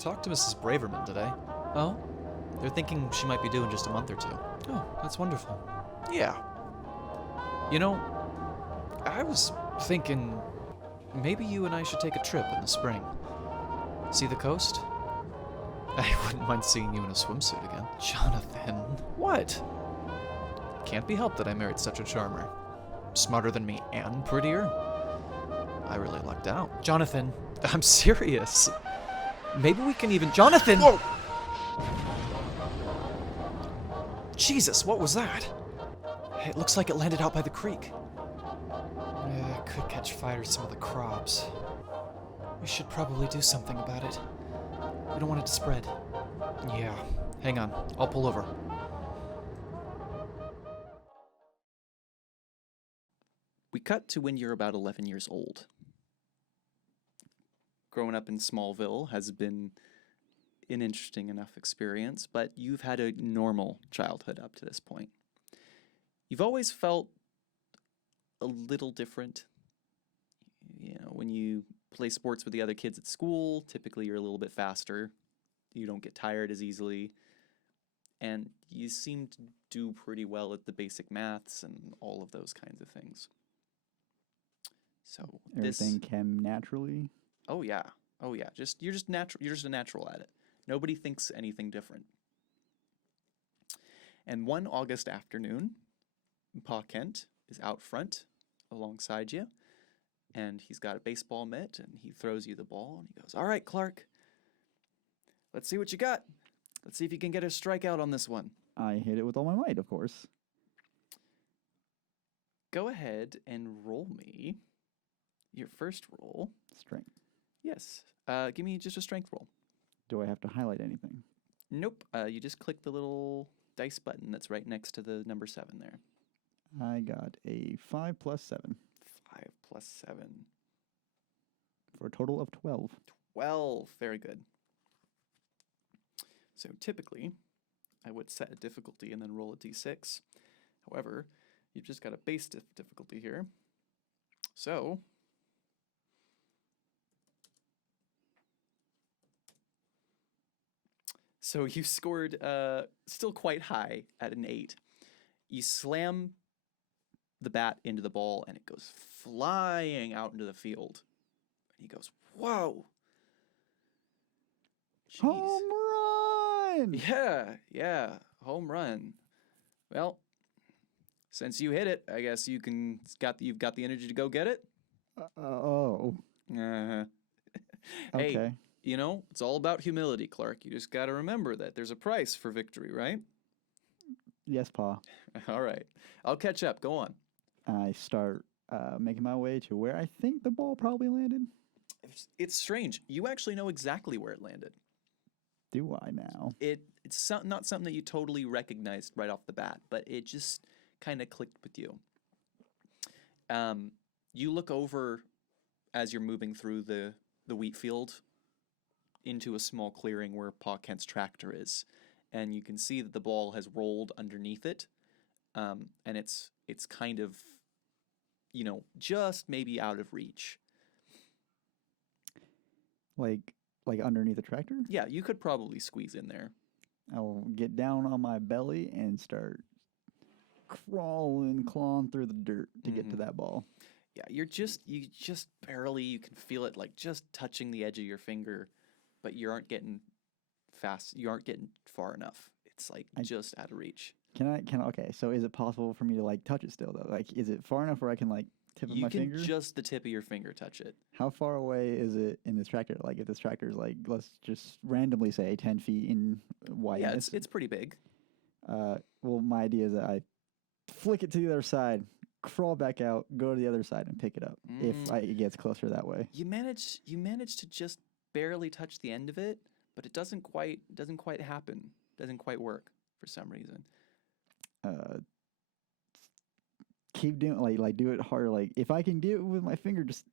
talked to Mrs. Braverman today. Oh? They're thinking she might be due in just a month or two. Oh, that's wonderful. Yeah. You know, I was thinking maybe you and I should take a trip in the spring. See the coast? I wouldn't mind seeing you in a swimsuit again. Jonathan, what? Can't be helped that I married such a charmer. Smarter than me and prettier? I really lucked out. Jonathan, I'm serious. Maybe we can even... Jonathan! Whoa! Jesus, what was that? It looks like it landed out by the creek. Could catch fire to some of the crops. We should probably do something about it. We don't want it to spread. Yeah, hang on. I'll pull over. We cut to when you're about 11 years old. Growing up in Smallville has been an interesting enough experience, but you've had a normal childhood up to this point. You've always felt a little different. You know, when you play sports with the other kids at school, typically you're a little bit faster. You don't get tired as easily. And you seem to do pretty well at the basic maths and all of those kinds of things. So everything came naturally. Oh yeah. You're just natural. You're just a natural at it. Nobody thinks anything different. And one August afternoon, Pa Kent is out front alongside you, and he's got a baseball mitt, and he throws you the ball, and he goes, "All right, Clark, let's see what you got. Let's see if you can get a strikeout on this one." I hit it with all my might, of course. Go ahead and roll me your first roll. Strength. Yes. Give me just a strength roll. Do I have to highlight anything? Nope. You just click the little dice button that's right next to the number 7 there. I got a 5 plus 7. 5 plus 7. For a total of 12. 12. Very good. So typically, I would set a difficulty and then roll a d6. However, you've just got a base difficulty here. So you scored still quite high at an 8. You slam the bat into the ball and it goes flying out into the field. And he goes, "Whoa! Jeez. Home run! Yeah, home run. Well, since you hit it, I guess you've got the energy to go get it." Oh. Uh-huh. Okay. Hey, you know, it's all about humility, Clark. You just got to remember that there's a price for victory, right? Yes, Pa. All right. I'll catch up. Go on. I start making my way to where I think the ball probably landed. It's strange. You actually know exactly where it landed. Do I now? It's not something that you totally recognized right off the bat, but it just kind of clicked with you. You look over as you're moving through the wheat field into a small clearing where Pa Kent's tractor is, and you can see that the ball has rolled underneath it, and it's kind of, you know, just maybe out of reach. Like underneath the tractor? Yeah, you could probably squeeze in there. I'll get down on my belly and start clawing through the dirt to get to that ball. Yeah, you just barely, you can feel it like just touching the edge of your finger, but you aren't getting far enough. It's like just out of reach. Okay, so is it possible for me to like touch it still though? Like, is it far enough where I can like tip of my finger? You can just the tip of your finger touch it. How far away is it in this tractor? Like, if this tractor is like, let's just randomly say 10 feet in wideness. Yeah, it's pretty big. Well, my idea is that I flick it to the other side, crawl back out, go to the other side, and pick it up if it gets closer that way. You manage to just barely touch the end of it, but it doesn't quite happen. Doesn't quite work for some reason. Keep doing like do it harder. Like, if I can do it with my finger, just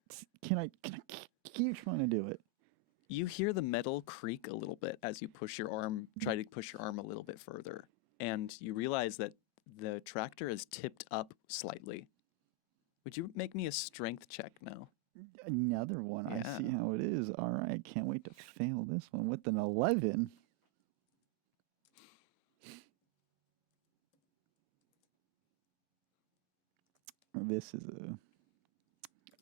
can I keep trying to do it? You hear the metal creak a little bit as you try to push your arm a little bit further, and you realize that the tractor is tipped up slightly. Would you make me a strength check now? Another one. I Yeah. see how it is. All right. Can't wait to fail this one with an 11. This is a.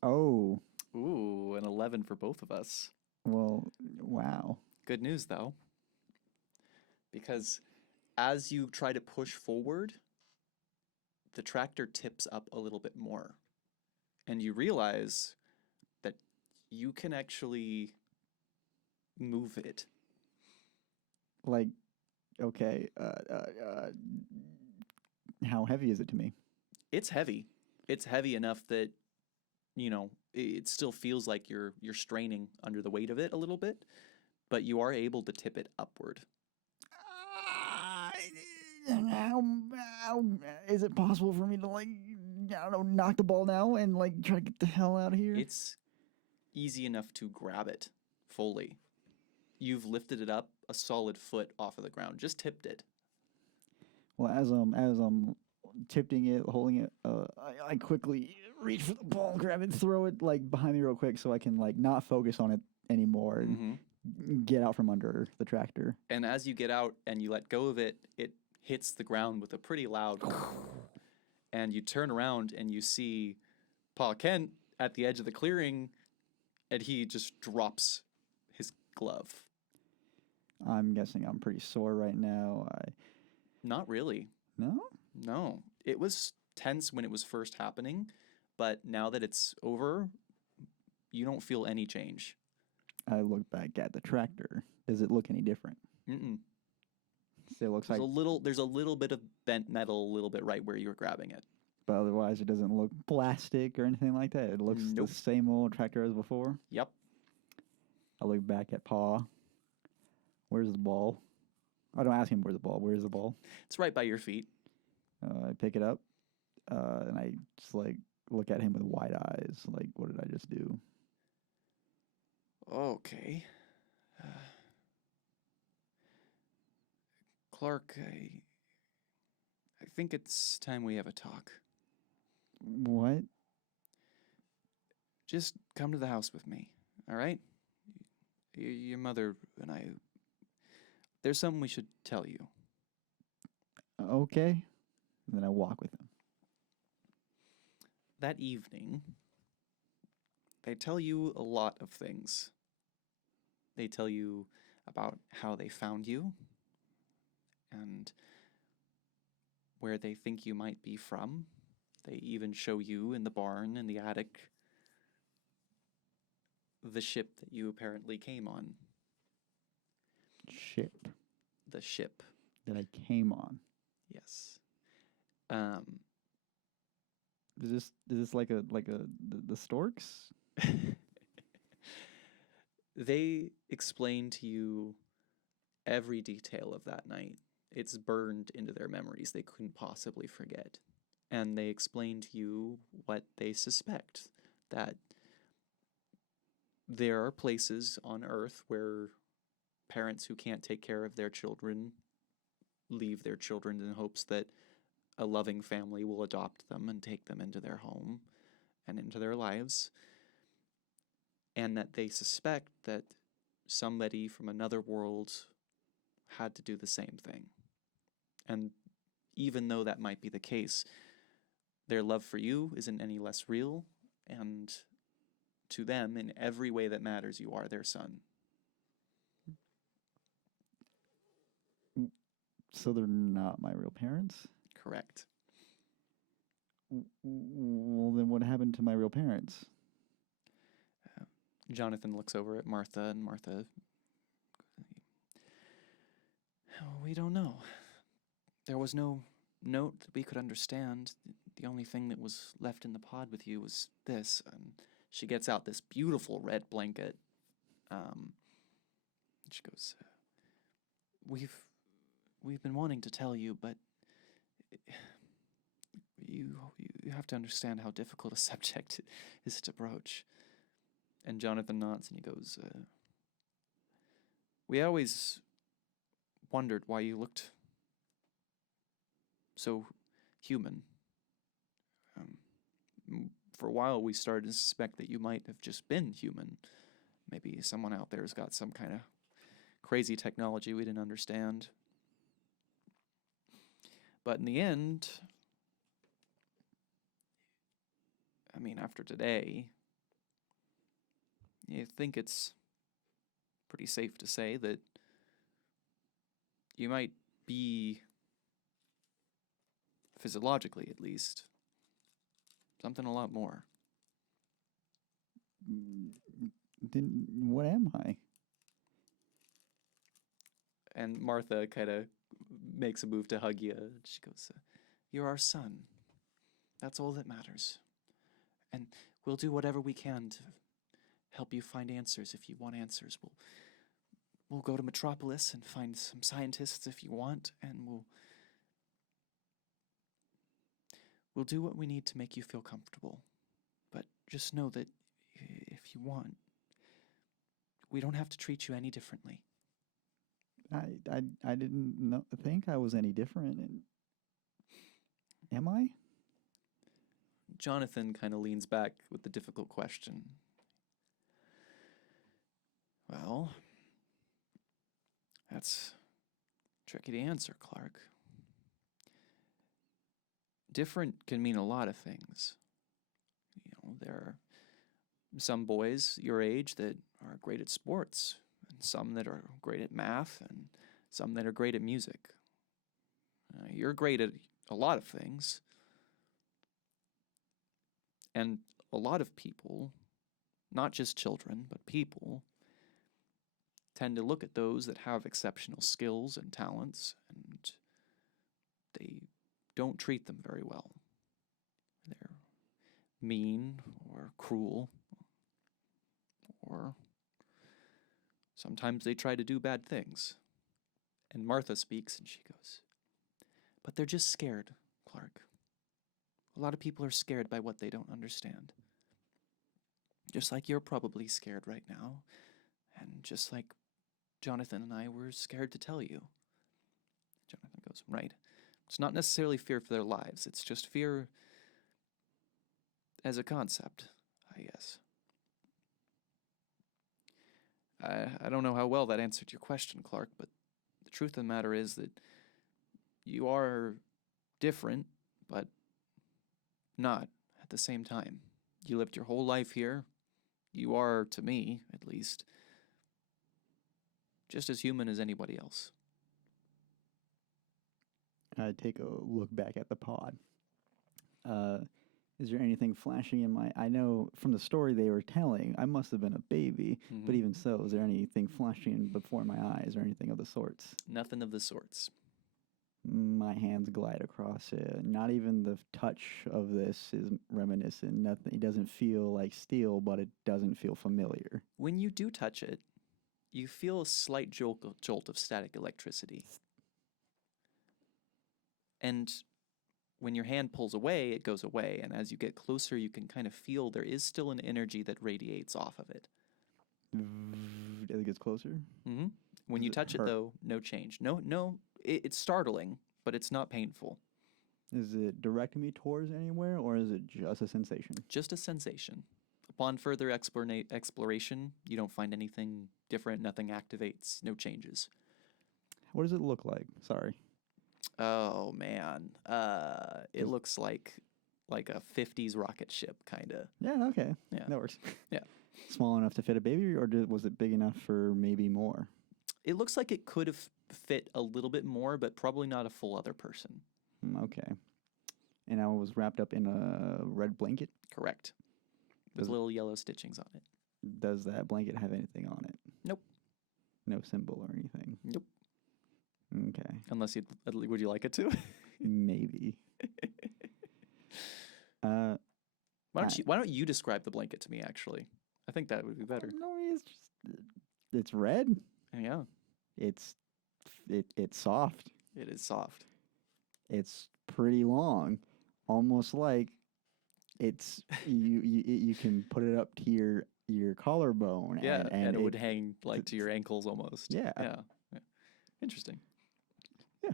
Oh, Ooh, an 11 for both of us. well, wow. Good news, though, because as you try to push forward, the tractor tips up a little bit more. And you realize that you can actually move it. Like, okay. How heavy is it to me? It's heavy. It's heavy enough that, you know, it still feels like you're straining under the weight of it a little bit, but you are able to tip it upward. How is it possible for me to, like, I don't know, knock the ball now and, like, try to get the hell out of here? It's easy enough to grab it fully. You've lifted it up a solid foot off of the ground, just tipped it. Well, as I'm tipping it, holding it, I quickly reach for the ball, grab it, throw it like behind me real quick, so I can like not focus on it anymore and get out from under the tractor. And as you get out and you let go of it, it hits the ground with a pretty loud. And you turn around and you see Pa Kent at the edge of the clearing, and he just drops his glove. I'm guessing I'm pretty sore right now. Not really. No? No. It was tense when it was first happening, but now that it's over, you don't feel any change. I look back at the tractor. Does it look any different? Mm-mm. Still looks There's like, there's a little bit of bent metal, a little bit right where you were grabbing it. but otherwise it doesn't look plastic or anything like that. It looks Nope. the same old tractor as before. Yep. I look back at Pa. Where's the ball? I don't ask him where's the ball. Where's the ball? It's right by your feet. I pick it up, and I just like look at him with wide eyes. Like, what did I just do? Okay. Clark, I think it's time we have a talk. What? Just come to the house with me, all right? Your mother and I. There's something we should tell you. Okay. And then I walk with him. That evening, they tell you a lot of things. They tell you about how they found you and where they think you might be from. They even show you in the barn, in the attic, the ship that you apparently came on. Ship The ship, that I came on. yes. Is this like the storks? They explain to you every detail of that night. It's burned into their memories. They couldn't possibly forget. And they explain to you what they suspect, that there are places on Earth where parents who can't take care of their children leave their children in hopes that a loving family will adopt them and take them into their home and into their lives, and that they suspect that somebody from another world had to do the same thing. And even though that might be the case, their love for you isn't any less real, and to them, in every way that matters, you are their son. So they're not my real parents? Correct. Well, then what happened to my real parents? Jonathan looks over at Martha, and Martha, we don't know. There was no note that we could understand. The only thing that was left in the pod with you was this. And she gets out this beautiful red blanket. She goes, we've been wanting to tell you, but you have to understand how difficult a subject it is to broach. And Jonathan nods and he goes, we always wondered why you looked so human. for a while, we started to suspect that you might have just been human. Maybe someone out there has got some kind of crazy technology we didn't understand. But in the end, I mean, after today, I think it's pretty safe to say that you might be, physiologically at least, something a lot more. Then what am I? And Martha kind of makes a move to hug you. She goes, "You're our son. That's all that matters. And we'll do whatever we can to help you find answers if you want answers. We'll go to Metropolis and find some scientists if you want, and we'll do what we need to make you feel comfortable. But just know that if you want, we don't have to treat you any differently." I didn't think I was any different. And am I? Jonathan kind of leans back with the difficult question. Well, that's tricky to answer, Clark. Different can mean a lot of things. You know, there are some boys your age that are great at sports, and some that are great at math, and some that are great at music. You're great at a lot of things. And a lot of people, not just children, but people, tend to look at those that have exceptional skills and talents, and they don't treat them very well. They're mean or cruel, or sometimes they try to do bad things. And Martha speaks and she goes, "But they're just scared, Clark. A lot of people are scared by what they don't understand. Just like you're probably scared right now, and just like Jonathan and I were scared to tell you." Jonathan goes, "Right. It's not necessarily fear for their lives. It's just fear as a concept, I guess." I don't know how well that answered your question, Clark, but the truth of the matter is that you are different, but not at the same time. You lived your whole life here. You are, to me, at least, just as human as anybody else. I take a look back at the pod. Is there anything flashing in my... I know from the story they were telling, I must have been a baby, but even so, is there anything flashing before my eyes or anything of the sorts? Nothing of the sorts. My hands glide across it. Not even the touch of this is reminiscent. Nothing. It doesn't feel like steel, but it doesn't feel familiar. When you do touch it, you feel a slight jolt of static electricity. And when your hand pulls away, it goes away. And as you get closer, you can kind of feel there is still an energy that radiates off of it. As it gets closer? Mm-hmm. When you touch it, though, no change. No, it's startling, but it's not painful. Is it directing me towards anywhere, or is it just a sensation? Just a sensation. Upon further exploration, you don't find anything different. Nothing activates. No changes. What does it look like? Sorry. Oh, man. It looks like a 50s rocket ship, kind of. Yeah, okay. Yeah. That works. Yeah. Small enough to fit a baby, or was it big enough for maybe more? It looks like it could have fit a little bit more, but probably not a full other person. Okay. And I was wrapped up in a red blanket? Correct. With little yellow stitchings on it. Does that blanket have anything on it? Nope. No symbol or anything? Nope. Okay. Unless would you like it to? Maybe. Why don't you describe the blanket to me, actually? I think that would be better. No, it's red. Yeah. It's soft. It is soft. It's pretty long, almost like it's you can put it up to your collarbone. Yeah, and it would hang like to your ankles almost. Yeah. Yeah. Interesting. Yeah.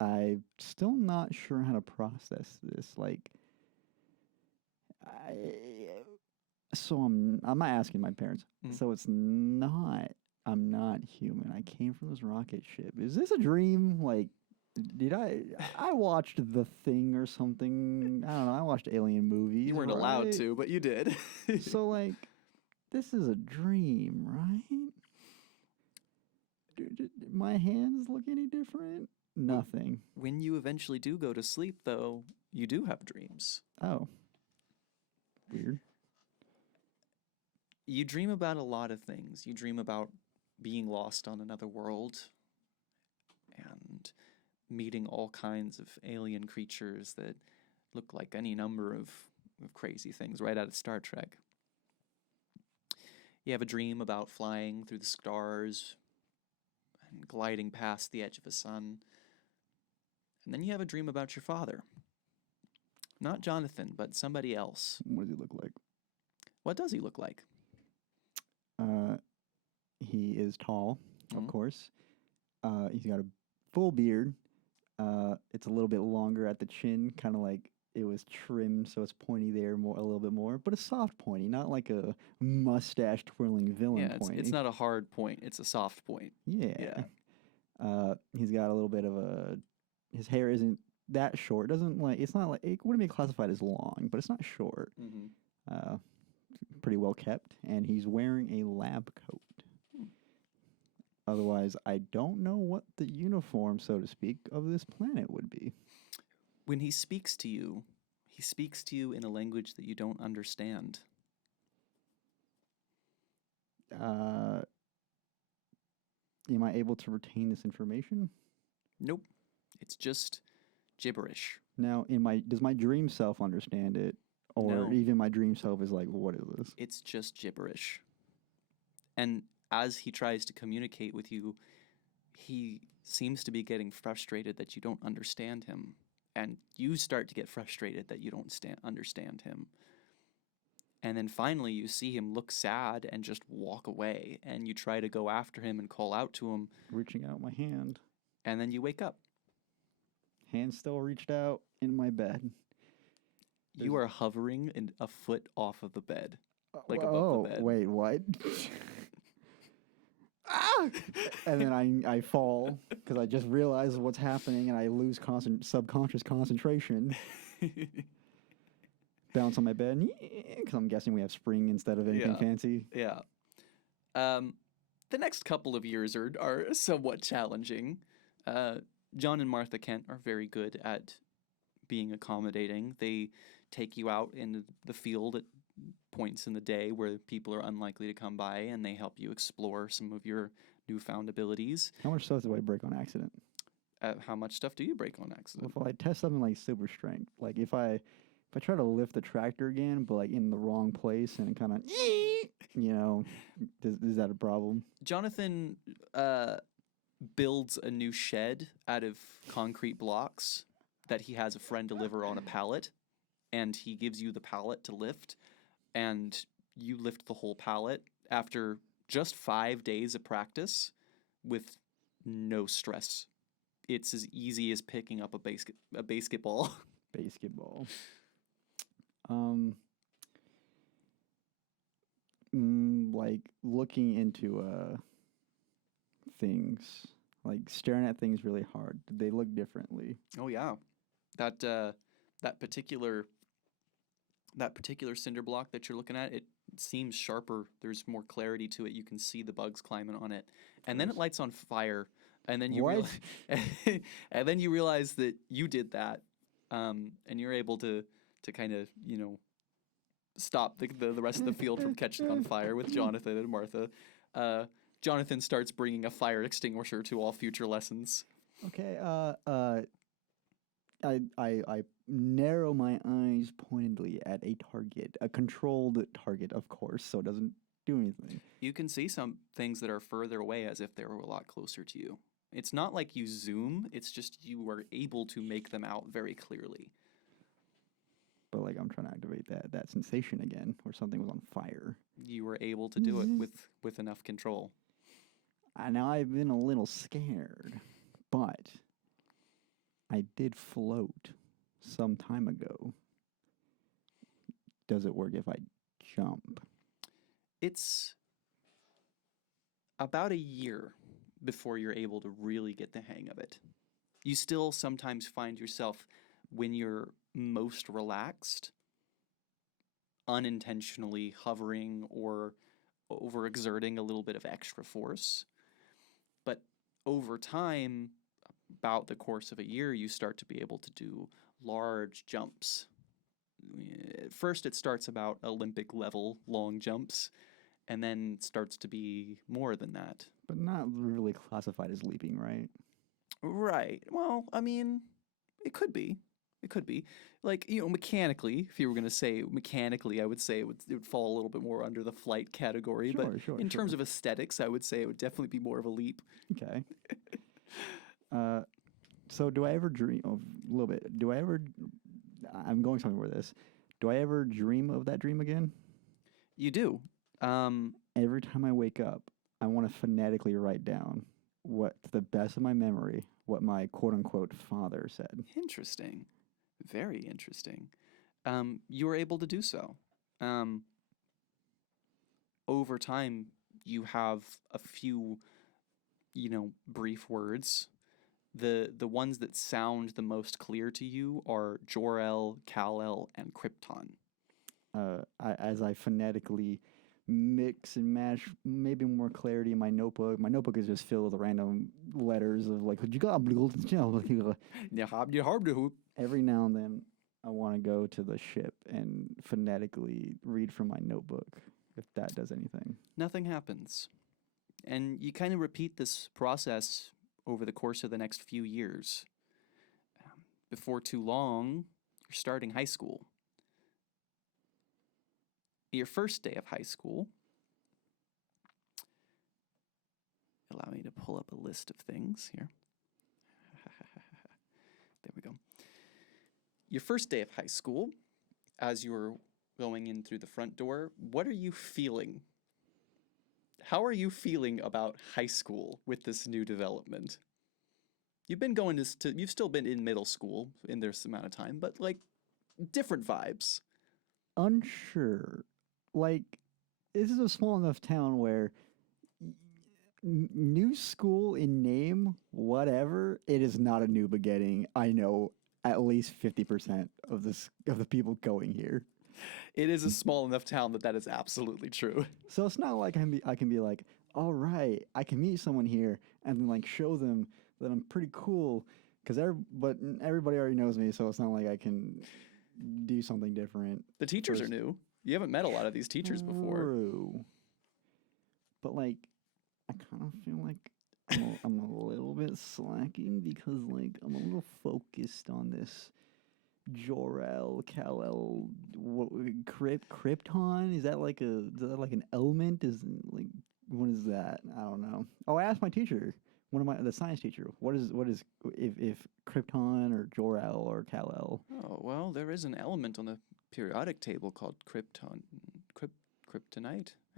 I'm still not sure how to process this. Like, So I'm not asking my parents. Mhm. So it's not. I'm not human. I came from this rocket ship. Is this a dream? Like, did I watched The Thing or something? I don't know. I watched alien movies. You weren't allowed right? to, but you did. So like, this is a dream, right? Do my hands look any different? Nothing. When you eventually do go to sleep, though, you do have dreams. Oh, weird. You dream about a lot of things. You dream about being lost on another world and meeting all kinds of alien creatures that look like any number of crazy things right out of Star Trek. You have a dream about flying through the stars and gliding past the edge of the sun. And then you have a dream about your father. Not Jonathan, but somebody else. What does he look like? What does he look like? He is tall, of Mhm. course. He's got a full beard. It's a little bit longer at the chin, kind of like it was trimmed, so it's pointy there a little bit more, but a soft pointy, not like a mustache twirling villain Yeah, pointy. it's not a hard point. It's a soft point. Yeah. He's got a little bit of his hair isn't that short. Doesn't like it's not like it wouldn't be classified as long, but it's not short. Mm-hmm. Pretty well kept, and he's wearing a lab coat. Otherwise, I don't know what the uniform, so to speak, of this planet would be. When he speaks to you in a language that you don't understand. Am I able to retain this information? Nope. It's just gibberish. Now, does my dream self understand it, or No. even my dream self is like, what is this? It's just gibberish. And as he tries to communicate with you, he seems to be getting frustrated that you don't understand him. And you start to get frustrated that you don't understand him. And then finally you see him look sad and just walk away. And you try to go after him and call out to him. Reaching out my hand. And then you wake up. Hand still reached out in my bed. You are hovering a foot off of the bed. Like above the bed. Wait, what? And then I fall because I just realize what's happening and I lose subconscious concentration. Bounce on my bed because I'm guessing we have spring instead of anything fancy. Yeah. The next couple of years are somewhat challenging. John and Martha Kent are very good at being accommodating. They take you out in the field at points in the day where people are unlikely to come by, and they help you explore some of your newfound abilities. How much stuff do I break on accident? How much stuff do you break on accident? Well, if I test something like super strength, like if I try to lift the tractor again, but like in the wrong place and it kind of, is that a problem? Jonathan builds a new shed out of concrete blocks that he has a friend deliver on a pallet, and he gives you the pallet to lift, and you lift the whole pallet after just 5 days of practice with no stress. It's as easy as picking up a basketball. Basketball. Like looking into things, like staring at things really hard. Did they look differently? Oh yeah, that particular cinder block that you're looking at, it seems sharper. There's more clarity to it. You can see the bugs climbing on it, and then it lights on fire. And then you and then you realize that you did that, and you're able to kind of stop the rest of the field from catching on fire with Jonathan and Martha. Jonathan starts bringing a fire extinguisher to all future lessons. Okay. I narrow my eyes pointedly at a target, a controlled target, of course, so it doesn't do anything. You can see some things that are further away as if they were a lot closer to you. It's not like you zoom, it's just you were able to make them out very clearly. But like I'm trying to activate that sensation again, where something was on fire. You were able to do it with enough control. Now I've been a little scared, but I did float some time ago. does it work if I jump? It's about a year before you're able to really get the hang of it. You still sometimes find yourself, when you're most relaxed, unintentionally hovering or overexerting a little bit of extra force. But over time, about the course of a year, you start to be able to do large jumps. At first, it starts about Olympic level long jumps, and then it starts to be more than that. But not really classified as leaping, right? Right. Well, I mean, it could be. It could be. Like, mechanically, if you were going to say mechanically, I would say it would fall a little bit more under the flight category. Sure, but sure, in terms sure. of aesthetics, I would say it would definitely be more of a leap. Okay. So do I ever dream of a little bit? I'm going somewhere with this. Do I ever dream of that dream again? You do. Every time I wake up, I want to phonetically write down what, to the best of my memory, what my quote unquote father said. Interesting. Very interesting. You were able to do so. Over time, you have a few, brief words. The ones that sound the most clear to you are Jor-El, Kal-El, and Krypton. As I phonetically mix and match, maybe more clarity in my notebook. My notebook is just filled with random letters of like, every now and then I want to go to the ship and phonetically read from my notebook, if that does anything. Nothing happens. And you kind of repeat this process over the course of the next few years. Before too long, you're starting high school. Your first day of high school, allow me to pull up a list of things here. There we go. Your first day of high school, as you're going in through the front door, what are you feeling? How are you feeling about high school with this new development? You've been you've still been in middle school in this amount of time, but like different vibes. Unsure. Like, this is a small enough town where new school in name, whatever, it is not a new beginning. I know at least 50% of the people going here. It is a small enough town that is absolutely true. So it's not like I can be like, all right, I can meet someone here and then like show them that I'm pretty cool, but everybody already knows me, so it's not like I can do something different. The teachers are new. You haven't met a lot of these teachers before. True. But like, I kind of feel like I'm a little bit slacking because like I'm a little focused on this Jor-El, Kal-El, Krypton. Is that like an element? What is that? I don't know. Oh, I asked my teacher, the science teacher, what is if Krypton or Jor-El or Kal-El? Oh, well, there is an element on the periodic table called kryptonite,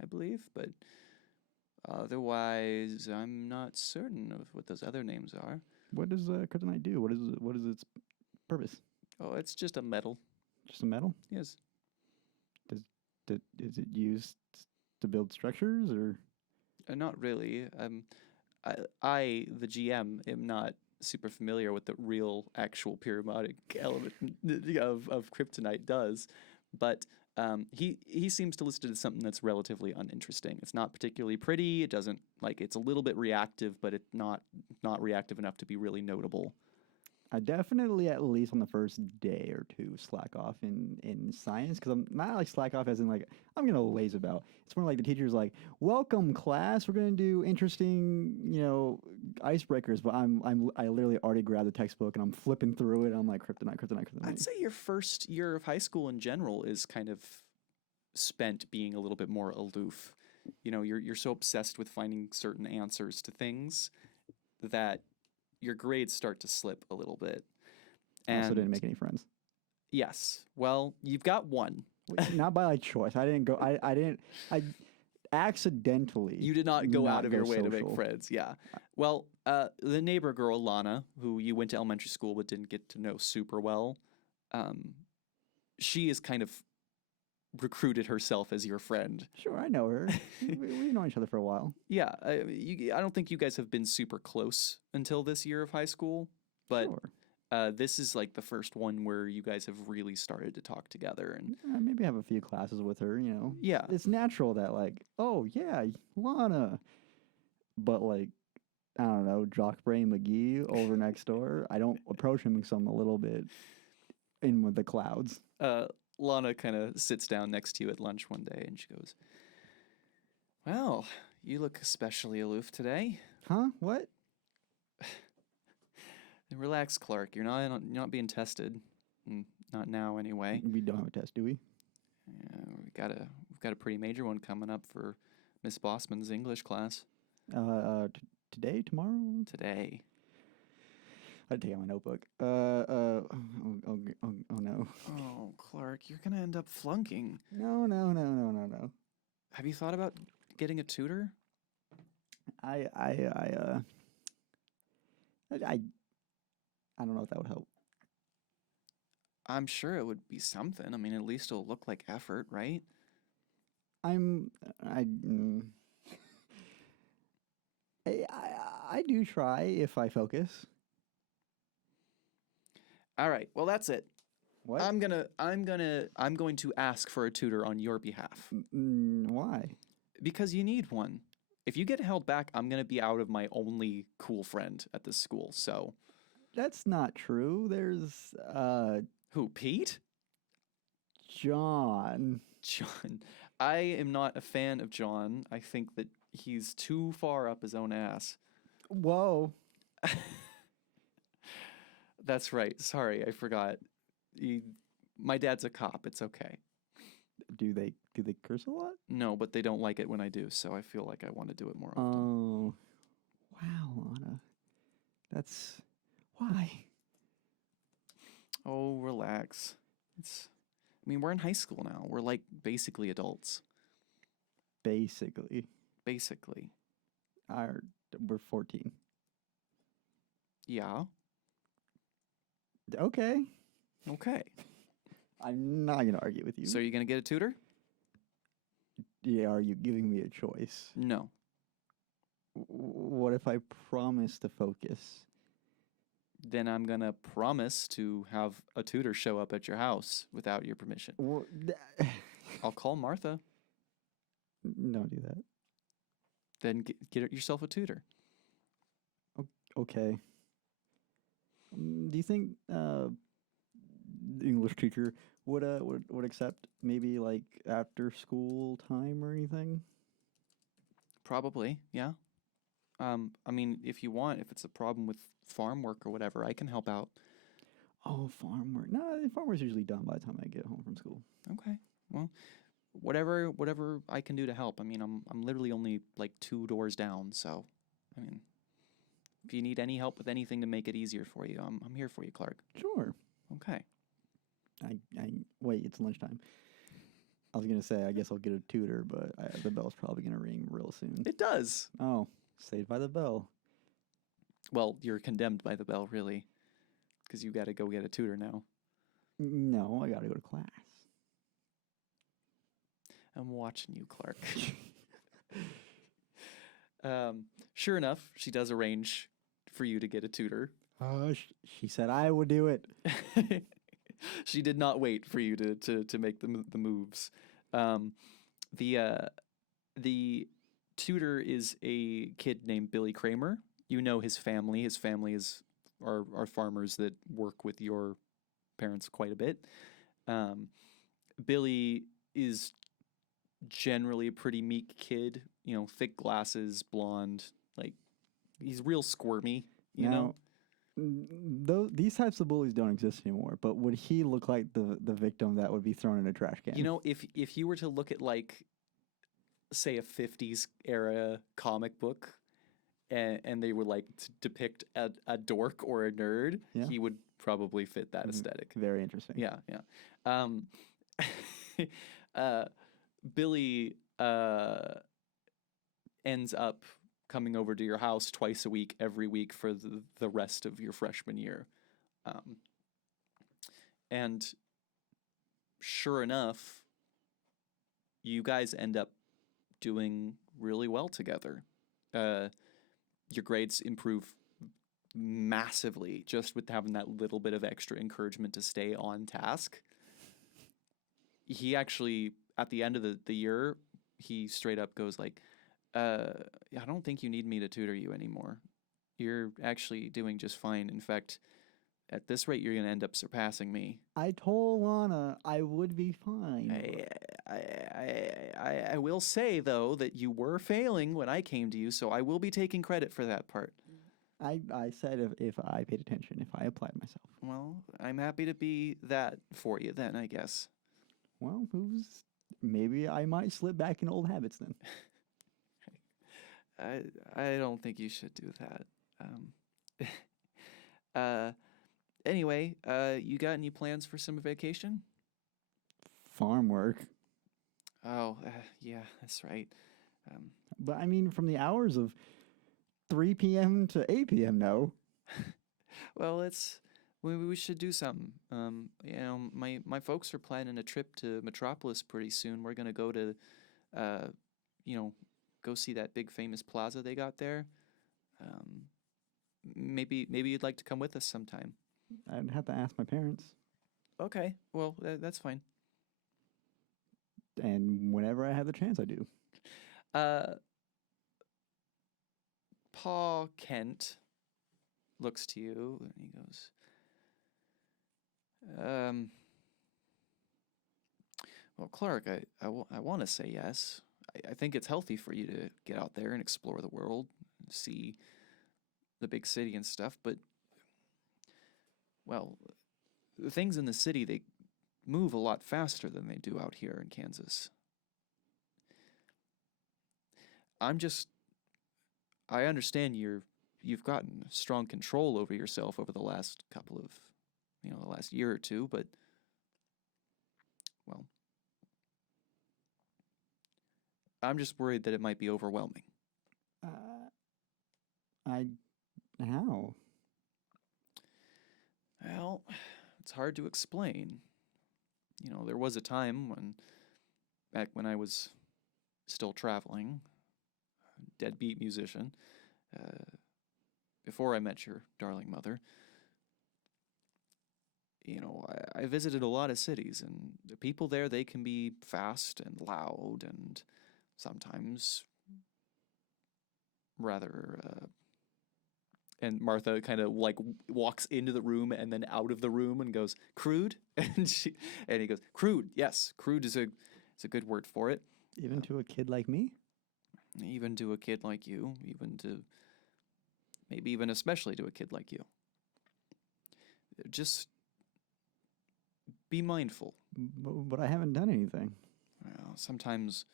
I believe, but otherwise, I'm not certain of what those other names are. What does kryptonite do? What is its purpose? Oh, it's just a metal. Just a metal? Yes. Is it used to build structures or? Not really. I, the GM, am not super familiar with the real actual periodic element of kryptonite does, but he seems to list it as something that's relatively uninteresting. It's not particularly pretty. It doesn't it's a little bit reactive, but it's not reactive enough to be really notable. I definitely, at least on the first day or two, slack off in science, because I'm not like slack off as in like I'm gonna laze about. It's more like the teacher's like, "Welcome, class. We're gonna do interesting, icebreakers." But I literally already grabbed the textbook and I'm flipping through it. And I'm like, kryptonite. I'd say your first year of high school in general is kind of spent being a little bit more aloof. You're so obsessed with finding certain answers to things that your grades start to slip a little bit. And I also didn't make any friends. Yes. Well, you've got one. Not by choice. I didn't go. I accidentally. You did not go out of your way social. to make friends. Yeah. Well, the neighbor girl, Lana, who you went to elementary school but didn't get to know super well, she is kind of recruited herself as your friend. Sure, I know her. We've known each other for a while. Yeah, I don't think you guys have been super close until this year of high school, but Sure. this is like the first one where you guys have really started to talk together. And Maybe have a few classes with her, you know. yeah, It's natural that, like, oh, yeah, Lana. But, like, I don't know, Jockbrain McGee over next door, I don't approach him because I'm a little bit in with the clouds. Lana kind of sits down next to you at lunch one day and she goes, "Well, you look especially aloof today." Huh? What? Relax, Clark. You're not being tested. Not now, anyway. We don't have a test, do we? Yeah, we've got a pretty major one coming up for Miss Bossman's English class Today, tomorrow? today. I take out my notebook. Oh no. Oh, Clark, you're gonna end up flunking. No. Have you thought about getting a tutor? I don't know if that would help. I'm sure it would be something. I mean, at least it'll look like effort, right? I do try if I focus. All right. Well, that's it. What? I'm going to ask for a tutor on your behalf Why? because you need one. If you get held back, I'm going to be out of my only cool friend at this school. So, That's not true. There's who, Pete? John. John. I am not a fan of John. I think that he's too far up his own ass. Whoa. That's right. Sorry, I forgot. My dad's a cop. It's okay. Do they curse a lot? No, but they don't like it when I do, so I feel like I want to do it more often. Oh. Wow, Lana. That's why. Oh, relax. I mean, we're in high school now. We're like basically adults. Basically. Basically. We're 14. Yeah. Okay. Okay. I'm not gonna argue with you. So are you going to get a tutor? Yeah, are you giving me a choice? No. What if I promise to focus? Then I'm going to promise to have a tutor show up at your house without your permission. I'll call Martha. Don't do that. Then get yourself a tutor. Okay. Do you think the English teacher would accept maybe like after school time or anything? Probably, yeah. I mean, if you want, if it's a problem with farm work or whatever, I can help out. Oh, farm work. No, farm work's usually done by the time I get home from school. Okay. Well, whatever I can do to help. I mean, I'm literally only like 2 doors down, so I mean, if you need any help with anything to make it easier for you, I'm here for you, Clark. Sure. Okay. I wait. It's lunchtime. I was gonna say I guess I'll get a tutor, but the bell's probably gonna ring real soon. It does. Oh, saved by the bell. Well, you're condemned by the bell, really, because you got to go get a tutor now. No, I gotta go to class. I'm watching you, Clark. Sure enough, she does arrange for you to get a tutor. She said I would do it. She did not wait for you to make the moves. The tutor is a kid named Billy Kramer. You know his family. His family are farmers that work with your parents quite a bit. Billy is generally a pretty meek kid. You know, thick glasses, blonde. Like, he's real squirmy. You know. These types of bullies don't exist anymore. But would he look like the victim that would be thrown in a trash can? You know, if you were to look at like, say, a 50s era comic book, and they would like to depict a dork or a nerd, Yeah. he would probably fit that aesthetic. Very interesting. Yeah. Billy ends up coming over to your house twice a week, every week for the rest of your freshman year. And sure enough, you guys end up doing really well together. Your grades improve massively just with having that little bit of extra encouragement to stay on task. He actually, at the end of the year, he straight up goes like, I don't think you need me to tutor you anymore. You're actually doing just fine. In fact, at this rate, you're going to end up surpassing me. I told Lana I would be fine. I will say, though, that you were failing when I came to you, so I will be taking credit for that part. I said if I paid attention, if I applied myself. Well, I'm happy to be that for you then, I guess. Well, maybe I might slip back in old habits then. I don't think you should do that. Anyway, you got any plans for summer vacation? Farm work. Oh, yeah, that's right. But I mean, from the hours of 3 p.m. to 8 p.m., no. Well, we should do something. My folks are planning a trip to Metropolis pretty soon. We're gonna go to, go see that big famous plaza they got there. Maybe you'd like to come with us sometime. I'd have to ask my parents. Okay, well, that's fine. And whenever I have the chance, I do. Pa Kent looks to you and he goes, well, Clark, I want to say yes. I think it's healthy for you to get out there and explore the world, see the big city and stuff, but, well, the things in the city, they move a lot faster than they do out here in Kansas. I understand you've gotten strong control over yourself over the last couple of, the last year or two, but, well, I'm just worried that it might be overwhelming. How? Well, it's hard to explain. There was a time back when I was still traveling, deadbeat musician, before I met your darling mother. I visited a lot of cities, and the people there, they can be fast and loud and sometimes rather... And Martha kind of like walks into the room and then out of the room and goes, crude? And he goes, crude, yes. Crude is a good word for it. Even to a kid like me? Even to a kid like you, maybe even especially to a kid like you. Just be mindful. But I haven't done anything. Well, sometimes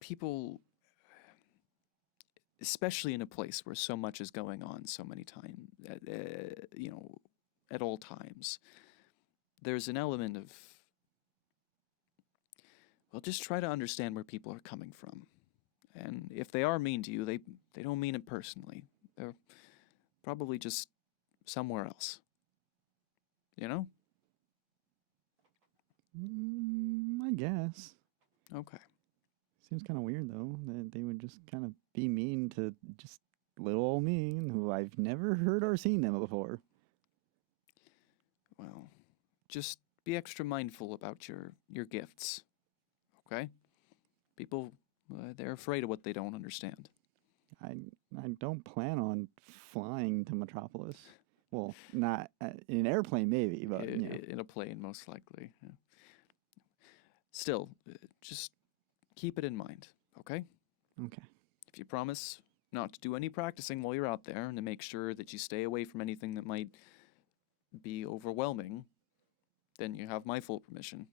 people, especially in a place where so much is going on so many times, at all times, there's an element of, well, just try to understand where people are coming from. And if they are mean to you, they don't mean it personally. They're probably just somewhere else. I guess. Okay. Seems kind of weird, though, that they would just kind of be mean to just little old me, who I've never heard or seen them before. Well, just be extra mindful about your gifts, okay? People, they're afraid of what they don't understand. I don't plan on flying to Metropolis. Well, not in an airplane, maybe, but in a plane, most likely. Yeah. Still, just keep it in mind, okay? Okay. If you promise not to do any practicing while you're out there and to make sure that you stay away from anything that might be overwhelming, then you have my full permission.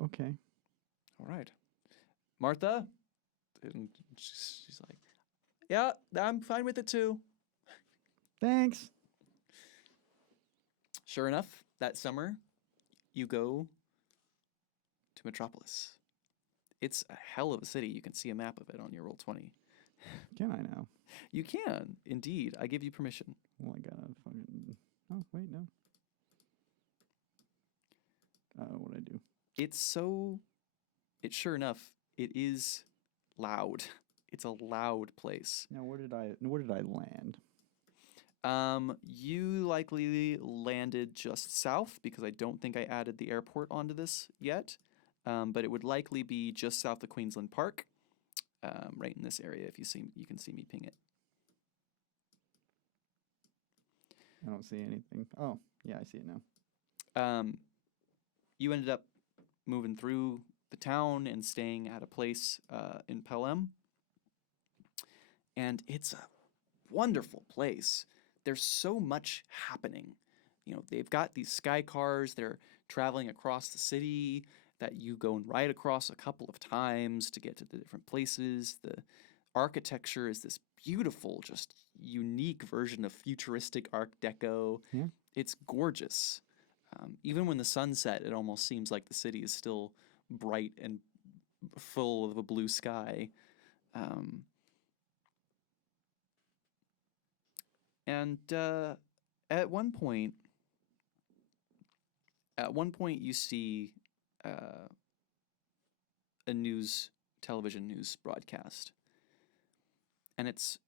Okay. All right. Martha? And she's like, yeah, I'm fine with it too. Thanks. Sure enough, that summer, you go to Metropolis. It's a hell of a city. You can see a map of it on your Roll20. Can I now? You can, indeed. I give you permission. Well, I gotta fucking. Oh wait, no. What I do? It's sure enough, it is loud. It's a loud place. Now, where did I land? You likely landed just south because I don't think I added the airport onto this yet. But it would likely be just south of Queensland Park, right in this area. If you can see me ping it. I don't see anything. Oh, yeah, I see it now. You ended up moving through the town and staying at a place in Pelham. And it's a wonderful place. There's so much happening. You know, they've got these sky cars. They're traveling across the city that you go and ride across a couple of times to get to the different places. The architecture is this beautiful, just unique version of futuristic Art Deco. Yeah. It's gorgeous. Even when the sun set, it almost seems like the city is still bright and full of a blue sky. And at one point you see a television news broadcast, and it's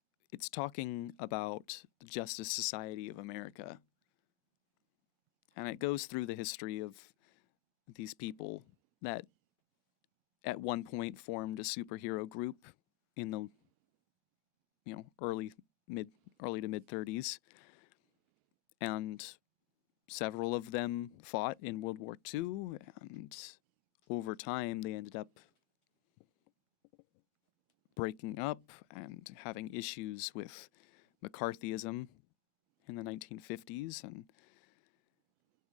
talking about the Justice Society of America, and it goes through the history of these people that at one point formed a superhero group in the early to mid 30s, and several of them fought in World War II, and over time they ended up breaking up and having issues with McCarthyism in the 1950s, and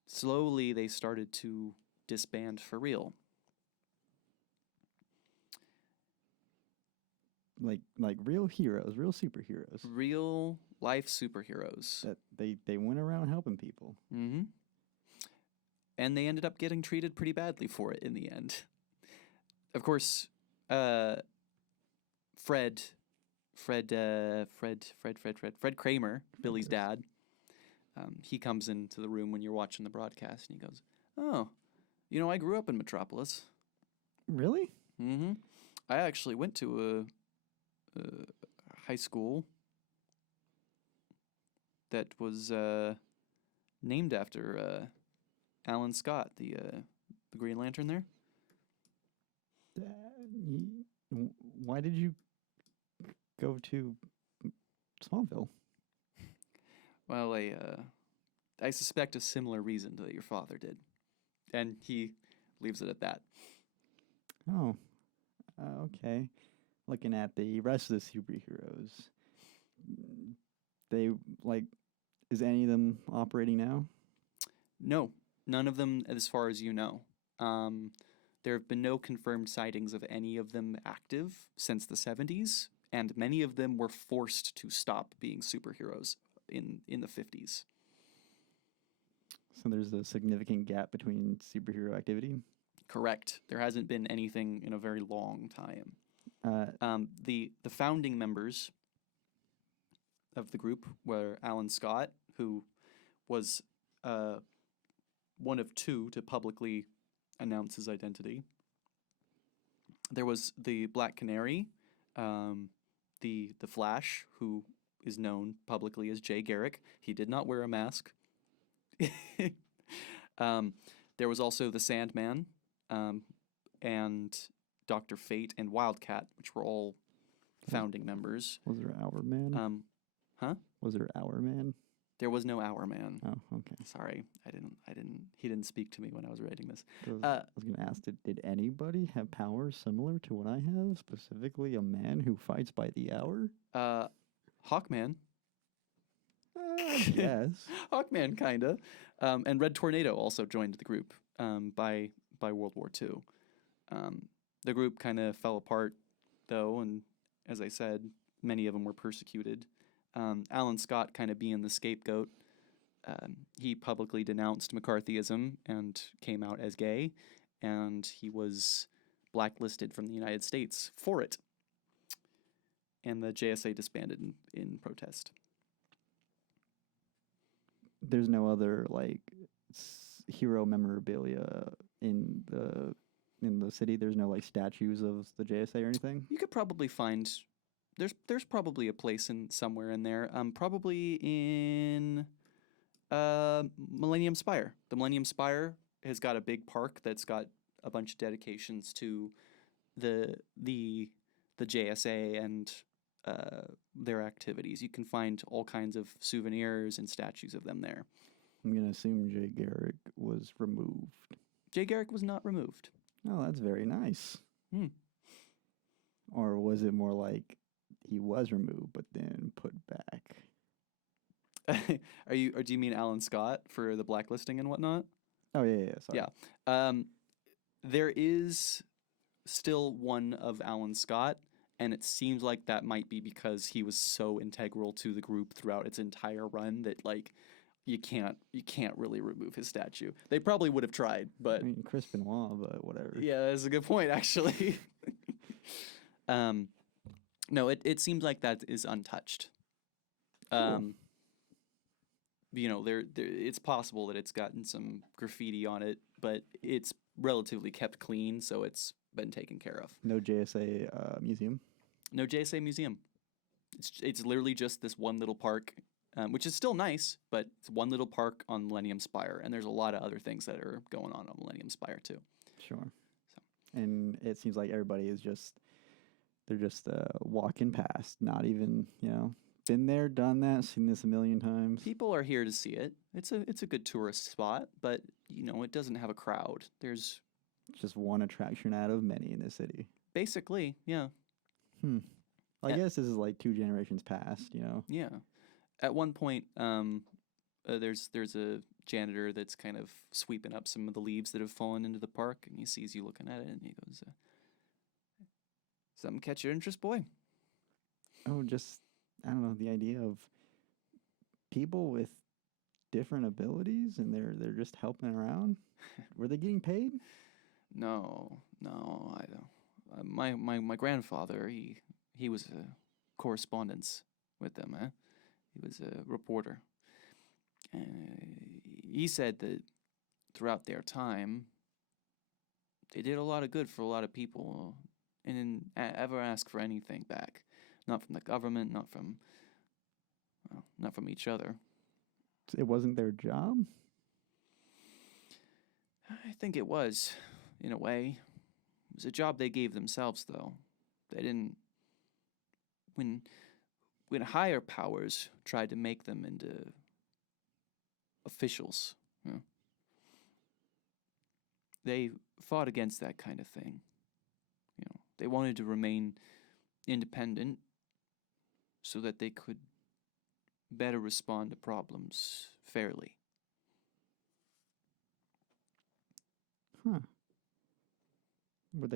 slowly they started to disband for real. Like real heroes, real superheroes. Real life superheroes. That they went around helping people. Mm-hmm. And they ended up getting treated pretty badly for it in the end. Of course, Fred Kramer, Billy's dad, he comes into the room when you're watching the broadcast, and he goes, "Oh, I grew up in Metropolis." Really? Mm-hmm. I actually went to a high school that was named after Alan Scott, the Green Lantern there. Why did you go to Smallville? Well, I suspect a similar reason that your father did. And he leaves it at that. Oh, okay. Looking at the rest of the superheroes, is any of them operating now? No, none of them as far as you know. There have been no confirmed sightings of any of them active since the 70s, and many of them were forced to stop being superheroes in the 50s. So there's a significant gap between superhero activity? Correct. There hasn't been anything in a very long time. The founding members of the group were Alan Scott, who was one of two to publicly announce his identity. There was the Black Canary, the Flash, who is known publicly as Jay Garrick. He did not wear a mask. There was also the Sandman, and Dr. Fate and Wildcat, which were all founding members. Was there Hourman? Was there Hourman? There was no Hourman. Oh, okay. Sorry, he didn't speak to me when I was writing this. I was going to ask, did anybody have powers similar to what I have? Specifically, a man who fights by the hour? Hawkman. Yes. Hawkman, kinda. And Red Tornado also joined the group by World War II. The group kind of fell apart, though, and as I said, many of them were persecuted. Alan Scott kind of being the scapegoat, he publicly denounced McCarthyism and came out as gay, and he was blacklisted from the United States for it. and the JSA disbanded in protest. There's no other like hero memorabilia in the city. There's no like statues of the JSA or anything. You could probably find there's probably a place in somewhere in there. Probably in Millennium Spire. The Millennium Spire has got a big park that's got a bunch of dedications to the JSA and their activities. You can find all kinds of souvenirs and statues of them there. I'm gonna assume Jay Garrick was removed. Jay Garrick was not removed. Oh, that's very nice. Hmm. Or was it more like he was removed but then put back? Or do you mean Alan Scott for the blacklisting and whatnot? Oh yeah. Sorry. Yeah. There is still one of Alan Scott, and it seems like that might be because he was so integral to the group throughout its entire run that like you can't really remove his statue. They probably would have tried, but I mean, Chris Benoit, but whatever. yeah, that's a good point actually. No, it seems like that is untouched. Cool. You know, it's possible that it's gotten some graffiti on it, but it's relatively kept clean, so it's been taken care of. No JSA museum. No JSA museum. It's literally just this one little park, which is still nice, but it's one little park on Millennium Spire, and there's a lot of other things that are going on Millennium Spire too. Sure. And it seems like everybody is they're just walking past, not even, been there, done that, seen this a million times. People are here to see it. It's a good tourist spot, but it doesn't have a crowd. There's just one attraction out of many in the city. Basically, yeah. I guess this is like 2 generations past, Yeah. At one point, there's a janitor that's kind of sweeping up some of the leaves that have fallen into the park, and he sees you looking at it, and he goes, "Something catch your interest, boy?" Oh, just, I don't know, the idea of people with different abilities and they're just helping around. Were they getting paid? No, I don't. My grandfather, he was a correspondence with them. He was a reporter. He said that throughout their time, they did a lot of good for a lot of people, and didn't ever ask for anything back. Not from the government, not from each other. It wasn't their job? I think it was, in a way. It was a job they gave themselves, though. They didn't. When higher powers tried to make them into officials, they fought against that kind of thing. They wanted to remain independent so that they could better respond to problems fairly. Huh. So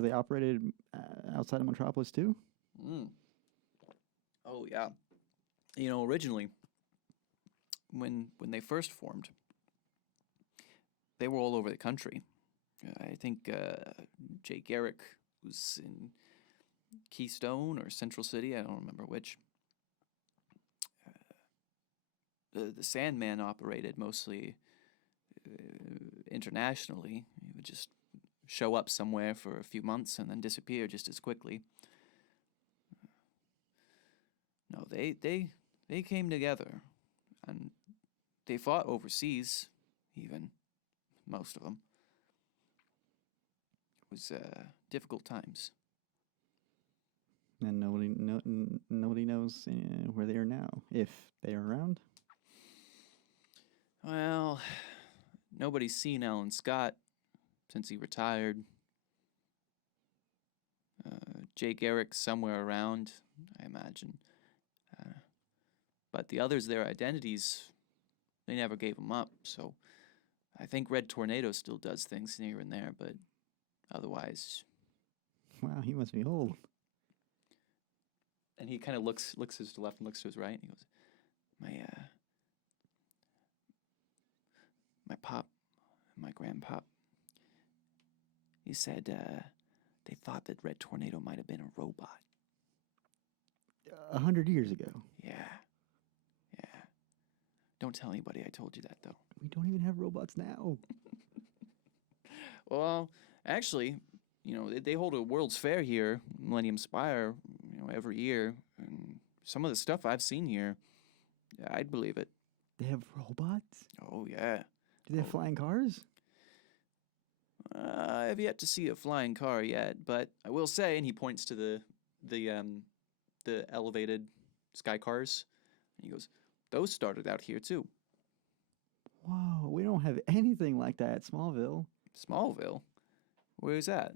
they operated outside of Metropolis too? Oh, yeah. Originally, when they first formed, they were all over the country. I think Jay Garrick was in Keystone or Central City, I don't remember which. The Sandman operated mostly internationally. He would just show up somewhere for a few months and then disappear just as quickly. No, they came together, and they fought overseas, even, most of them. It was difficult times. And nobody knows where they are now, if they are around. Well, nobody's seen Alan Scott since he retired. Jay Garrick's somewhere around, I imagine. But the others, their identities, they never gave them up, so I think Red Tornado still does things here and there, but otherwise... Wow, he must be old. And he kind of looks to his left and looks to his right, and he goes, my pop, my grandpop, he said they thought that Red Tornado might have been a robot. 100 years ago. Yeah. Yeah. Don't tell anybody I told you that, though. We don't even have robots now. Well, actually, they hold a World's Fair here, Millennium Spire, every year. And some of the stuff I've seen here, I'd believe it. They have robots? Oh, yeah. Do they have flying cars? I have yet to see a flying car yet, but I will say, and he points to the elevated sky cars, and he goes, "Those started out here too." Whoa, we don't have anything like that at Smallville. Smallville, where's that?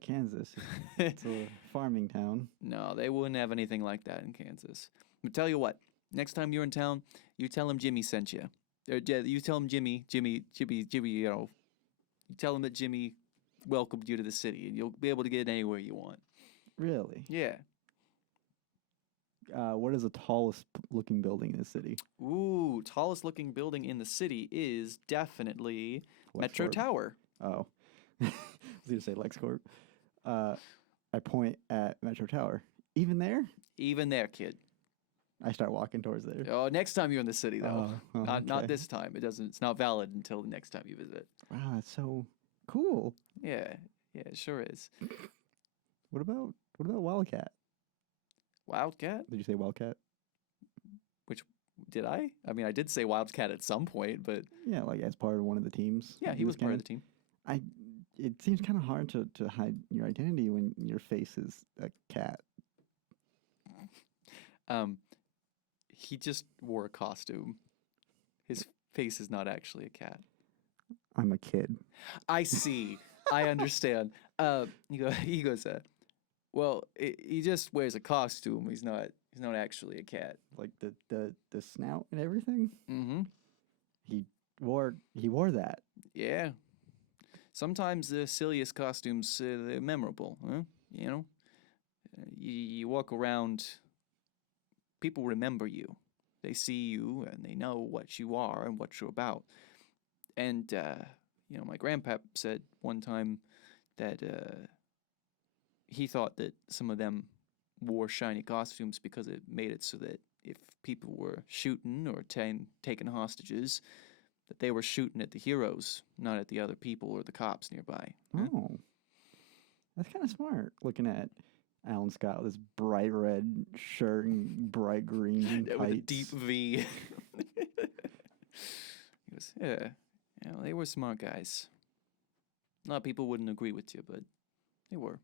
Kansas. It's a farming town. No, they wouldn't have anything like that in Kansas. But tell you what, next time you're in town, you tell him Jimmy sent you. Or you tell him Jimmy. You tell him that Jimmy welcomed you to the city, and you'll be able to get anywhere you want. Really? Yeah. What is the tallest looking building in the city? Ooh, tallest looking building in the city is definitely Metro LexCorp. Tower. Oh. I was going to say LexCorp. I point at Metro Tower. Even there? Even there, kid. I start walking towards there. Oh, next time you're in the city, though. Not okay. this time. It's not valid until the next time you visit. Wow, that's so cool. Yeah, it sure is. What about Wildcat? Wildcat? Did you say Wildcat? Did I? I mean, I did say Wildcat at some point, but Yeah, like as part of one of the teams. yeah, he was part of the team. It seems kind of hard to hide your identity when your face is a cat. He just wore a costume. His face is not actually a cat. I'm a kid. I see. I understand. He goes, well, he just wears a costume. He's not actually a cat. Like the snout and everything. Mm-hmm. He wore that. Yeah. Sometimes the silliest costumes, they're memorable, huh? You walk around, people remember you. They see you and they know what you are and what you're about. And, my grandpap said one time that he thought that some of them wore shiny costumes because it made it so that if people were shooting or taking hostages, that they were shooting at the heroes, not at the other people or the cops nearby. Oh, that's kind of smart. Looking at Alan Scott with his bright red shirt and bright green With a tights. deep V. He goes, yeah, they were smart guys. A lot of people wouldn't agree with you, but they were.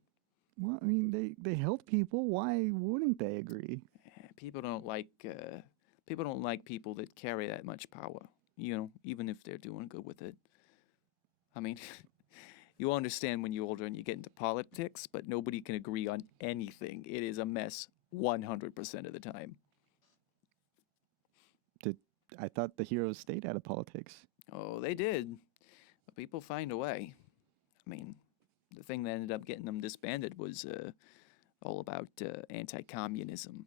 Well, I mean, they help people. Why wouldn't they agree? People don't like people that carry that much power. Even if they're doing good with it. I mean, you understand when you're older and you get into politics, but nobody can agree on anything. It is a mess 100% of the time. I thought the heroes stayed out of politics. Oh, they did. But people find a way. I mean, the thing that ended up getting them disbanded was all about anti-communism,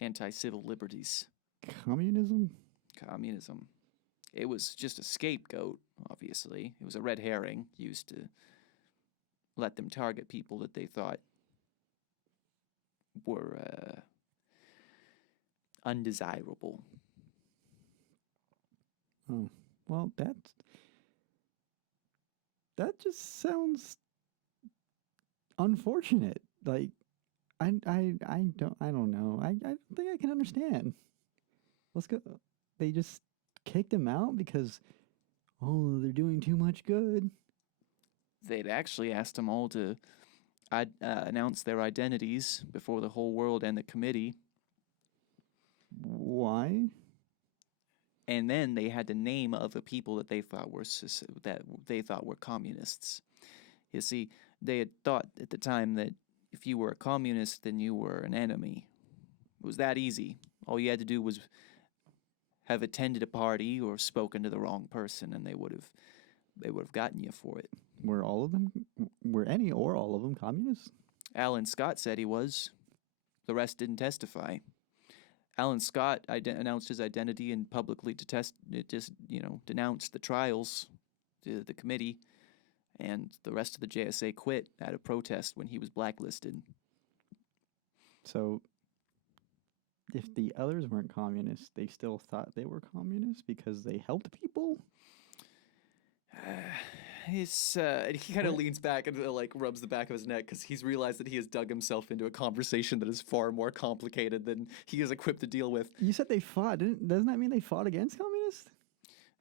anti-civil liberties. Communism? Communism. It was just a scapegoat, obviously. It was a red herring used to let them target people that they thought were undesirable. Oh, well, that just sounds unfortunate. Like, I don't know. I don't think I can understand. Let's go. They just kicked him out because, they're doing too much good. They'd actually asked them all to announce their identities before the whole world and the committee. Why? And then they had to name other people that they thought were communists. You see, they had thought at the time that if you were a communist, then you were an enemy. It was that easy. All you had to do was have attended a party or spoken to the wrong person, and they would have gotten you for it. Were any or all of them communists? Alan Scott said he was. The rest didn't testify. Alan Scott announced his identity and publicly denounced the trials to the committee, and the rest of the JSA quit out of protest when he was blacklisted. So, if the others weren't communists, they still thought they were communists because they helped people? And he kind of What? leans back and like rubs the back of his neck because he's realized that he has dug himself into a conversation that is far more complicated than he is equipped to deal with. You said they fought. Doesn't that mean they fought against communists?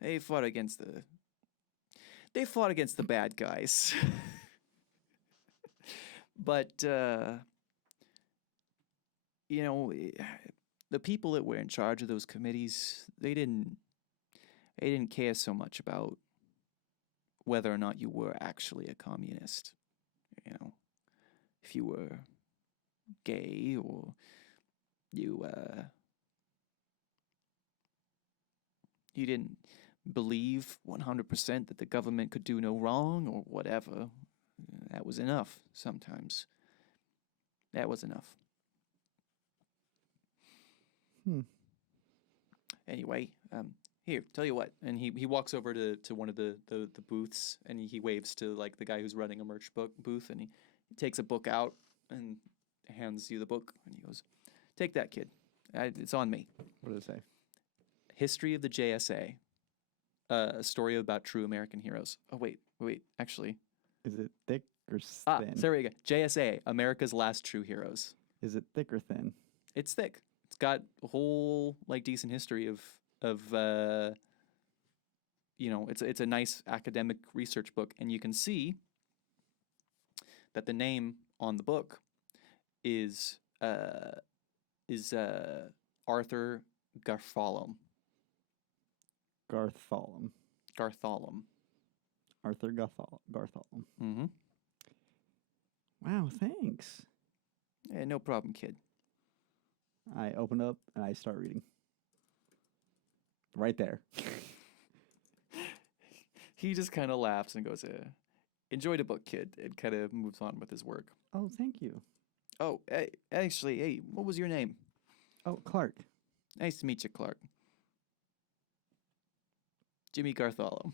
They fought against the bad guys. But you know, the people that were in charge of those committees, they didn't care so much about whether or not you were actually a communist. You know, if you were gay or you you didn't believe 100% that the government could do no wrong or whatever, that was enough sometimes. That was enough. Anyway, here, tell you what. And he walks over to one of the booths and he waves to like the guy who's running a merch book booth and he takes a book out and hands you the book and he goes, "Take that, kid. It's on me. What does it say? History of the JSA. A story about true American heroes." Oh, wait. Actually. Is it thick or thin? Sorry again. JSA, America's Last True Heroes. Is it thick or thin? It's thick. It's got a whole like decent history of you know, it's a nice academic research book, and you can see that the name on the book is Arthur Garthalum. Garthalum. Garthalum. Arthur Garthalum. Mm-hmm. Wow, thanks. Yeah, no problem, kid. I open up and I start reading. Right there. He just kind of laughs and goes, "Enjoy the book, kid," and kind of moves on with his work. Oh, thank you. Oh, actually, hey, what was your name? Oh, Clark. Nice to meet you, Clark. Jimmy Garthalum.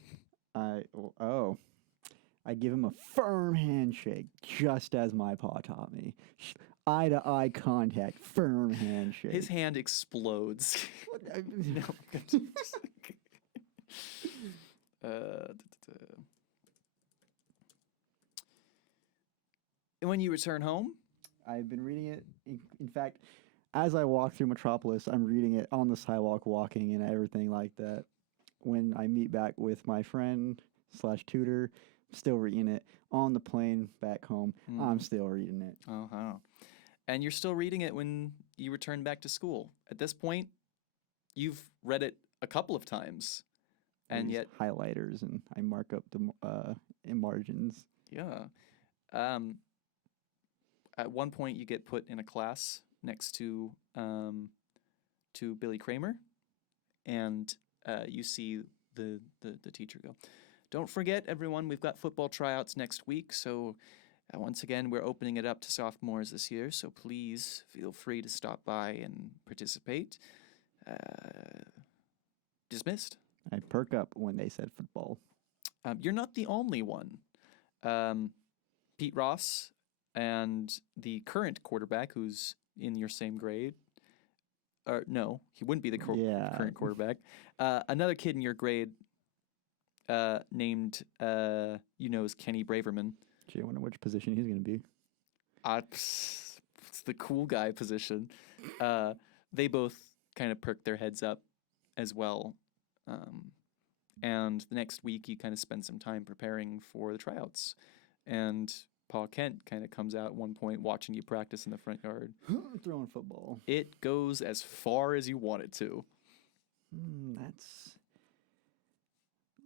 I give him a firm handshake, just as my pa taught me. Eye to eye contact, firm handshake. His hand explodes. What? No. And when you return home, I've been reading it. In fact, as I walk through Metropolis, I'm reading it on the sidewalk, walking and everything like that. When I meet back with my friend / tutor, I'm still reading it. On the plane back home, I'm still reading it. uh-huh. And you're still reading it when you return back to school. At this point, you've read it a couple of times, I and use yet, highlighters and I mark up the margins. yeah. At one point, you get put in a class next to Billy Kramer, and you see the teacher go, "Don't forget, everyone, we've got football tryouts next week, so once again, we're opening it up to sophomores this year, so please feel free to stop by and participate." Dismissed. I perk up when they said football. You're not the only one. Pete Ross and the current quarterback, who's in your same grade, or no, he wouldn't be the current quarterback. Another kid in your grade named, is Kenny Braverman. Gee, I wonder which position he's going to be. It's the cool guy position. They both kind of perk their heads up as well. And the next week, you kind of spend some time preparing for the tryouts. And Paul Kent kind of comes out at one point watching you practice in the front yard. Throwing football. It goes as far as you want it to.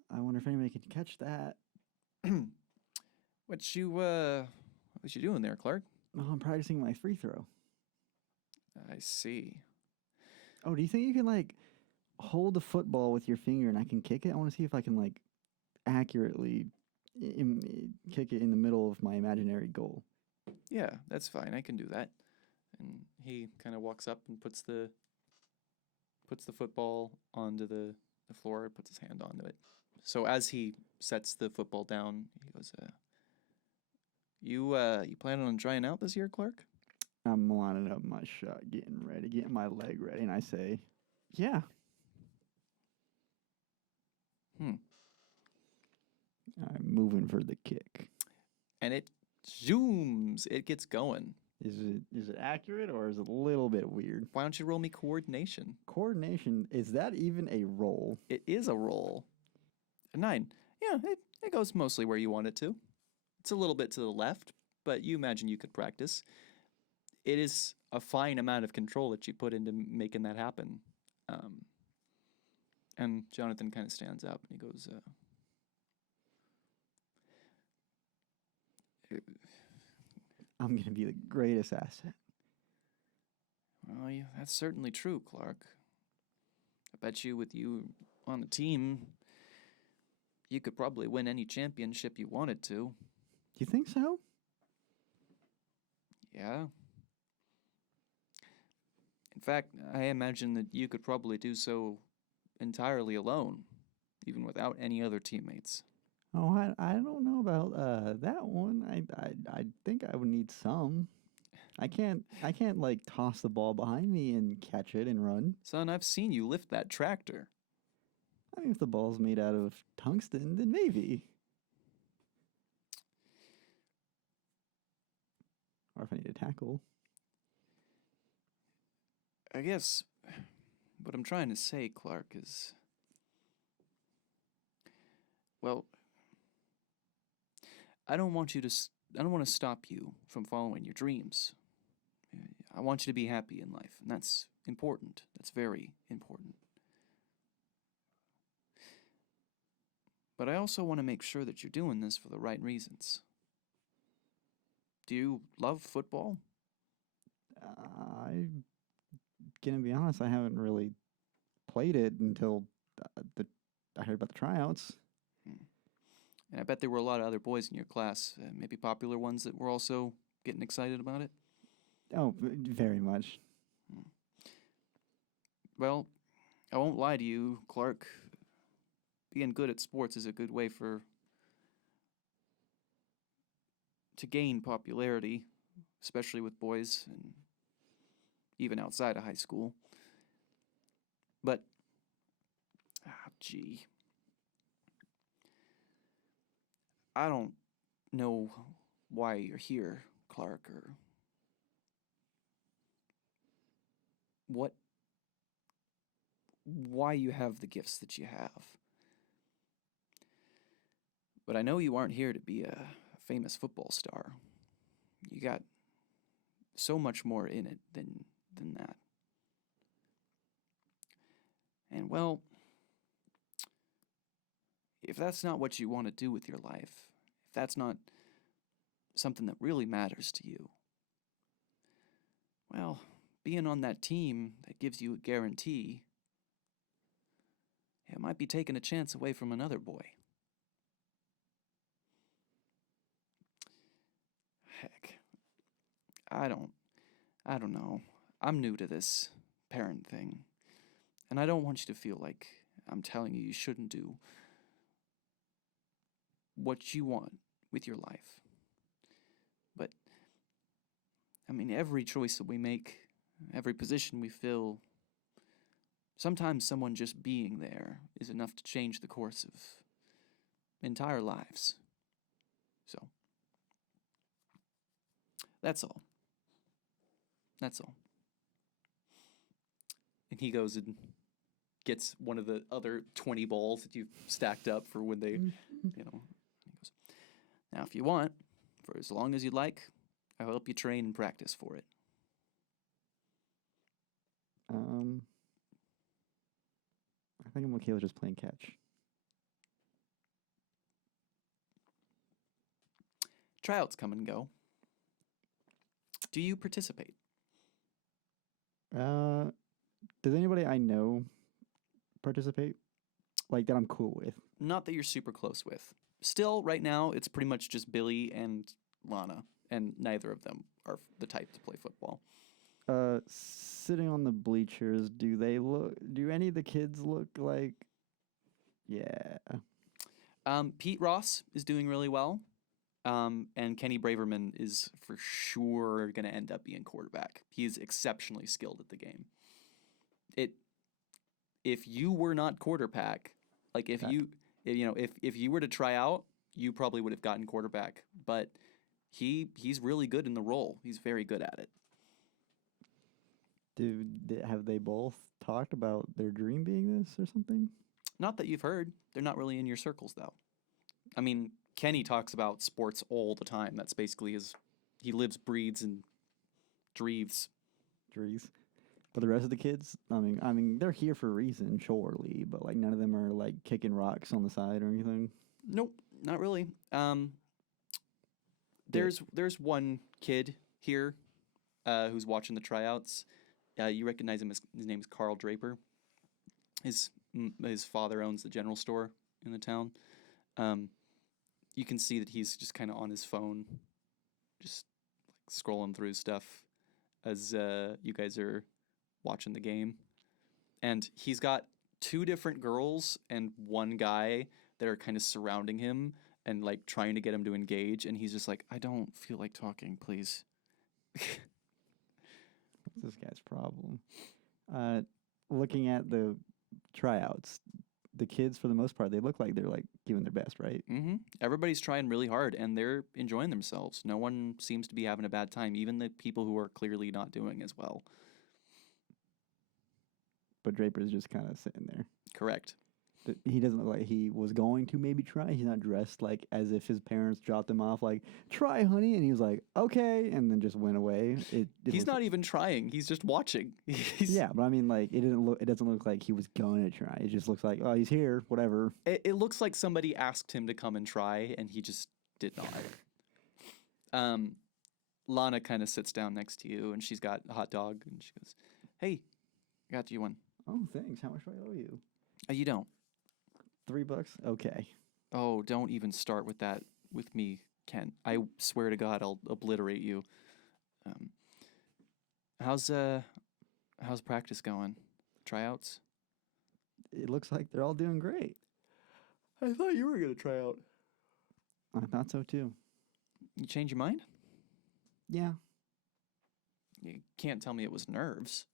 I wonder if anybody can catch that. What you doing there, Clark? Oh, I'm practicing my free throw. I see. Oh, do you think you can like hold the football with your finger and I can kick it? I want to see if I can like accurately kick it in the middle of my imaginary goal. Yeah, that's fine. I can do that. And he kind of walks up and puts the football onto the floor, puts his hand onto it. So as he sets the football down, he goes, You planning on trying out this year, Clark?" I'm lining up my shot, getting ready, getting my leg ready, and I say, yeah. Hmm. I'm moving for the kick. And it zooms. It gets going. Is it accurate or is it a little bit weird? Why don't you roll me coordination? Coordination, is that even a roll? It is a roll. A 9. Yeah, it goes mostly where you want it to. It's a little bit to the left, but you imagine you could practice. It is a fine amount of control that you put into making that happen. And Jonathan kind of stands up and he goes, I'm going to be the greatest asset. well, yeah, that's certainly true, Clark. I bet you with you on the team, you could probably win any championship you wanted to. You think so? Yeah. In fact, I imagine that you could probably do so entirely alone, even without any other teammates. Oh, I don't know about that one. I think I would need some. I can't like toss the ball behind me and catch it and run. Son, I've seen you lift that tractor. I mean, if the ball's made out of tungsten, then maybe. Or if I need a tackle. I guess what I'm trying to say, Clark, is... Well, I don't want to stop you from following your dreams. I want you to be happy in life, and that's important. That's very important. But I also want to make sure that you're doing this for the right reasons. Do you love football? I'm gonna be honest. I haven't really played it until I heard about the tryouts. And I bet there were a lot of other boys in your class, maybe popular ones that were also getting excited about it. Oh, very much. Well, I won't lie to you, Clark. Being good at sports is a good way to gain popularity, especially with boys and even outside of high school. But, gee. I don't know why you're here, Clark, or why you have the gifts that you have. But I know you aren't here to be a famous football star. You got so much more in it than that. And well, if that's not what you want to do with your life, if that's not something that really matters to you, well, being on that team that gives you a guarantee, it might be taking a chance away from another boy. Heck, I don't know. I'm new to this parent thing, and I don't want you to feel like I'm telling you shouldn't do what you want with your life. But, I mean, every choice that we make, every position we fill, sometimes someone just being there is enough to change the course of entire lives. So, that's all. That's all. And he goes and gets one of the other 20 balls that you've stacked up for when they, He goes, now, if you want, for as long as you'd like, I'll help you train and practice for it. I think I'm okay with just playing catch. Tryouts come and go. Do you participate? Does anybody I know participate? Like that I'm cool with? Not that you're super close with. Still, right now, it's pretty much just Billy and Lana, and neither of them are the type to play football. Sitting on the bleachers, do any of the kids look like... Yeah. Pete Ross is doing really well. And Kenny Braverman is for sure going to end up being quarterback. He's exceptionally skilled at the game. If you were not quarterback, like if you were to try out, you probably would have gotten quarterback. But he's really good in the role. He's very good at it. Have they both talked about their dream being this or something? Not that you've heard. They're not really in your circles, though. I mean, Kenny talks about sports all the time. That's basically he lives, breathes, and dreams. But the rest of the kids, I mean, they're here for a reason, surely. But like, none of them are like kicking rocks on the side or anything. Nope, not really. There's one kid here who's watching the tryouts. You recognize him his name is Carl Draper. His father owns the general store in the town. You can see that he's just kind of on his phone, just like scrolling through stuff as you guys are watching the game. And he's got 2 different girls and 1 guy that are kind of surrounding him and like trying to get him to engage. And he's just like, I don't feel like talking, please. What's this guy's problem? Looking at the tryouts, the kids, for the most part, they look like they're like giving their best, right? Mm-hmm. Everybody's trying really hard, and they're enjoying themselves. No one seems to be having a bad time, even the people who are clearly not doing as well. But Draper's just kind of sitting there. Correct. He doesn't look like he was going to maybe try. He's not dressed like as if his parents dropped him off like, try, honey. And he was like, okay. And then just went away. He's not even trying. He's just watching. Yeah, but I mean, like, it doesn't look like he was going to try. It just looks like, oh, he's here, whatever. It looks like somebody asked him to come and try, and he just did not. Lana kind of sits down next to you, and she's got a hot dog, and she goes, hey, I got you one. Oh, thanks. How much do I owe you? You don't. $3? Okay. Oh, don't even start with that with me, Ken. I swear to God, I'll obliterate you. How's practice going? Tryouts? It looks like they're all doing great. I thought you were gonna try out. I thought so too. You change your mind? Yeah. You can't tell me it was nerves.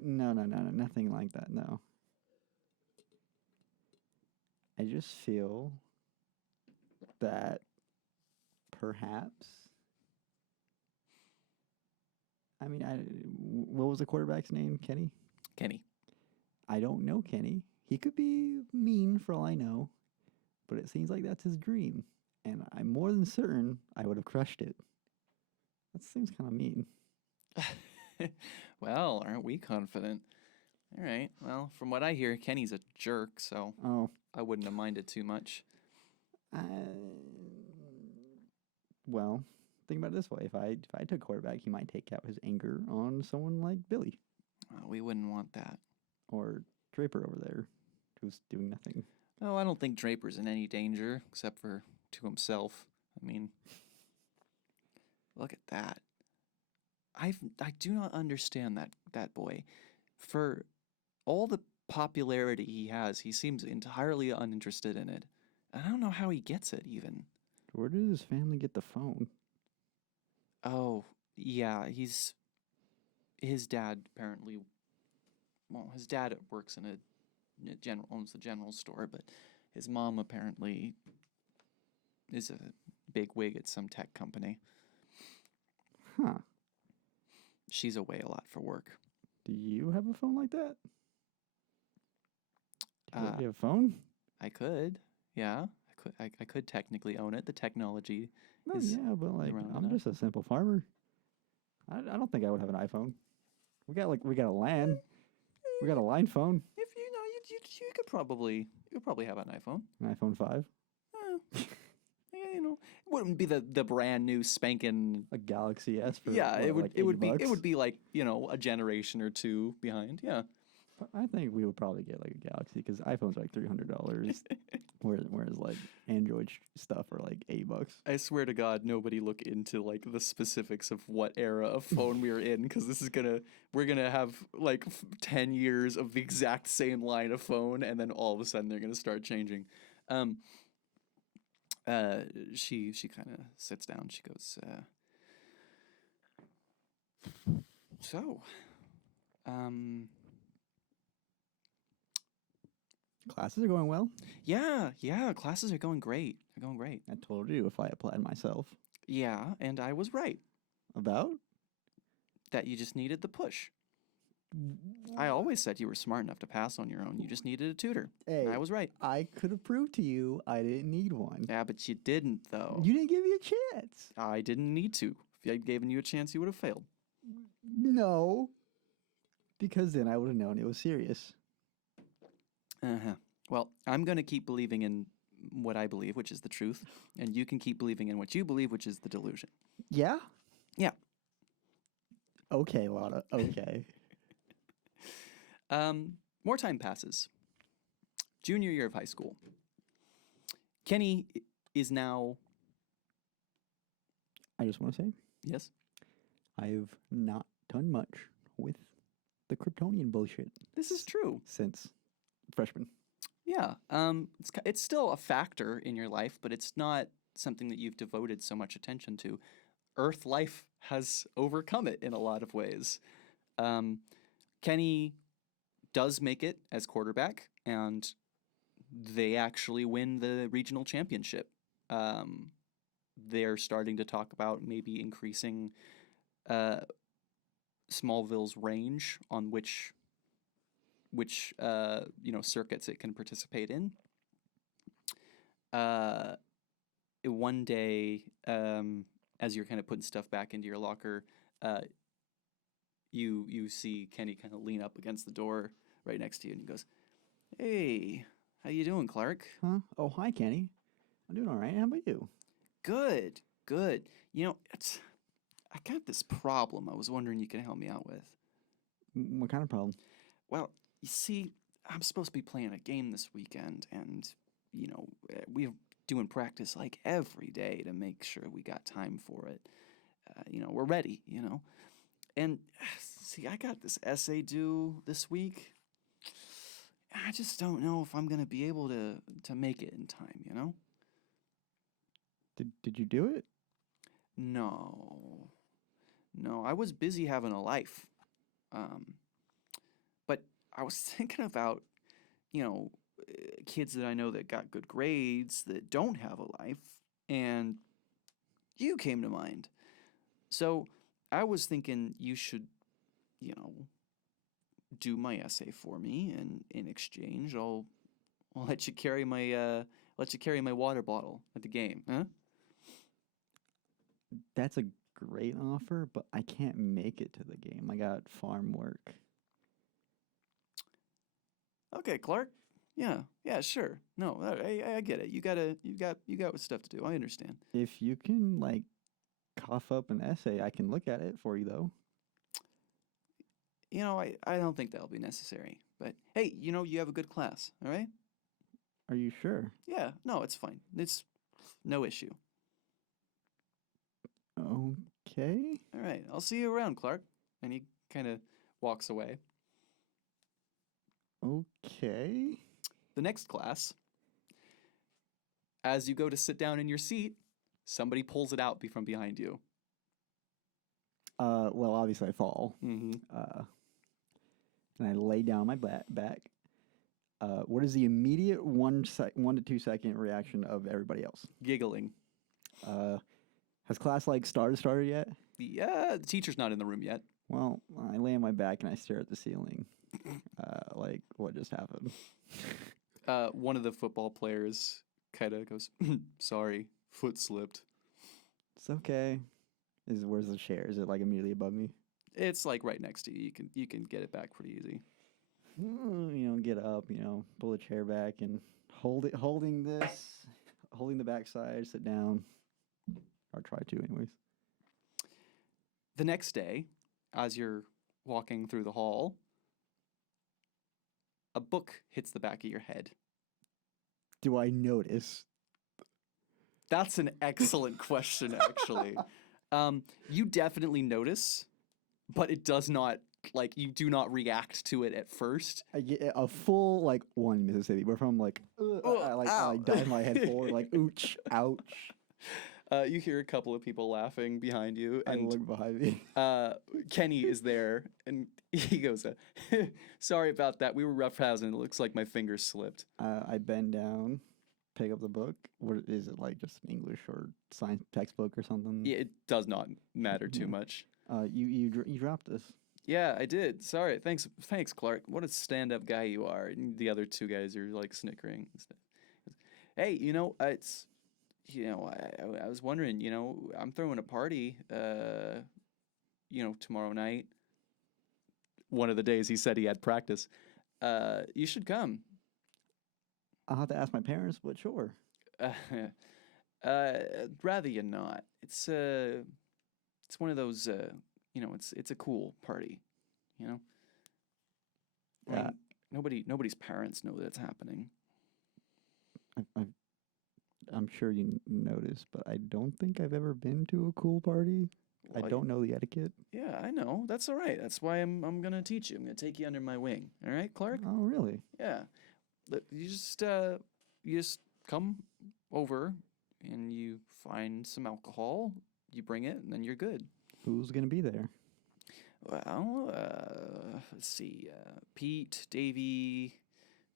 No, nothing like that. No. I just feel that perhaps. I mean, what was the quarterback's name? Kenny? Kenny. I don't know Kenny. He could be mean for all I know, but it seems like that's his dream. And I'm more than certain I would have crushed it. That seems kind of mean. Well, aren't we confident? All right. Well, from what I hear, Kenny's a jerk, so I wouldn't have minded too much. Well, think about it this way: if I took quarterback, he might take out his anger on someone like Billy. We wouldn't want that. Or Draper over there, who's doing nothing. Oh, I don't think Draper's in any danger, except for to himself. I mean, look at that. I do not understand that boy. For all the popularity he has, he seems entirely uninterested in it. I don't know how he gets it, even. Where did his family get the phone? Oh, yeah, his dad apparently, well, his dad works in owns the general store, but his mom apparently is a big wig at some tech company. Huh. She's away a lot for work. Do you have a phone like that? Do you have a phone? I could. Yeah, I could technically own it. The technology is yeah, but like, around I'm enough. just a simple farmer. I don't think I would have an iPhone. We got a LAN. We got a line phone. If you could probably have an iPhone. An iPhone 5. Yeah, it wouldn't be the brand new spanking. A Galaxy S for It would like it would $80? be like a generation or two behind. Yeah. I think we would probably get like a Galaxy because iPhones are like $300, whereas like Android stuff are like $80. I swear to God, nobody look into like the specifics of what era of phone we are in, because we're gonna have like 10 years of the exact same line of phone, and then all of a sudden they're gonna start changing. She kind of sits down. She goes, so, Classes are going well. yeah, classes are going great. They're going great. I told you if I applied myself. Yeah, and I was right About? that you just needed the push. I always said you were smart enough to pass on your own. You just needed a tutor. Hey, I was right. I could have proved to you I didn't need one. Yeah, but you didn't, though. You didn't give me a chance. I didn't need to. If I'd given you a chance, you would have failed. No. Because then I would have known it was serious. Uh-huh. Well, I'm going to keep believing in what I believe, which is the truth, and you can keep believing in what you believe, which is the delusion. Yeah? Yeah. Okay, Lana. Okay. More time passes. Junior year of high school. Kenny is now... I just want to say, Yes? I've not done much with the Kryptonian bullshit This is true. since freshman. Yeah. It's still a factor in your life, but it's not something that you've devoted so much attention to. Earth life has overcome it in a lot of ways. Kenny does make it as quarterback, and they actually win the regional championship. They're starting to talk about maybe increasing Smallville's range on which circuits it can participate in. One day, as you're kind of putting stuff back into your locker, you see Kenny kind of lean up against the door right next to you, and he goes, "Hey, how you doing, Clark?" Huh? Oh, hi, Kenny. I'm doing all right. How about you? Good, good. I got this problem I was wondering you could help me out with. What kind of problem? Well, you see, I'm supposed to be playing a game this weekend, and, we're doing practice like every day to make sure we got time for it. We're ready, And, see, I got this essay due this week. I just don't know if I'm going to be able to make it in time, Did you do it? No, I was busy having a life. But I was thinking about, kids that I know that got good grades that don't have a life, and you came to mind. So I was thinking you should, do my essay for me, and in exchange, I'll let you carry my water bottle at the game, huh? That's a great offer, but I can't make it to the game. I got farm work. Okay, Clark. Yeah, sure. No, I get it. You got stuff to do. I understand. If you can cough up an essay, I can look at it for you though. I don't think that'll be necessary. But hey, you have a good class, all right? Are you sure? Yeah, no, it's fine. It's no issue. Okay. All right, I'll see you around, Clark. And he kind of walks away. Okay. The next class, as you go to sit down in your seat, somebody pulls it out from behind you. Well, obviously I fall. Mm-hmm. And I lay down my back. What is the immediate 1 to 2 second reaction of everybody else? Giggling. Has class started yet? Yeah, the teacher's not in the room yet. Well, I lay on my back and I stare at the ceiling. What just happened? One of the football players kind of goes, "Sorry, foot slipped." It's okay. Where's the chair? Is it immediately above me? It's right next to you. You can get it back pretty easy. Get up, pull the chair back and holding the backside, sit down. Or try to anyways. The next day, as you're walking through the hall, a book hits the back of your head. Do I notice? That's an excellent question, actually. You definitely notice, but it does not like you do not react to it at first. I get a full like one Mississippi, where I'm like, I dive my head forward, like, ouch, ouch. You hear a couple of people laughing behind you, I and look behind me. Kenny is there, and he goes, "Sorry about that. We were roughhousing. It looks like my fingers slipped." I bend down, pick up the book. What is it, like just an English or science textbook or something? Yeah, it does not matter too much. You dropped this. Yeah, I did. Sorry. Thanks, Clark. What a stand-up guy you are. And the other two guys are like snickering and stuff. Hey, it's, I was wondering, I'm throwing a party, tomorrow night. One of the days he said he had practice. You should come. I'll have to ask my parents, but sure. Rather you not. It's one of those, it's a cool party, Yeah. Nobody's parents know that it's happening. I'm sure you noticed, but I don't think I've ever been to a cool party. Well, I don't know the etiquette. Yeah, I know. That's all right. That's why I'm gonna teach you. I'm gonna take you under my wing. All right, Clark? Oh, really? Yeah. Look, you just come over and you find some alcohol, you bring it, and then you're good. Who's gonna be there? Well, let's see. Pete, Davey,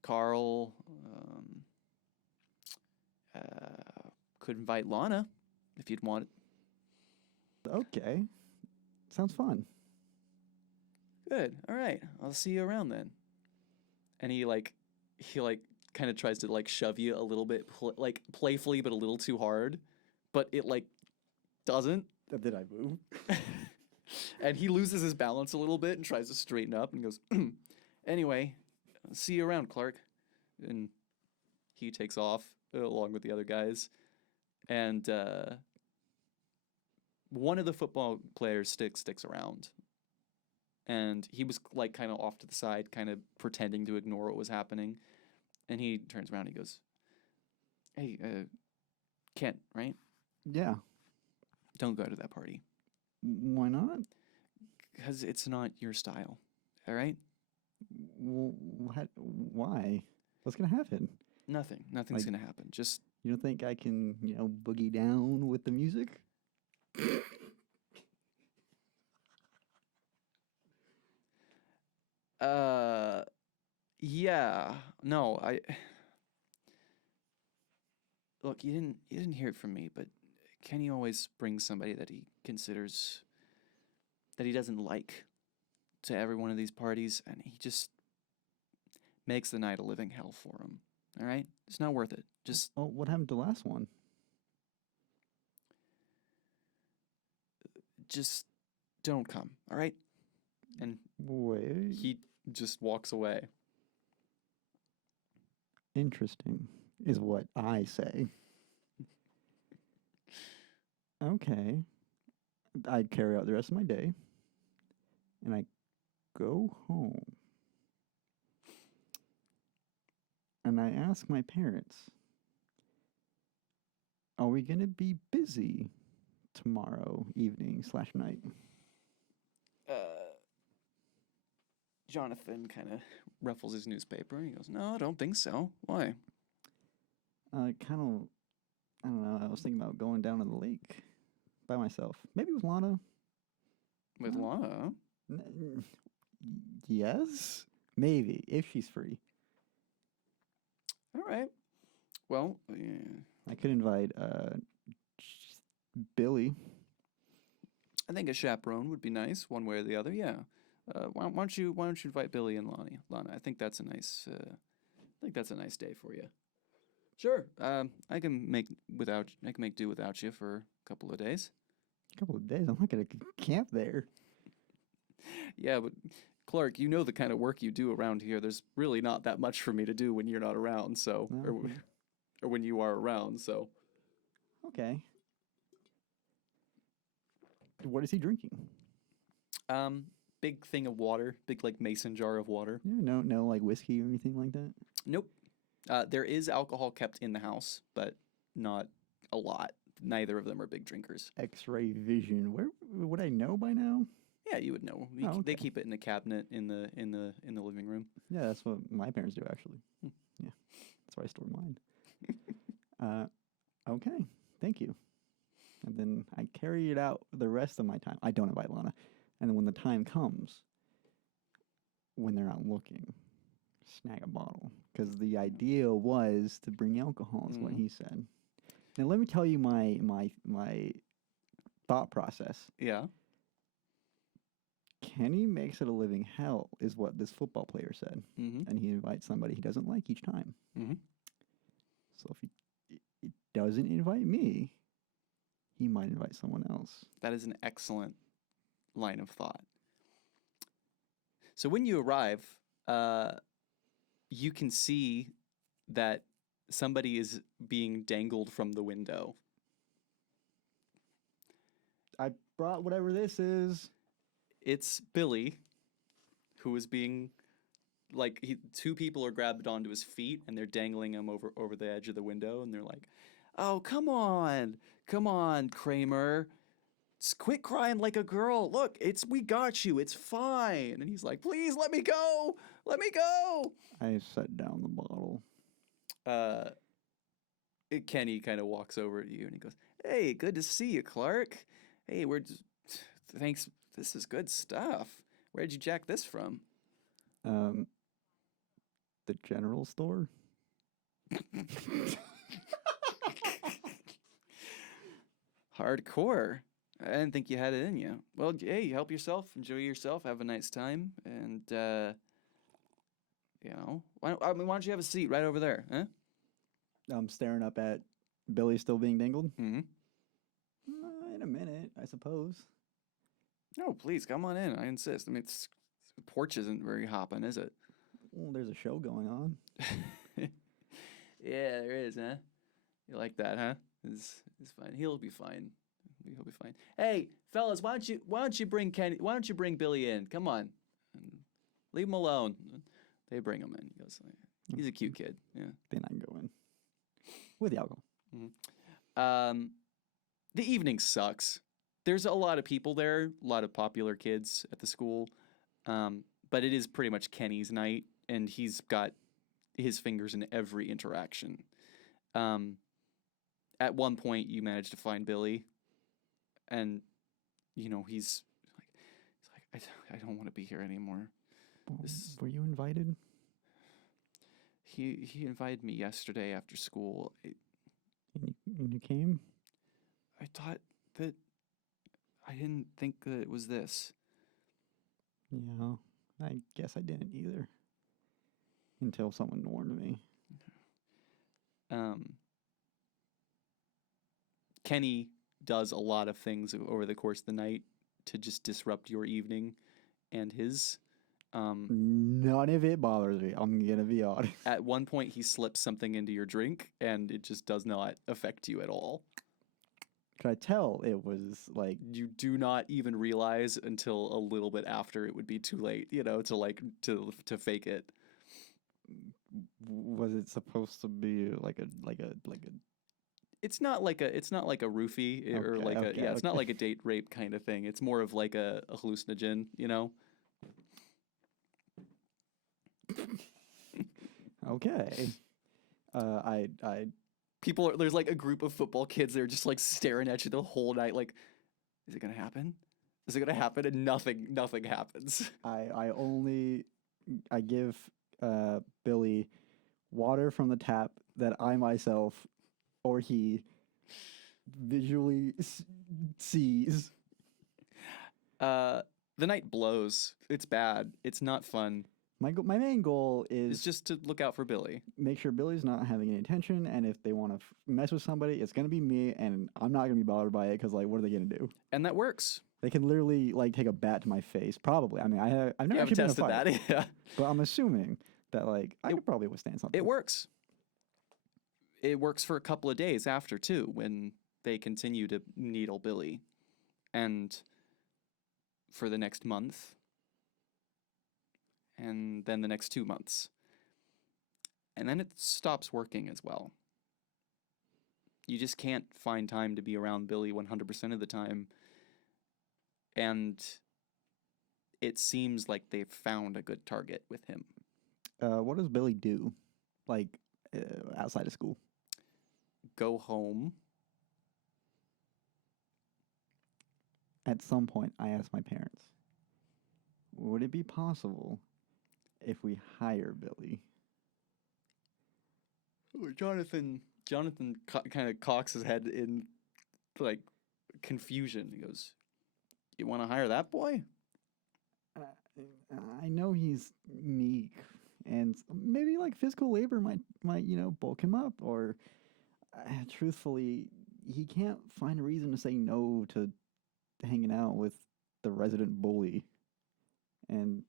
Carl. Could invite Lana if you'd want it. Okay. Sounds fun. Good. All right. I'll see you around then. And he kind of tries to shove you a little bit, playfully, but a little too hard. But it doesn't. Did I move? And he loses his balance a little bit and tries to straighten up and goes, "Anyway, see you around, Clark." And he takes off along with the other guys. And one of the football players sticks around. And he was kind of off to the side, kind of pretending to ignore what was happening. And he turns around and he goes, "Hey, Kent, right? Yeah. Don't go to that party. Why not? Because it's not your style, all right? Well, why? What's gonna happen? Nothing's going to happen. Just You don't think I can, boogie down with the music? Yeah. No, Look, you didn't hear it from me, but Kenny always brings somebody that he considers that he doesn't like to every one of these parties, and he just makes the night a living hell for him. All right? It's not worth it. Just Oh, what happened to the last one? just don't come, all right? And Wait. he just walks away. Interesting, is what I say. Okay. I carry out the rest of my day, and I go home. And I ask my parents, are we going to be busy tomorrow evening/night? Jonathan kind of ruffles his newspaper and he goes, "No, I don't think so. Why?" I don't know. I was thinking about going down to the lake by myself. Maybe with Lana. With Lana? Yes? Maybe, if she's free. All right. Well, yeah. I could invite Billy. I think a chaperone would be nice, one way or the other. Yeah. Why don't you invite Billy and Lana? I think that's a nice. Day for you. Sure. I can make do without you for a couple of days. A couple of days? I'm not gonna camp there. Yeah, but Clark, you know the kind of work you do around here. There's really not that much for me to do when you're not around. So, or when you are around. So. Okay. What is he drinking? Big thing of water, big mason jar of water. Yeah, no, like whiskey or anything like that. Nope. There is alcohol kept in the house, but not a lot. Neither of them are big drinkers. X-ray vision. Where would I know by now? Yeah, you would know. Oh, They okay. keep it in a cabinet in the living room. Yeah, that's what my parents do actually. Hmm. Yeah, that's where I store mine. Okay, thank you. And then I carry it out the rest of my time. I don't invite Lana. And then when the time comes, when they're not looking, snag a bottle. Because the idea was to bring alcohol, is what Mhm. he said. Now let me tell you my thought process. Yeah. Kenny makes it a living hell, is what this football player said. Mm-hmm. And he invites somebody he doesn't like each time. Mm-hmm. So if he doesn't invite me, he might invite someone else. That is an excellent line of thought. So when you arrive, you can see that somebody is being dangled from the window. I brought whatever this is. It's Billy, who is being, like, two people are grabbed onto his feet and they're dangling him over the edge of the window, and they're like, "Oh, come on, Kramer. Quit crying like a girl. Look, we got you. It's fine." And he's like, "Please let me go. Let me go." I set down the bottle. Kenny kind of walks over to you and he goes, "Hey, good to see you, Clark. Hey, thanks. This is good stuff. Where'd you jack this from?" The general store. Hardcore. I didn't think you had it in you. Well, hey, help yourself, enjoy yourself, have a nice time, and why don't you have a seat right over there, huh? I'm staring up at Billy still being dangled. Mm-hmm. In a minute, I suppose. No, please come on in. I insist. I mean, the porch isn't very hopping, is it? Well, there's a show going on. Yeah, there is, huh? You like that, huh? It's fine. He'll be fine. He'll be fine. Hey, fellas, why don't you bring Billy in? Come on, leave him alone. They bring him in. He goes, "He's a cute kid." Yeah. Then I can go in with the alcohol. The evening sucks. There's a lot of people there, a lot of popular kids at the school, but it is pretty much Kenny's night, and he's got his fingers in every interaction. At one point, you manage to find Billy, and he's like, I don't want to be here anymore. Were you invited? He invited me yesterday after school. And you came? I thought that I didn't think that it was this. Yeah, I guess I didn't either. Until someone warned me. Kenny does a lot of things over the course of the night to just disrupt your evening and his. None of it bothers me. I'm gonna be honest. At one point, he slips something into your drink, and it just does not affect you at all. Could I tell it was like You do not even realize until a little bit after it would be too late, to fake it. was it supposed to be like a It's not like a roofie or it's not like a date rape kind of thing. It's more of like a hallucinogen, okay. I There's like a group of football kids that are just like staring at you the whole night, like, is it gonna happen? Is it gonna happen? And nothing happens. I give Billy water from the tap that I myself or he visually sees. The night blows. It's bad. It's not fun. My main goal It's is just to look out for Billy. make sure Billy's not having any attention, and if they want to mess with somebody, it's gonna be me, and I'm not gonna be bothered by it because like, what are they gonna do? And that works. They can literally like take a bat to my face, probably. I mean, I've never You haven't actually been in a tested fight, that. Yeah. but I'm assuming that like I could probably withstand something. It works. It works for a couple of days after too, when they continue to needle Billy, and for the next month, and then the next 2 months, and then it stops working as well. You just can't find time to be around Billy 100% of the time, and it seems like they've found a good target with him. What does Billy do, like outside of school? Go home. At some point, I asked my parents, would it be possible if we hire Billy? Jonathan kind of cocks his head in like confusion. He goes, "You want to hire that boy?" I know he's meek, and maybe like physical labor might bulk him up. Or truthfully, he can't find a reason to say no to hanging out with the resident bully, and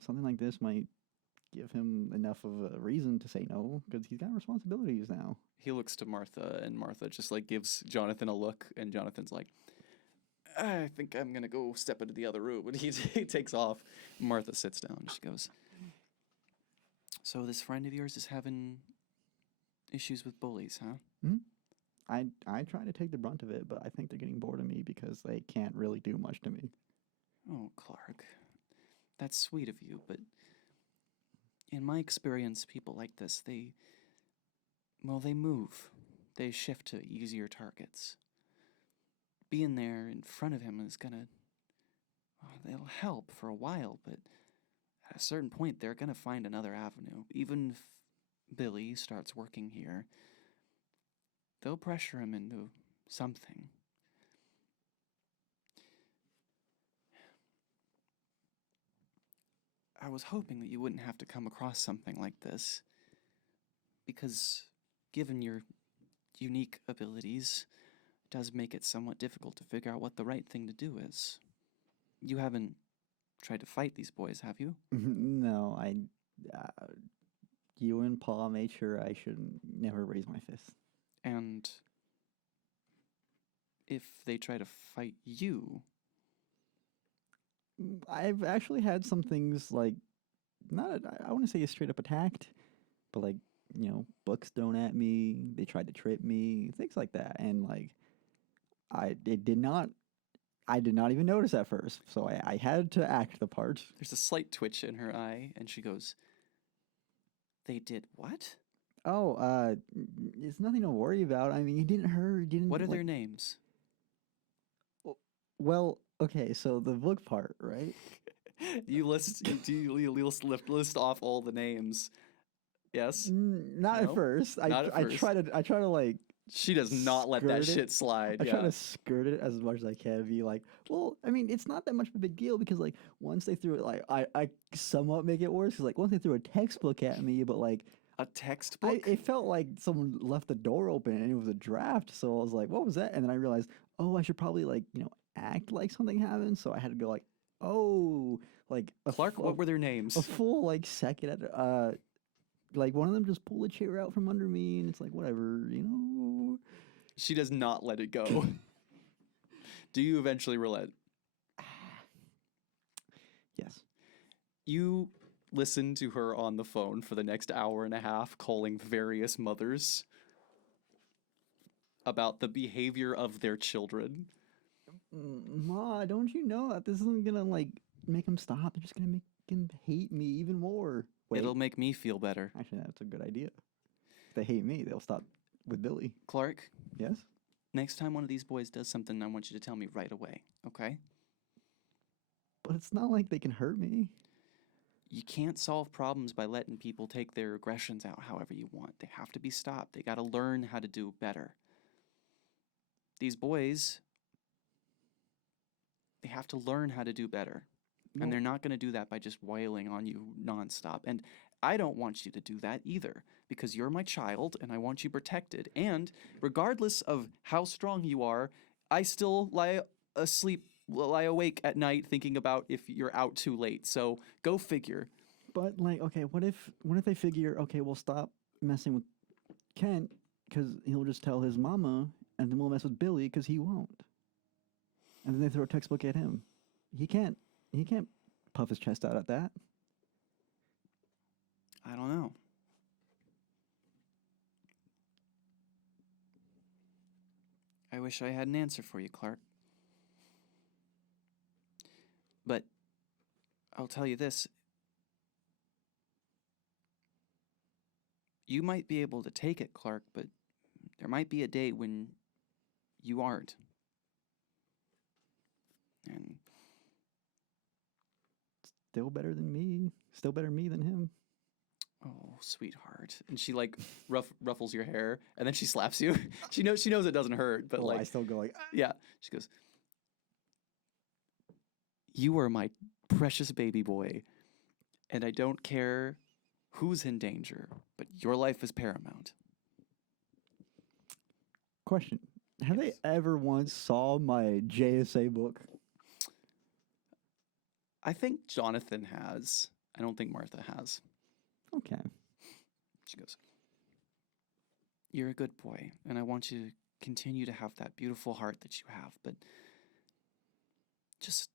something like this might give him enough of a reason to say no because he's got responsibilities now. He looks to Martha, and Martha just like gives Jonathan a look, and Jonathan's like, "I think I'm gonna go step into the other room." And he takes off. Martha sits down. She goes, "So this friend of yours is having issues with bullies, huh?" I try to take the brunt of it, but I think they're getting bored of me because they can't really do much to me. Oh, Clark, that's sweet of you, but in my experience, people like this, they move. They shift to easier targets. Being there in front of him is gonna, they'll help for a while, but at a certain point, they're gonna find another avenue. Even if Billy starts working here, they'll pressure him into something. I was hoping that you wouldn't have to come across something like this, because given your unique abilities, it does make it somewhat difficult to figure out what the right thing to do is. You haven't tried to fight these boys, have you? No, you and Paul made sure I should never raise my fist. And if they try to fight you... I've actually had some things like, I want to say straight up attacked, but like, books thrown at me, they tried to trip me, things like that. And like, I did not even notice at first. So I had to act the part. There's a slight twitch in her eye, and she goes, "They did what?" Oh, it's nothing to worry about. I mean, he didn't hurt, didn't... What are their names? Well, okay, so the book part, right? You list off all the names. Yes? Not No? at first. Not at first. I try to like... She does not let that skirt it. shit slide. I yeah. try to skirt it as much as I can. Be like, well, I mean, it's not that much of a big deal because like once they threw it, like I somewhat make it worse. Cause like once they threw a textbook at me, but like A textbook? it felt like someone left the door open and it was a draft. So I was like, what was that? And then I realized, oh, I should probably like act like something happened. So I had to go like, oh, like Clark, what were their names? a full like second at like one of them just pulled a chair out from under me and it's like whatever. She does not let it go. Do you eventually relent? Yes. You listen to her on the phone for the next hour and a half, calling various mothers about the behavior of their children. Ma, don't you know that this isn't gonna like make him stop? It's just gonna make him hate me even more. Wait, It'll make me feel better. actually, that's a good idea. If they hate me, they'll stop with Billy. Clark, Yes? next time one of these boys does something, I want you to tell me right away, okay? But it's not like they can hurt me. You can't solve problems by letting people take their aggressions out however you want. They have to be stopped. They gotta learn how to do better. These boys, they have to learn how to do better. No. And they're not gonna do that by just wailing on you nonstop. And I don't want you to do that either, because you're my child and I want you protected. And regardless of how strong you are, I still lie awake at night thinking about if you're out too late. So go figure. But like, okay, what if they figure, okay, we'll stop messing with Kent because he'll just tell his mama, and then we'll mess with Billy because he won't. And then they throw a textbook at him. He can't puff his chest out at that. I don't know. I wish I had an answer for you, Clark. But I'll tell you this. You might be able to take it, Clark, but there might be a day when you aren't. And Still better than me. Still better me than him. oh, sweetheart. And she like ruffles your hair, and then she slaps you. she knows it doesn't hurt, but Well, I like still go like, yeah. She goes, "You are my precious baby boy, and I don't care who's in danger, but your life is paramount." question. Have Yes. they ever once saw my JSA book? I think Jonathan has. I don't think Martha has. Okay. She goes, "You're a good boy, and I want you to continue to have that beautiful heart that you have, but just,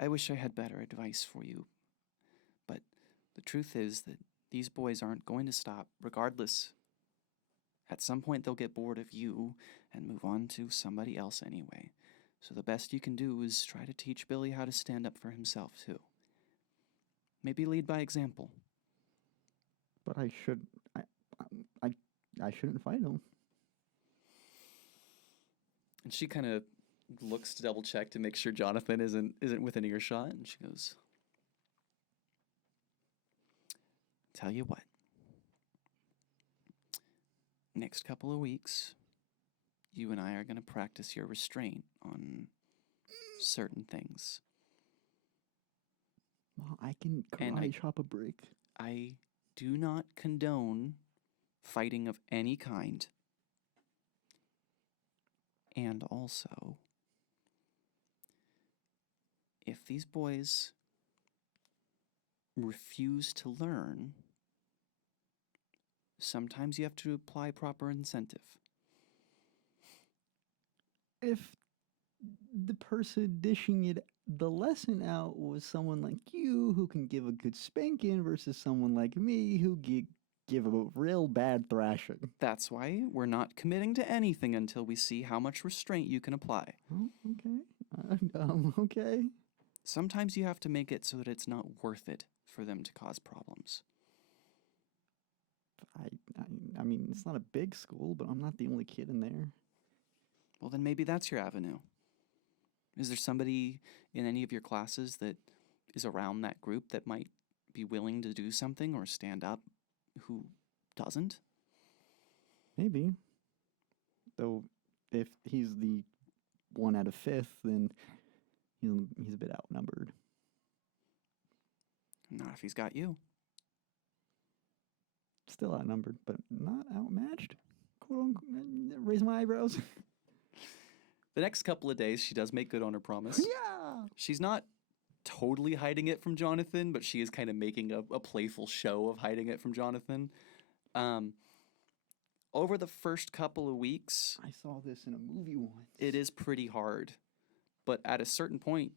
I wish I had better advice for you. But the truth is that these boys aren't going to stop, regardless. At some point, they'll get bored of you and move on to somebody else anyway. So the best you can do is try to teach Billy how to stand up for himself, too. Maybe lead by example." But I should, I, I shouldn't fight him. And she kind of looks to double check to make sure Jonathan isn't within earshot, and she goes, "Tell you what. Next couple of weeks, you and I are going to practice your restraint on certain things. Well, I can And karate chop a brick. I do not condone fighting of any kind. And also, if these boys refuse to learn, sometimes you have to apply proper incentive." If the person dishing the lesson out was someone like you who can give a good spanking versus someone like me who give a real bad thrashing. That's why we're not committing to anything until we see how much restraint you can apply. Oh, okay. Okay. Sometimes you have to make it so that it's not worth it for them to cause problems. I mean, it's not a big school, but I'm not the only kid in there. Well, then maybe that's your avenue. Is there somebody in any of your classes that is around that group that might be willing to do something or stand up who doesn't? Maybe. Though, if he's the one out of fifth, then he's a bit outnumbered. Not if he's got you. Still outnumbered, but not outmatched. Quote unquote, raise my eyebrows. The next couple of days, she does make good on her promise. Yeah. She's not totally hiding it from Jonathan, but she is kind of making a playful show of hiding it from Jonathan. Over the first couple of weeks, I saw this in a movie once. it is pretty hard. But at a certain point,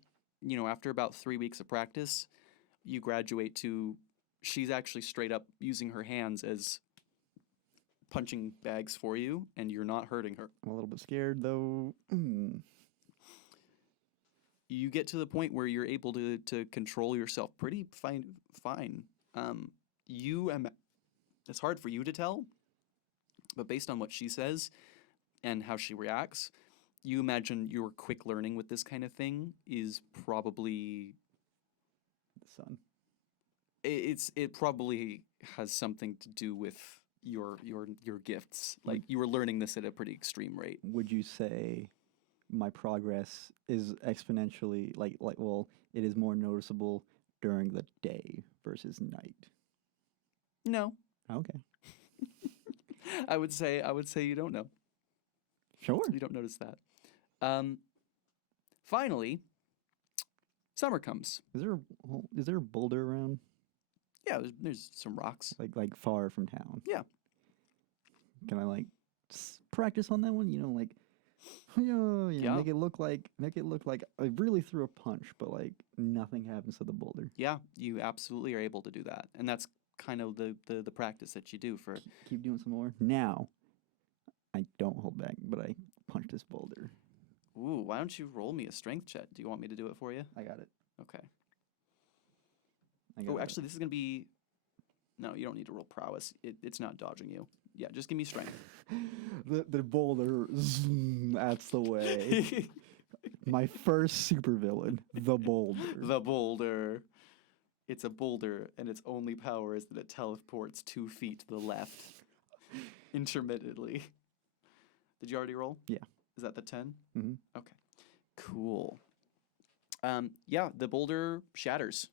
after about 3 weeks of practice, you graduate to she's actually straight up using her hands as punching bags for you, and you're not hurting her. I'm a little bit scared, though. You get to the point where you're able to control yourself pretty fine. It's hard for you to tell, but based on what she says and how she reacts, you imagine your quick learning with this kind of thing is probably The sun. it probably has something to do with your gifts. Like you were learning this at a pretty extreme rate. Would you say my progress is exponentially well, it is more noticeable during the day versus night? No. Okay. I would say you don't know. Sure. You don't notice that. Finally, summer comes. Is there a boulder around? Yeah, there's some rocks. Like far from town? Yeah. Can I practice on that one? Yeah. Make it look like I really threw a punch, but nothing happens to the boulder. Yeah, you absolutely are able to do that, and that's kind of the practice that you do for. Keep doing some more. Now, I don't hold back, but I punch this boulder. Ooh, why don't you roll me a strength check? Do you want me to do it for you? I got it. Okay. I got Oh, it. actually, this is going to be... No, you don't need to roll prowess. It's not dodging you. Yeah, just give me strength. The boulder, zoom, that's the way. My first supervillain, the boulder. The boulder. It's a boulder, and its only power is that it teleports 2 feet to the left intermittently. Did you already roll? Yeah. Is that the 10? Mm-hmm. Okay. Cool. Yeah, the boulder shatters.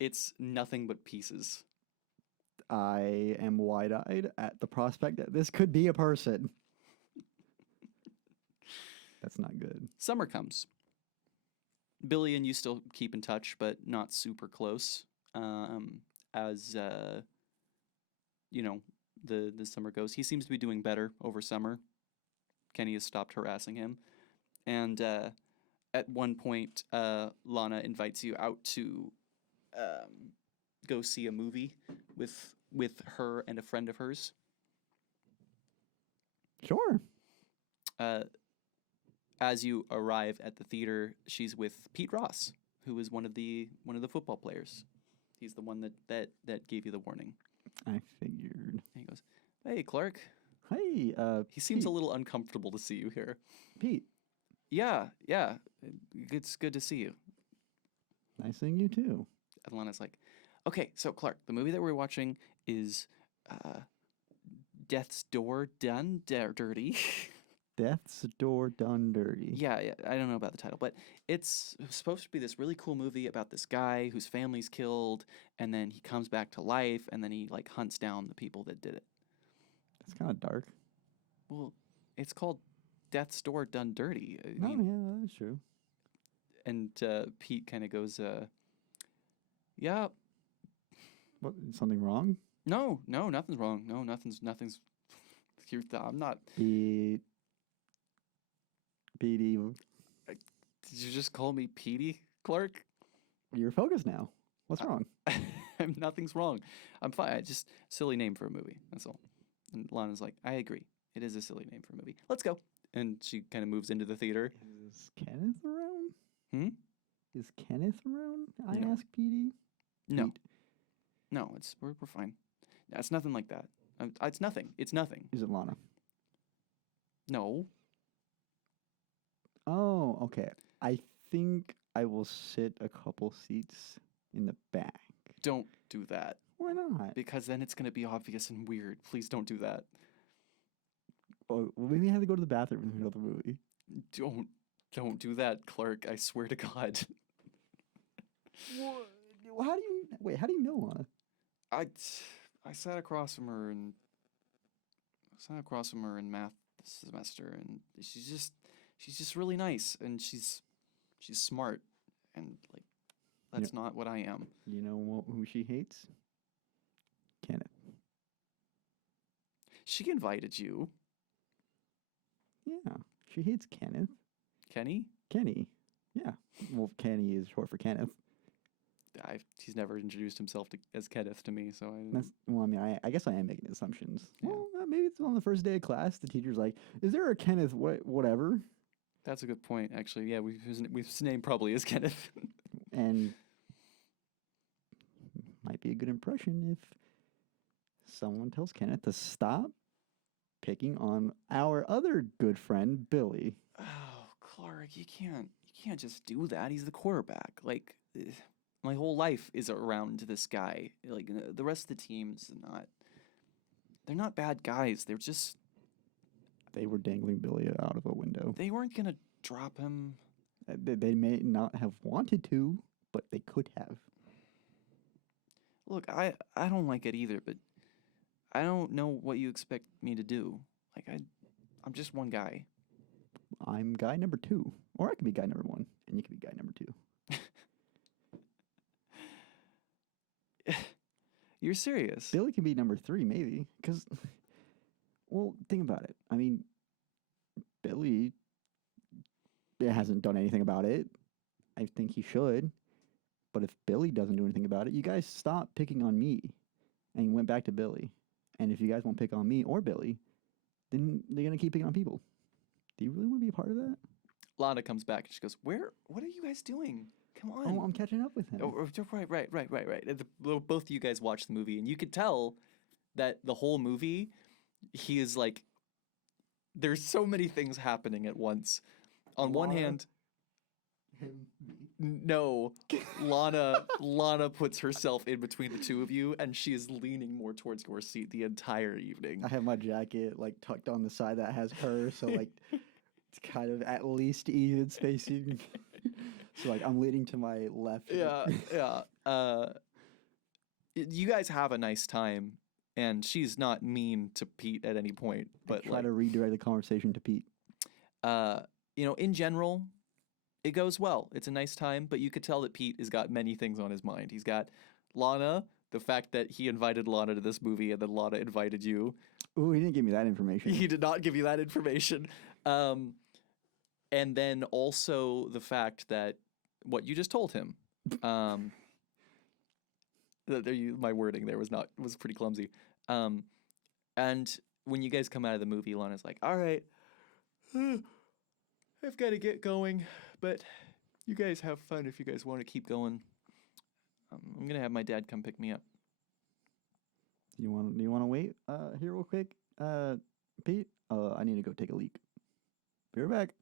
It's nothing but pieces. I am wide-eyed at the prospect that this could be a person. That's not good. Summer comes. Billy and you still keep in touch, but not super close. As you know, the summer goes. He seems to be doing better over summer. Kenny has stopped harassing him. And at one point, Lana invites you out to go see a movie with her and a friend of hers. Sure. As you arrive at the theater, she's with Pete Ross, who is one of the football players. He's the one that gave you the warning. I figured. And he goes, "Hey, Clark." Hey, He seems Pete. a little uncomfortable to see you here. Pete, Yeah. It's good to see you. nice seeing you too. And Lana's like, "Okay, so Clark, the movie that we're watching is Death's Door Done Dirty." Death's Door Done Dirty. Yeah, I don't know about the title, but it's supposed to be this really cool movie about this guy whose family's killed, and then he comes back to life, and then he like hunts down the people that did it. It's kind of dark. Well, it's called Death's Door Done Dirty. No, yeah, that's true. And Pete kind of goes, "Yeah, What? Something wrong? no, nothing's wrong. No, nothing's. I'm not. Pete. Petey, Did you just call me Petey, Clark? you're focused now. What's wrong? Nothing's wrong. I'm fine. Just silly name for a movie. That's all." And Lana's like, "I agree. It is a silly name for a movie. Let's go." And she kind of moves into the theater. Is Kenneth around? Hmm? Is Kenneth around? I No. ask Petey. No, Pete. no, we're fine. No, it's nothing like that. It's nothing. It's nothing. Is it Lana? No. Oh, okay. I think I will sit a couple seats in the back. Don't do that, Why not? because then it's gonna be obvious and weird. Please don't do that. Oh, well, maybe I have to go to the bathroom in the middle of the movie. Don't do that, Clark. I swear to God. What? How do you wait? How do you know Lana? I sat across from her in math this semester, and she's just really nice, and she's smart, and like that's not what I am. You know who she hates? Kenneth. She invited you, Yeah, she hates Kenneth. Kenny. Kenny. Yeah. Well, Kenny is short for Kenneth. He's never introduced himself as Kenneth to me, so That's well. I mean, I guess I am making assumptions. Yeah. Well, maybe it's on the first day of class. The teacher's like, "Is there a Kenneth? Whatever." that's a good point, actually. Yeah, his name probably is Kenneth. And might be a good impression if someone tells Kenneth to stop picking on our other good friend Billy. Oh, Clark, you can't just do that. He's the quarterback. Like, my whole life is around this guy. Like, the rest of the team's they're not bad guys. They're just, They were dangling Billy out of a window. they weren't gonna drop him. They may not have wanted to, but they could have. Look, I don't like it either, but I don't know what you expect me to do. Like, I'm just one guy. I'm guy number 2, or I could be guy number 1, and you could be guy number 2. You're serious? Billy can be number 3, maybe, because, well, think about it. I mean, Billy hasn't done anything about it. I think he should. But if Billy doesn't do anything about it, you guys stop picking on me and went back to Billy. And if you guys won't pick on me or Billy, then they're gonna keep picking on people. Do you really want to be a part of that? Lana comes back and she goes, what are you guys doing? Come on. Oh, I'm catching up with him. Right. And both of you guys watched the movie, and you could tell that the whole movie, he is like, there's so many things happening at once. On one hand, no, Lana puts herself in between the two of you, and she is leaning more towards your seat the entire evening. I have my jacket like tucked on the side that has her, so like it's kind of at least even spacing. So like I'm leaning to my left. Yeah. You guys have a nice time, and she's not mean to Pete at any point. But try to redirect the conversation to Pete. In general, it goes well. It's a nice time, but you could tell that Pete has got many things on his mind. He's got Lana, the fact that he invited Lana to this movie, and then Lana invited you. Ooh, he didn't give me that information. He did not give you that information. And then also the fact that what you just told him. My wording there was pretty clumsy. And when you guys come out of the movie, Lana's like, all right, I've got to get going, but you guys have fun if you guys want to keep going. I'm going to have my dad come pick me up. Do you want to wait here real quick, Pete? I need to go take a leak. Be right back.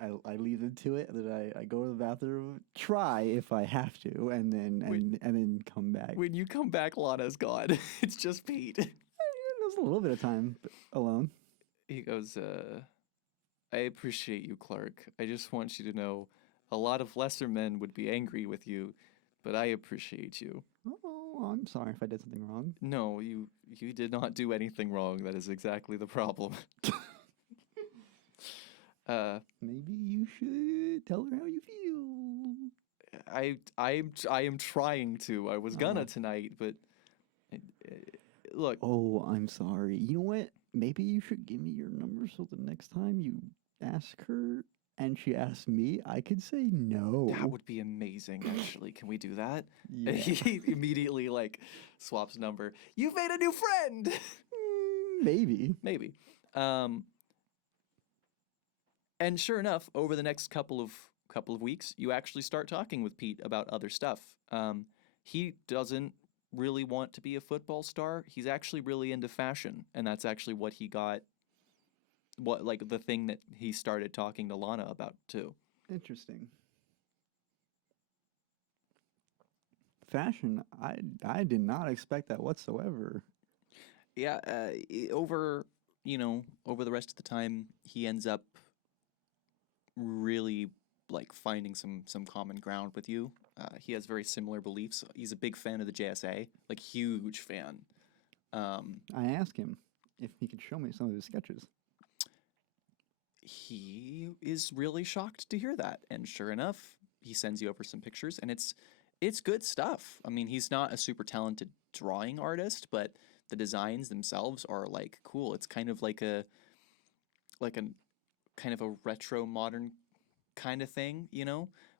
I leave them to it, and then I go to the bathroom, try if I have to, and then come back. When you come back, Lana's gone. It's just Pete. There's a little bit of time alone. He goes, I appreciate you, Clark. I just want you to know a lot of lesser men would be angry with you, but I appreciate you. Oh, I'm sorry if I did something wrong. No, you did not do anything wrong. That is exactly the problem. Maybe you should tell her how you feel. I am trying to. I was gonna tonight, but look. Oh, I'm sorry. You know what? Maybe you should give me your number so the next time you ask her and she asks me, I could say no. That would be amazing, actually. Can we do that? Yeah. He immediately swaps number. You've made a new friend. Maybe. And sure enough, over the next couple of weeks, you actually start talking with Pete about other stuff. He doesn't really want to be a football star. He's actually really into fashion, and that's actually what he got. The thing that he started talking to Lana about too. Interesting. Fashion, I did not expect that whatsoever. Yeah, over the rest of the time, he ends up really finding some common ground with you. He has very similar beliefs. He's a big fan of the JSA, huge fan. I asked him if he could show me some of his sketches. He is really shocked to hear that, and sure enough, he sends you over some pictures, and it's good stuff. I mean, he's not a super talented drawing artist, but the designs themselves are cool. It's kind of like a retro modern kind of thing,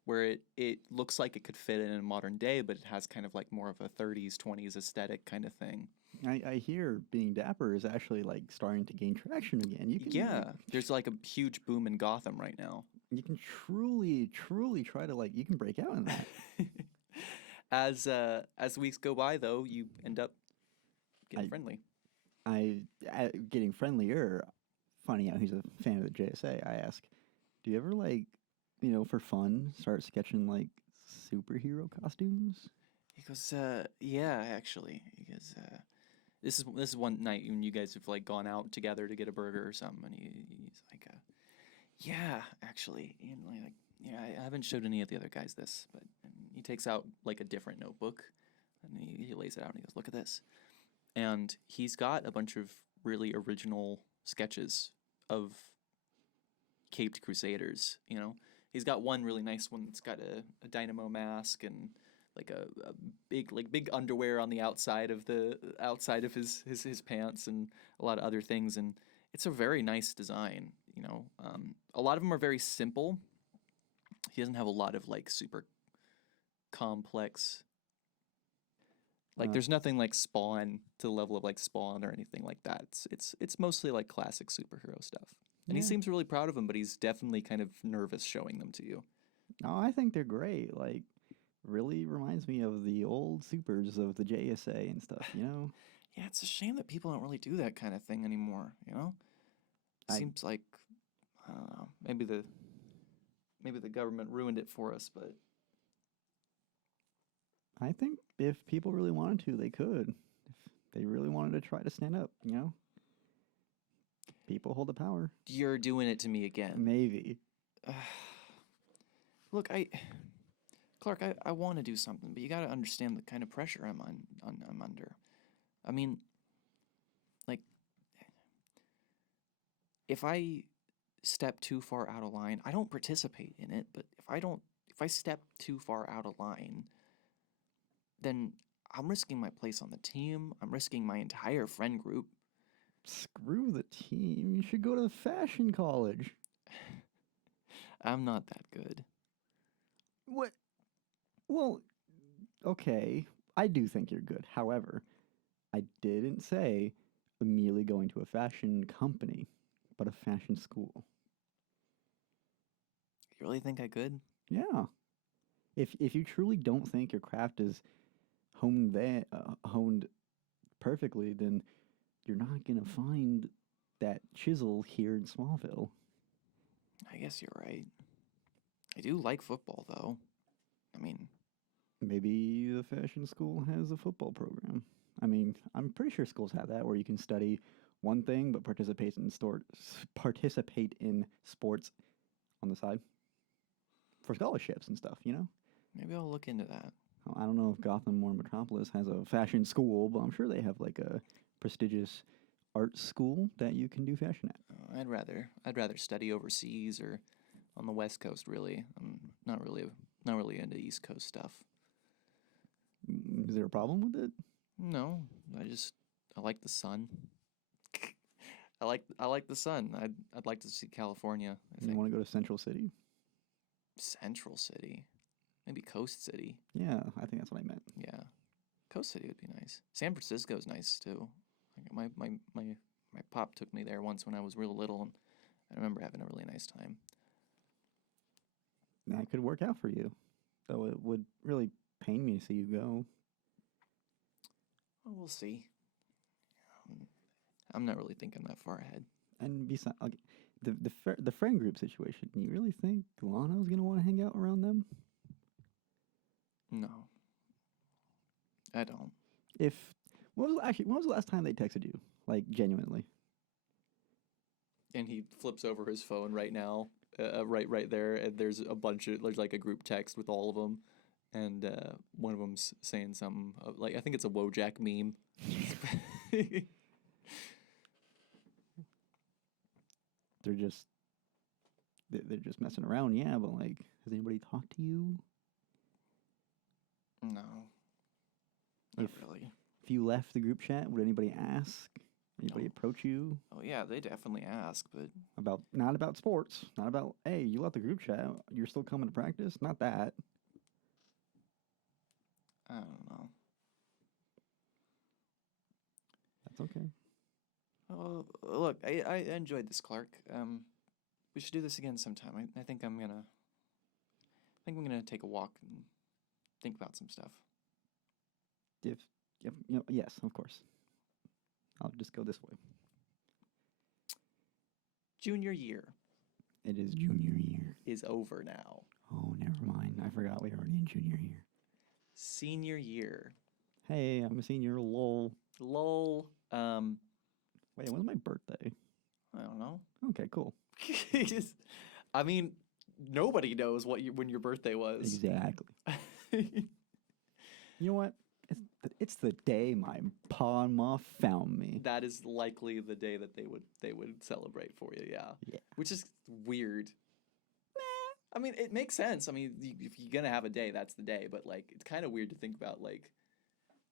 where it looks like it could fit in a modern day, but it has kind of more of a 30s, 20s aesthetic kind of thing. I hear being dapper is actually starting to gain traction again. You can, there's a huge boom in Gotham right now. You can truly try to you can break out in that. As weeks go by, though, you end up getting friendly. Getting friendlier, finding out he's a fan of the JSA. I ask, do you ever for fun start sketching superhero costumes? He goes, yeah, actually. He goes, this is one night when you guys have like gone out together to get a burger or something, and he's like, yeah, actually, and like, yeah, I haven't showed any of the other guys this, but and he takes out like a different notebook, and he lays it out, and he goes, look at this, and he's got a bunch of really original sketches of caped crusaders. You know, he's got one really nice one that's got a dynamo mask and like a big underwear on the outside of his pants and a lot of other things, and it's a very nice design. You know, a lot of them are very simple. He doesn't have a lot of like super complex Like there's nothing like Spawn to the level of like Spawn or anything like that. It's mostly like classic superhero stuff. And he Yeah. seems really proud of them, but he's definitely kind of nervous showing them to you. No, I think they're great. Like, really reminds me of the old supers of the JSA and stuff, you know? Yeah, it's a shame that people don't really do that kind of thing anymore, you know? Seems like I don't know, maybe the government ruined it for us, but I think if people really wanted to, they could. If they really wanted to try to stand up, you know? People hold the power. you're doing it to me again. Maybe. Look, Clark, I want to do something, but you got to understand the kind of pressure I'm under. I mean, like, if I step too far out of line, I don't participate in it, but if I step too far out of line, then I'm risking my place on the team. I'm risking my entire friend group. Screw the team. You should go to fashion college. I'm not that good. What? Well, okay. I do think you're good. However, I didn't say immediately going to a fashion company, but a fashion school. You really think I could? Yeah. If you truly don't think your craft is honed perfectly, then you're not gonna find that chisel here in Smallville. I guess you're right. I do like football, though. I mean, Maybe the fashion school has a football program. I mean, I'm pretty sure schools have that where you can study one thing but participate in sports on the side for scholarships and stuff, you know? maybe I'll look into that. I don't know if Gotham or Metropolis has a fashion school, but I'm sure they have like a prestigious art school that you can do fashion at. I'd rather study overseas or on the West Coast. Really, I'm not really into East Coast stuff. Is there a problem with it? No, I like the sun. I like the sun. I'd like to see California. I You think want to go to Central City? Central City, maybe Coast City. Yeah, I think that's what I meant. Yeah, Coast City would be nice. San Francisco's nice too. Like my pop took me there once when I was real little, and I remember having a really nice time. That could work out for you, though it would really pain me to see you go. Well, we'll see. I'm not really thinking that far ahead. And besides, like, the friend group situation, you really think Lana's gonna want to hang out around them? No, I don't. When was the last time they texted you? Like, genuinely? And he flips over his phone right now, right there, and there's like a group text with all of them, and one of them's saying something like, I think it's a Wojak meme. They're just messing around, yeah, but like, has anybody talked to you? No, not really. If you left the group chat, would anybody ask? Anybody approach you? Oh yeah, they definitely ask, but Not about sports, not about, hey, you left the group chat, you're still coming to practice? Not that. I don't know. That's okay. Oh, look, I enjoyed this, Clark. We should do this again sometime. I think I'm gonna take a walk and think about some stuff. Yes, of course. I'll just go this way. Junior year It is junior year. is over now. Oh, never mind. I forgot we were already in junior year. Senior year. Hey, I'm a senior. Lol. Lol. Wait, when's my birthday? I don't know. Okay, cool. I mean, nobody knows when your birthday was. Exactly. You know what? It's the day my pa and ma found me. That is likely the day that they would celebrate for you, yeah. Yeah. Which is weird. I mean, it makes sense. I mean, if you're gonna have a day, that's the day. But like, it's kind of weird to think about. Like,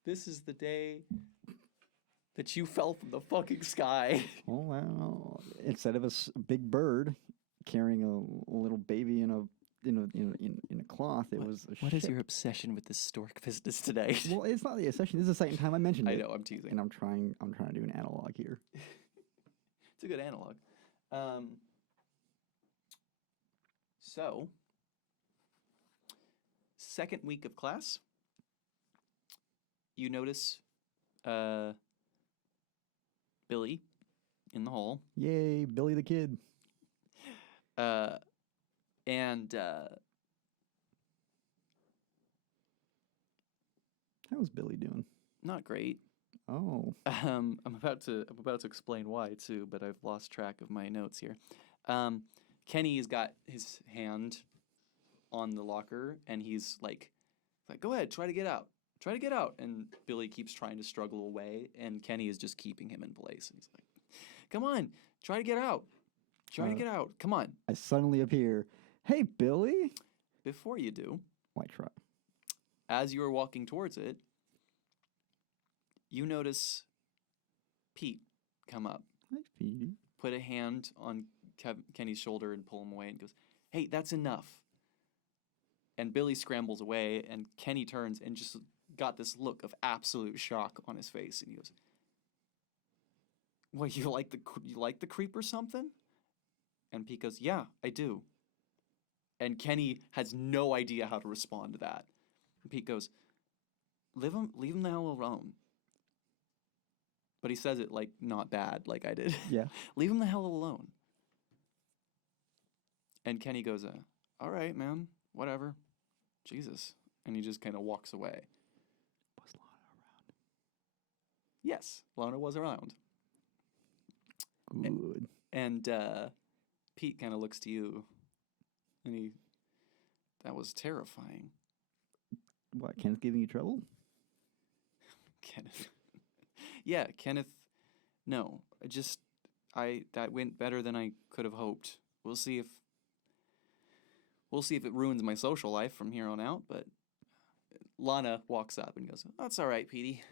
this is the day that you fell from the fucking sky. Oh well, instead of a big bird carrying a little baby in in a cloth. It was a What is ship. your obsession with this stork business today? Well, it's not the obsession. This is the second time I mentioned I it. know, I'm teasing. And I'm trying to do an analog here. It's a good analog. So, second week of class, you notice Billy in the hall. Yay, Billy the Kid. And How was Billy doing? not great. Oh. I'm about to explain why too, but I've lost track of my notes here. Kenny's got his hand on the locker, and he's like, go ahead, try to get out. Try to get out. And Billy keeps trying to struggle away, and Kenny is just keeping him in place. And he's like, come on, try to get out. Try to get out. Come on. I suddenly appear. Hey, Billy. Before you do, Why try? as you are walking towards it, you notice Pete come up, Hi, Petey. put a hand on Kenny's shoulder and pull him away and goes, hey, that's enough. And Billy scrambles away, and Kenny turns and just got this look of absolute shock on his face, and he goes, "What, you like the creep or something?" And Pete goes, "Yeah, I do." And Kenny has no idea how to respond to that. And Pete goes, leave him the hell alone." But he says it like not bad, like I did. Yeah. Leave him the hell alone. And Kenny goes, all right, man, whatever. Jesus. And he just kind of walks away. Was Lana around? Yes, Lana was around. Good. And Pete kind of looks to you, and that was terrifying. What, Kenneth giving you trouble? Kenneth. Yeah, Kenneth. No, that went better than I could have hoped. We'll see if it ruins my social life from here on out. But Lana walks up and goes, "That's all right, Petey.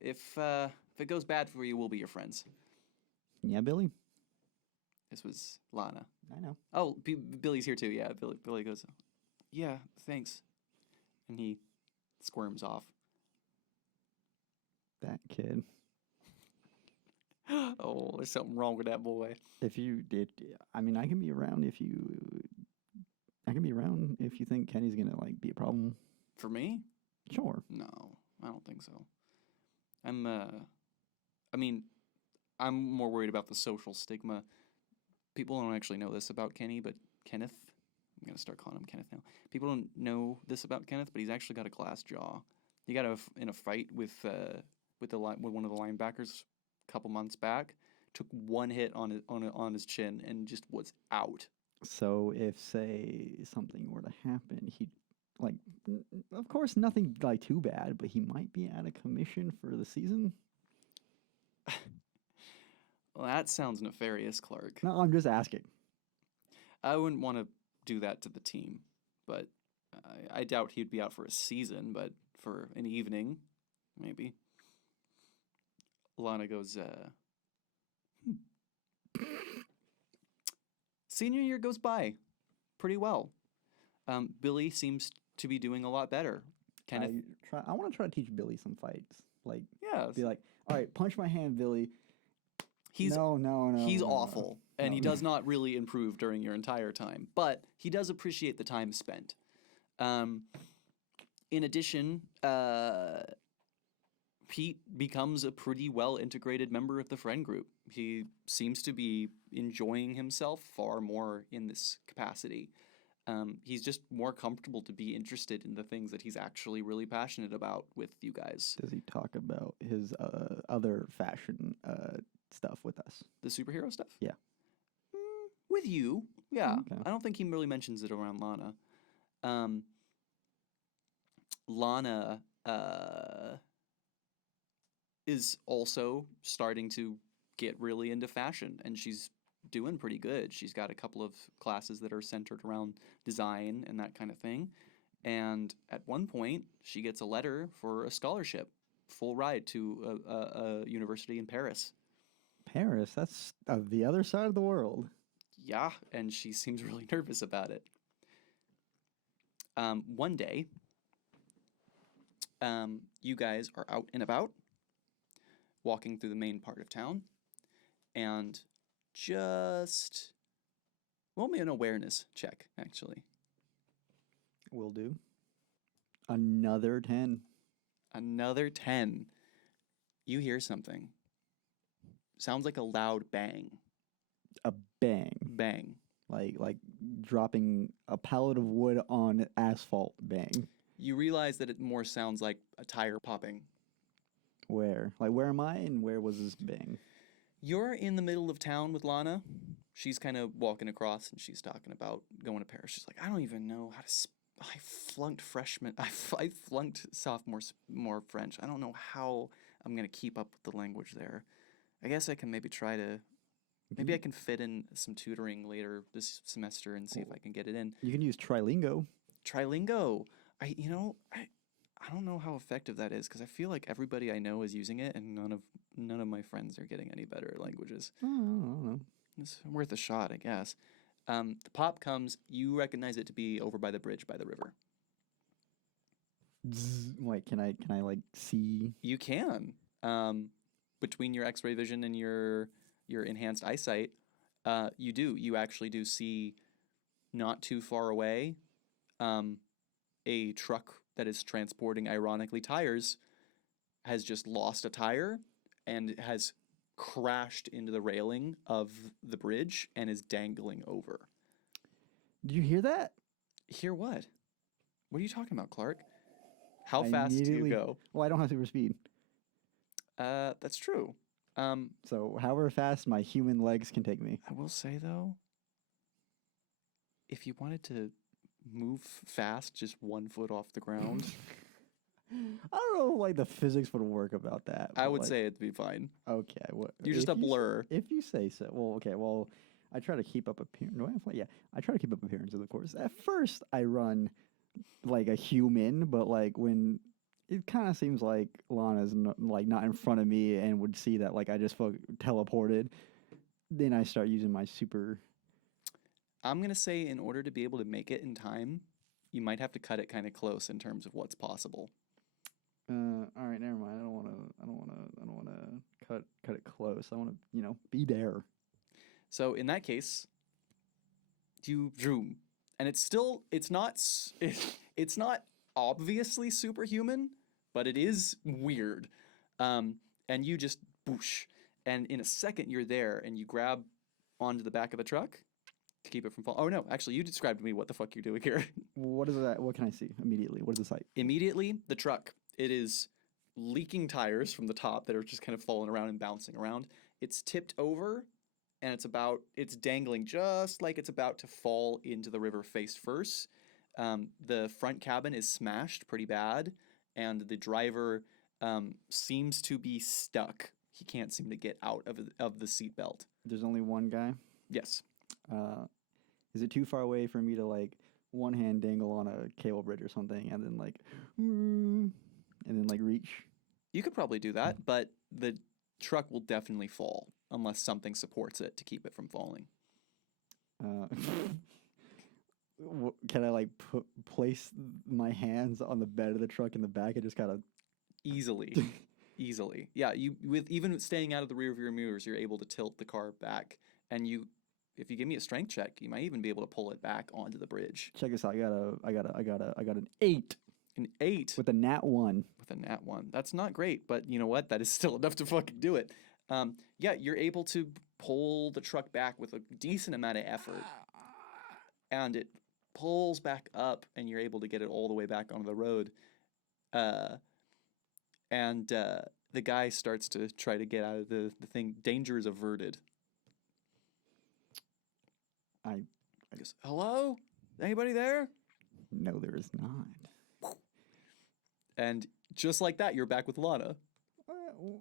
If it goes bad for you, we'll be your friends." Yeah, Billy. This was Lana. I know. Oh, Billy's here too. Yeah, Billy goes, "Yeah, thanks," and he squirms off. That kid. Oh, there's something wrong with that boy. If you did, I mean, I can be around if you think Kenny's gonna like be a problem. For me? Sure. No, I don't think so. I'm more worried about the social stigma. People don't actually know this about Kenny, but Kenneth, I'm gonna start calling him Kenneth now. People don't know this about Kenneth, but he's actually got a glass jaw. He got in a fight with one of the linebackers a couple months back. Took one hit on his chin and just was out. So if, say, something were to happen, he'd, like, of course, nothing, like, too bad, but he might be out of commission for the season? Well, that sounds nefarious, Clark. No, I'm just asking. I wouldn't want to do that to the team, but I doubt he'd be out for a season, but for an evening, maybe. Lana goes, Senior year goes by pretty well. Billy seems to be doing a lot better. Kenneth, I want to try to teach Billy some fights. Like, yeah, be like, all right, punch my hand, Billy. he's No. he's no. awful, and he No. does not really improve during your entire time, but he does appreciate the time spent. In addition, Pete becomes a pretty well integrated member of the friend group. He seems to be enjoying himself far more in this capacity. He's just more comfortable to be interested in the things that he's actually really passionate about with you guys. Does he talk about his other fashion stuff with us? The superhero stuff? Yeah. With you, yeah. Okay. I don't think he really mentions it around Lana. Lana is also starting to get really into fashion, and she's doing pretty good. She's got a couple of classes that are centered around design and that kind of thing. And at one point, she gets a letter for a scholarship, full ride to a university in Paris. Paris? That's the other side of the world. Yeah, and she seems really nervous about it. One day, you guys are out and about, walking through the main part of town, and just roll me an awareness check, actually. Will do. Another 10. Another 10. You hear something. Sounds like a loud bang. A bang. Bang. Like dropping a pallet of wood on asphalt bang. You realize that it more sounds like a tire popping. Where? Like, where am I and where was this bang? You're in the middle of town with Lana. She's kind of walking across and she's talking about going to Paris. She's like, I don't even know how to I flunked freshman. I flunked sophomore more French. I don't know how I'm going to keep up with the language there. I guess I can maybe try to... Maybe I can fit in some tutoring later this semester and see if I can get it in. You can use Trilingo. Trilingo. I don't know how effective that is because I feel like everybody I know is using it and none of my friends are getting any better at languages. I don't know. It's worth a shot, I guess. The pop comes. You recognize it to be over by the bridge by the river. Like, can I like see? You can. Between your X-ray vision and your enhanced eyesight, you do. You actually do see, not too far away, a truck that is transporting, ironically, tires, has just lost a tire and has crashed into the railing of the bridge and is dangling over. Do you hear that? Hear what? What are you talking about, Clark? How fast do you go? Well, I don't have super speed. That's true. So however fast my human legs can take me. I will say, though, if you wanted to move fast, just 1 foot off the ground, I don't know, like the physics would work about that. I but, would like, say it'd be fine. okay. What? You're just a blur. If you say so. Well, okay. Well, I try to keep up appearance. Yeah, I try to keep up appearances, of course. At first, I run like a human, but like when it kind of seems like Lana's not in front of me and would see that like I just teleported, then I start using my super. I'm gonna say in order to be able to make it in time, you might have to cut it kind of close in terms of what's possible. All right, never mind. I don't want to cut it close. I want to, be there. So in that case, you zoom, and it's not obviously superhuman, but it is weird. And you just boosh, and in a second you're there, and you grab onto the back of the truck to keep it from falling. Oh no, actually, you described to me what the fuck you're doing here. What is that? What can I see immediately? What is the sight? Immediately, the truck. It is leaking tires from the top that are just kind of falling around and bouncing around. It's tipped over, and it's dangling just like it's about to fall into the river face first. The front cabin is smashed pretty bad, and the driver seems to be stuck. He can't seem to get out of the seatbelt. There's only one guy. Yes. Is it too far away for me to like one hand dangle on a cable bridge or something, and then like reach? You could probably do that, but the truck will definitely fall unless something supports it to keep it from falling. Can I like place my hands on the bed of the truck in the back and just kind of easily? Yeah, even staying out of the rear view mirrors, you're able to tilt the car back, and if you give me a strength check, you might even be able to pull it back onto the bridge. Check this out. I got an 8. An 8 with a nat 1. With a nat 1. That's not great, but you know what? That is still enough to fucking do it. Yeah, you're able to pull the truck back with a decent amount of effort, and it pulls back up, and you're able to get it all the way back onto the road. And the guy starts to try to get out of the thing. Danger is averted. I guess, hello? Anybody there? No, there is not. And just like that, you're back with Lana.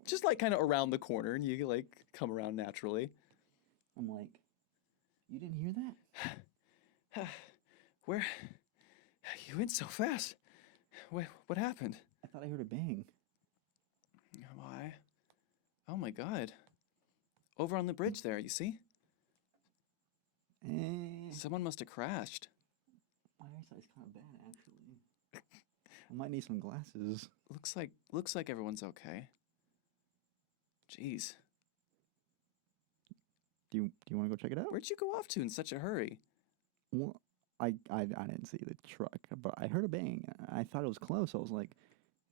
Just like kind of around the corner, and you like come around naturally. I'm like, you didn't hear that? Where? You went so fast. What happened? I thought I heard a bang. Why? Oh my God. Over on the bridge there, you see? Someone must have crashed. My eyesight's kind of bad, actually. I might need some glasses. Looks like everyone's okay. Jeez. Do you want to go check it out? Where'd you go off to in such a hurry? Well, I didn't see the truck, but I heard a bang. I thought it was close. I was like,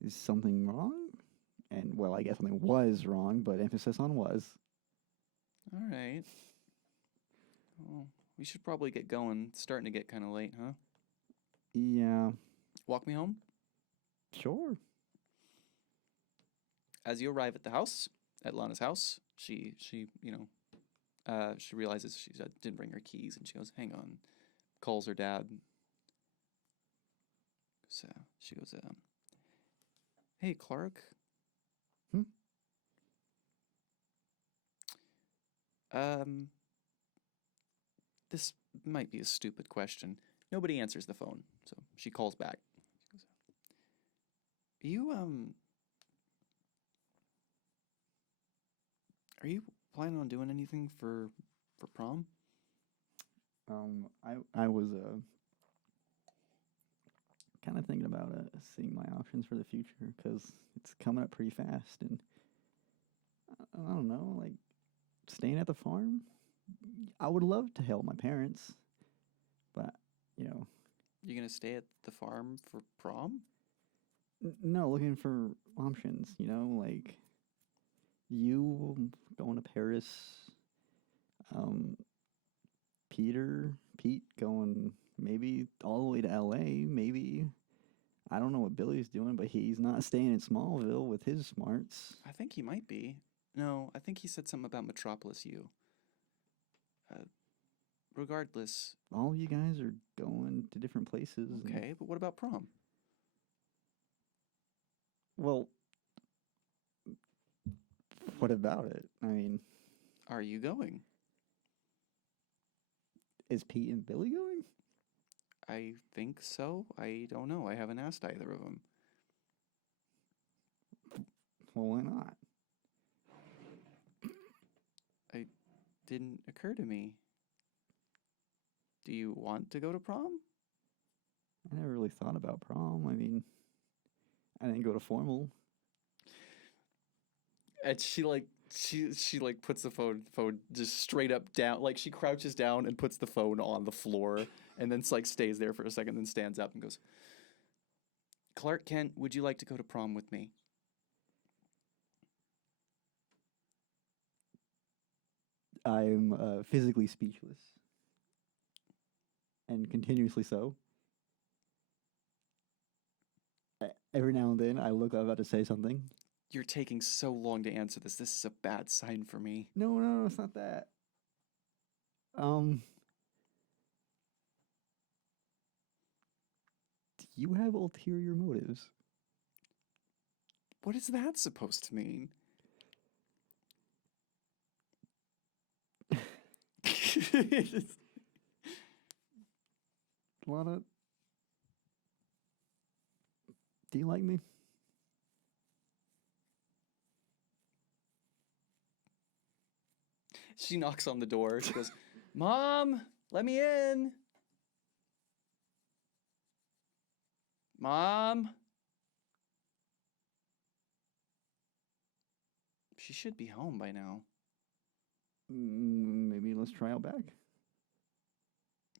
is something wrong? And, well, I guess something was wrong, but emphasis on was. All right. Well, we should probably get going. It's starting to get kind of late, huh? Yeah, Walk me home. sure. As you arrive at the house, at Lana's house, she realizes she didn't bring her keys, and she goes, "Hang on." Calls her dad. So she goes, "Hey, Clark." Hmm? This might be a stupid question. Nobody answers the phone, so she calls back. She goes, are you planning on doing anything for prom? I was kind of thinking about seeing my options for the future because it's coming up pretty fast, and I don't know, like staying at the farm. I would love to help my parents, but you know, You gonna stay at the farm for prom? no, looking for options. You know, like you going to Paris, um, Pete going maybe all the way to L.A. Maybe I don't know what Billy's doing, but he's not staying in Smallville with his smarts. I think he might be. No, I think he said something about Metropolis U. Regardless, All of you guys are going to different places. and- okay, but what about prom? Well, what about it? I mean, Are you going? is Pete and Billy going? I think so. I don't know. I haven't asked either of them. Well, why not? Didn't occur to me. Do you want to go to prom? I never really thought about prom. I mean, I didn't go to formal. And she puts the phone just straight up down, like she crouches down and puts the phone on the floor, and then stays there for a second, then stands up and goes, "Clark Kent, would you like to go to prom with me?" I'm physically speechless. And continuously so. Every now and then I look like I'm about to say something. You're taking so long to answer this. This is a bad sign for me. No, it's not that. Do you have ulterior motives? What is that supposed to mean? Lana, do you like me? She knocks on the door. She goes, "Mom, let me in. Mom." She should be home by now. Maybe let's try out back.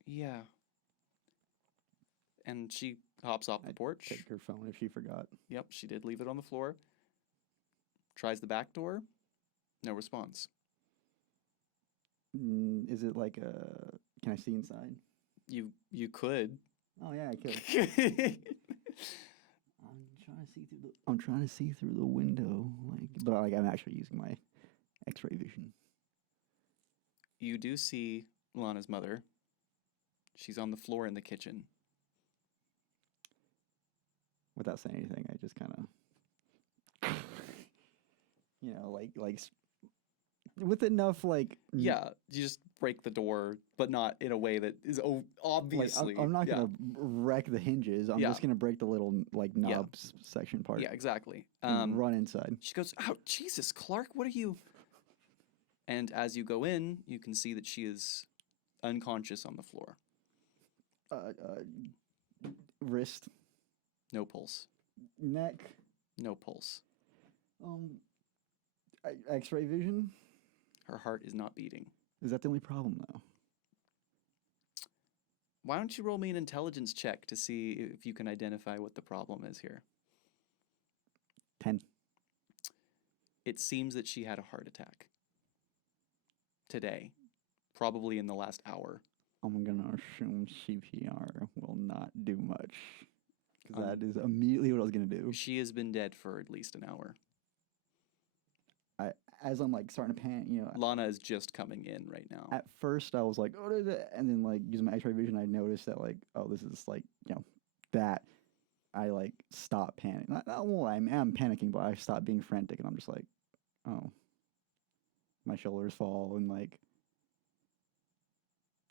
Yeah. And she hops off the porch. Take her phone if she forgot. Yep, she did leave it on the floor. Tries the back door. No response. Is it like a? Can I see inside? You could. Oh yeah, I could. I'm trying to see through the window, but I'm actually using my X-ray vision. You do see Lana's mother. She's on the floor in the kitchen. Without saying anything, I just kind of, with enough Yeah, you just break the door, but not in a way that is obviously. I'm not gonna wreck the hinges. I'm just gonna break the little knobs section part. Yeah, exactly. And run inside. She goes, "Oh, Jesus, Clark, what are you?" And as you go in, you can see that she is unconscious on the floor. Wrist, No pulse. neck, No pulse. X-ray vision. Her heart is not beating. Is that the only problem though? Why don't you roll me an intelligence check to see if you can identify what the problem is here? 10. It seems that she had a heart attack today, probably in the last hour. I'm gonna assume CPR will not do much, because that is immediately what I was gonna do. She has been dead for at least an hour. As I'm like starting to panic, Lana is just coming in right now. at first I was like, oh, and then like using my X-ray vision, I noticed that like, oh, this is like, that. I like stopped panicking. Well, I am panicking, but I stopped being frantic, and I'm just like, oh, my shoulders fall, and like,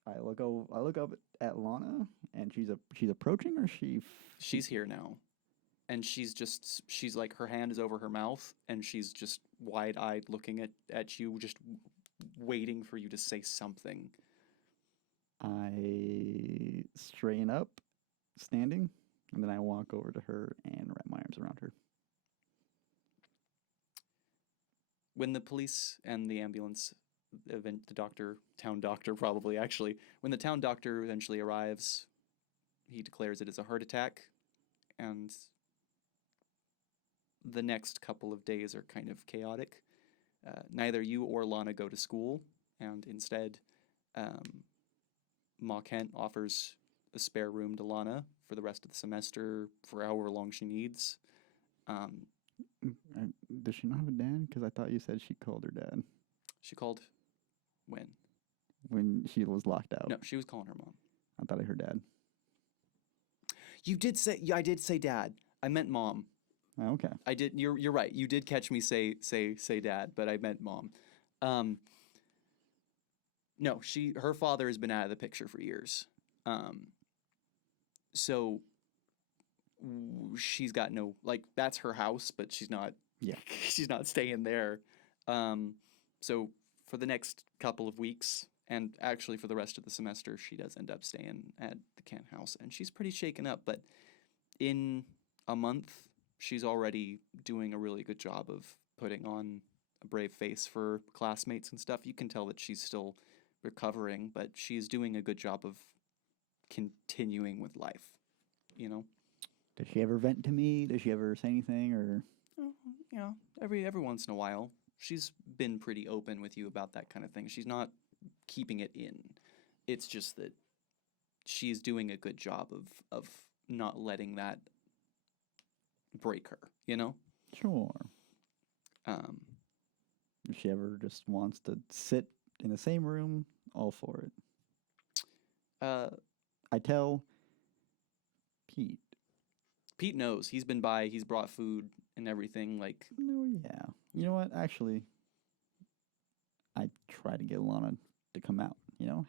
I look up at Lana, and she's approaching, or She's here now. And she's like, her hand is over her mouth, and she's just wide-eyed looking at you, just waiting for you to say something. I straighten up, standing, and then I walk over to her and wrap my arms around her. When the police and the ambulance, the town doctor probably actually, when the town doctor eventually arrives, he declares it as a heart attack, and the next couple of days are kind of chaotic. Neither you or Lana go to school, and instead, Ma Kent offers a spare room to Lana for the rest of the semester for however long she needs. Does she not have a dad? Because I thought you said she called her dad. She called when? When she was locked out. No, she was calling her mom. I thought I heard dad. You did say, I did say dad. I meant mom. Oh, okay. I did. You're right. You did catch me say dad, but I meant mom. No, her father has been out of the picture for years. So she's got no, like, that's her house, but she's not. Yeah. She's not staying there. So for the next couple of weeks, and actually for the rest of the semester, she does end up staying at the Kent house, and she's pretty shaken up. But in a month, she's already doing a really good job of putting on a brave face for classmates and stuff. You can tell that she's still recovering, but she's doing a good job of continuing with life, Does she ever vent to me? Does she ever say anything, or? Every once in a while. She's been pretty open with you about that kind of thing. She's not keeping it in. It's just that she's doing a good job of not letting that break her, Sure. If she ever just wants to sit in the same room, all for it. I tell Pete. Pete knows. He's been by. He's brought food and everything. Like, No, yeah. You know what? Actually, I try to get Lana to come out.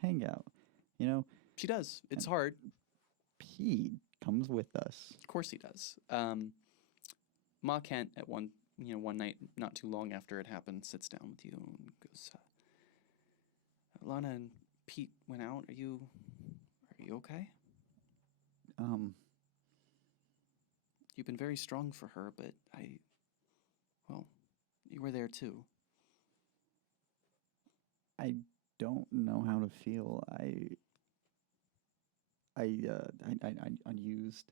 Hang out. she does. It's hard. Pete comes with us. Of course he does. Ma Kent at one night, not too long after it happened, sits down with you and goes, Lana and Pete went out. Are you okay? You've been very strong for her, but you were there too. I don't know how to feel. I used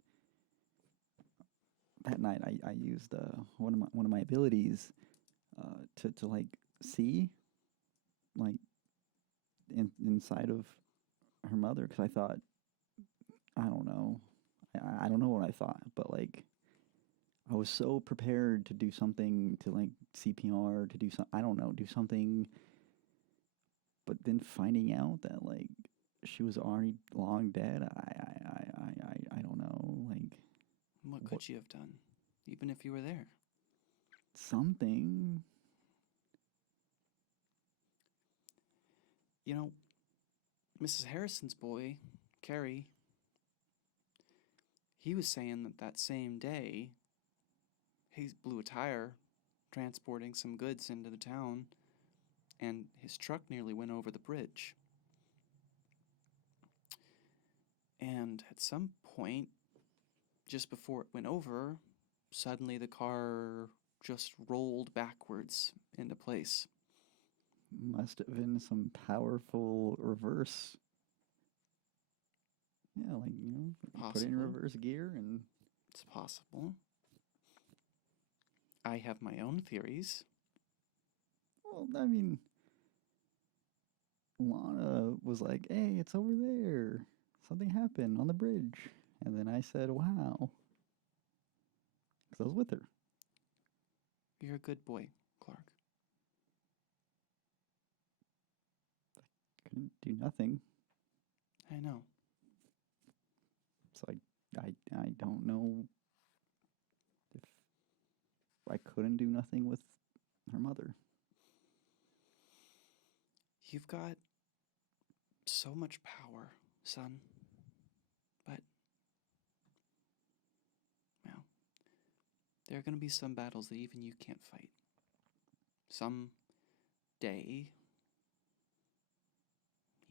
that night. I used one of my abilities to like see like inside of her mother, because I thought, I don't know, I don't know what I thought, but like I was so prepared to do something, to like CPR, to do I don't know, do something. But then finding out that like she was already long dead, I don't know, like. What could you have done, even if you were there? Something. Mrs. Harrison's boy, Carrie, he was saying that same day he blew a tire transporting some goods into the town, and his truck nearly went over the bridge. And at some point, just before it went over, suddenly the car just rolled backwards into place. Must have been some powerful reverse. Yeah, like, put it in Possible. reverse gear and... It's possible. I have my own theories. Well, I mean, Lana was like, hey, it's over there. Something happened on the bridge. And then I said, wow. Because I was with her. You're a good boy, Clark. Couldn't do nothing. I know. So I don't know if I couldn't do nothing with her mother. You've got so much power, son. But, well, there are going to be some battles that even you can't fight. Some day,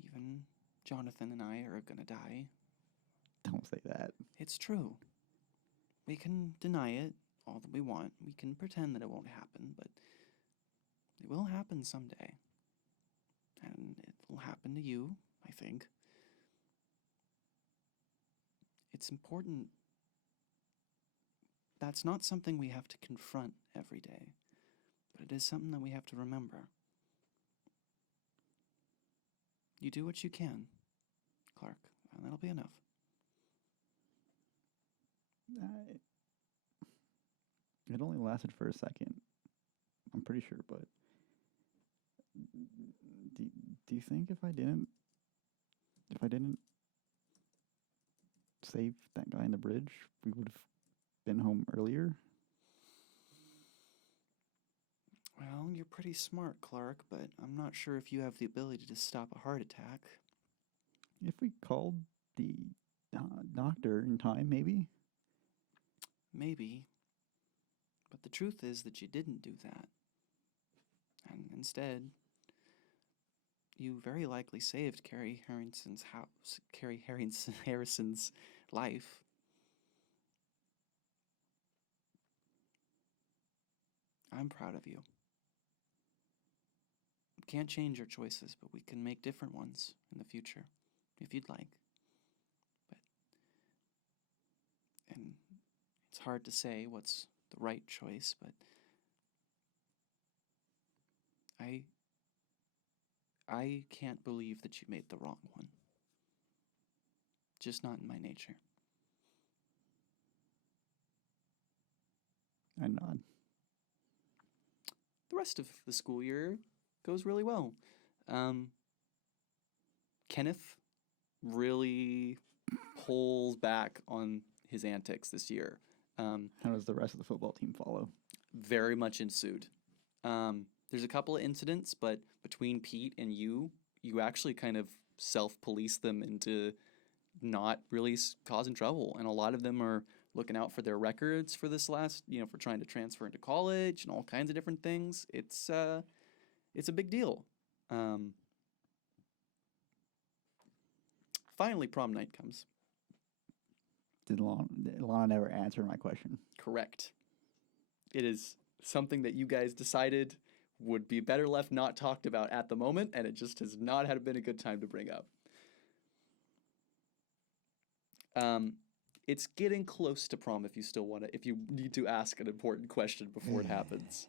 even Jonathan and I are going to die. Don't say that. It's true. We can deny it all that we want. We can pretend that it won't happen, but it will happen someday. And it will happen to you, I think. It's important. That's not something we have to confront every day, but it is something that we have to remember. You do what you can, Clark, and that'll be enough. It only lasted for a second. I'm pretty sure, but do you think if I didn't save that guy in the bridge, we would have been home earlier? Well, you're pretty smart, Clark, but I'm not sure if you have the ability to stop a heart attack. If we called the doctor in time, maybe. Maybe. But the truth is that you didn't do that. And instead, you very likely saved Carrie Harrison's life. I'm proud of you. We can't change your choices, but we can make different ones in the future, if you'd like. And it's hard to say what's the right choice, but I can't believe that you made the wrong one. Just not in my nature. I nod. The rest of the school year goes really well. Kenneth really pulls back on his antics this year. How does the rest of the football team follow? Very much ensued. There's a couple of incidents, but between Pete and you actually kind of self-police them into not really causing trouble. And a lot of them are looking out for their records for this last, for trying to transfer into college and all kinds of different things. It's a big deal. Finally, prom night comes. Did Lana never answer my question? Correct. It is something that you guys decided would be better left not talked about at the moment, and it just has not been a good time to bring up. It's getting close to prom if you need to ask an important question before it happens.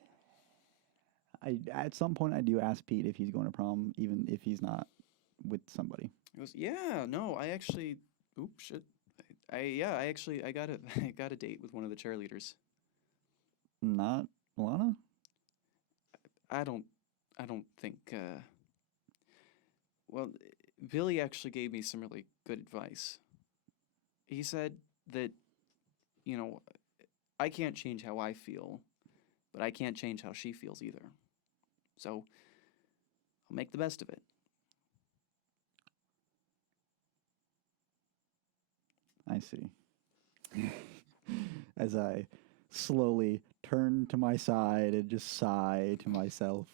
At some point I do ask Pete if he's going to prom, even if he's not with somebody. He goes, yeah, no, I actually, oops, shit. I got a date with one of the cheerleaders. Not Lana? I don't think, well, Billy actually gave me some really good advice. He said that, I can't change how I feel, but I can't change how she feels either. So, I'll make the best of it. I see. As I slowly turn to my side and just sigh to myself.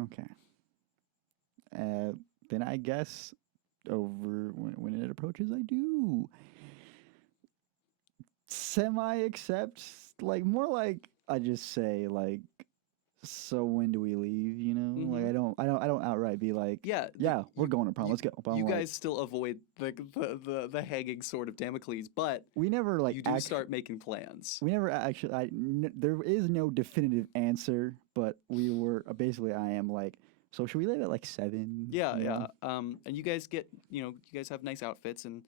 Okay. Then I guess over when it approaches, I do semi accept, like more like I just say like, so when do we leave? You know, like I don't outright be like, Yeah, yeah, we're going to prom. Let's go. But I'm you like, guys still avoid the hanging sword of Damocles, but we never like you do start making plans. we never actually. There is no definitive answer, but we were basically. I am like, so should we leave at like 7? Yeah, you yeah. know? And you guys get, you guys have nice outfits, and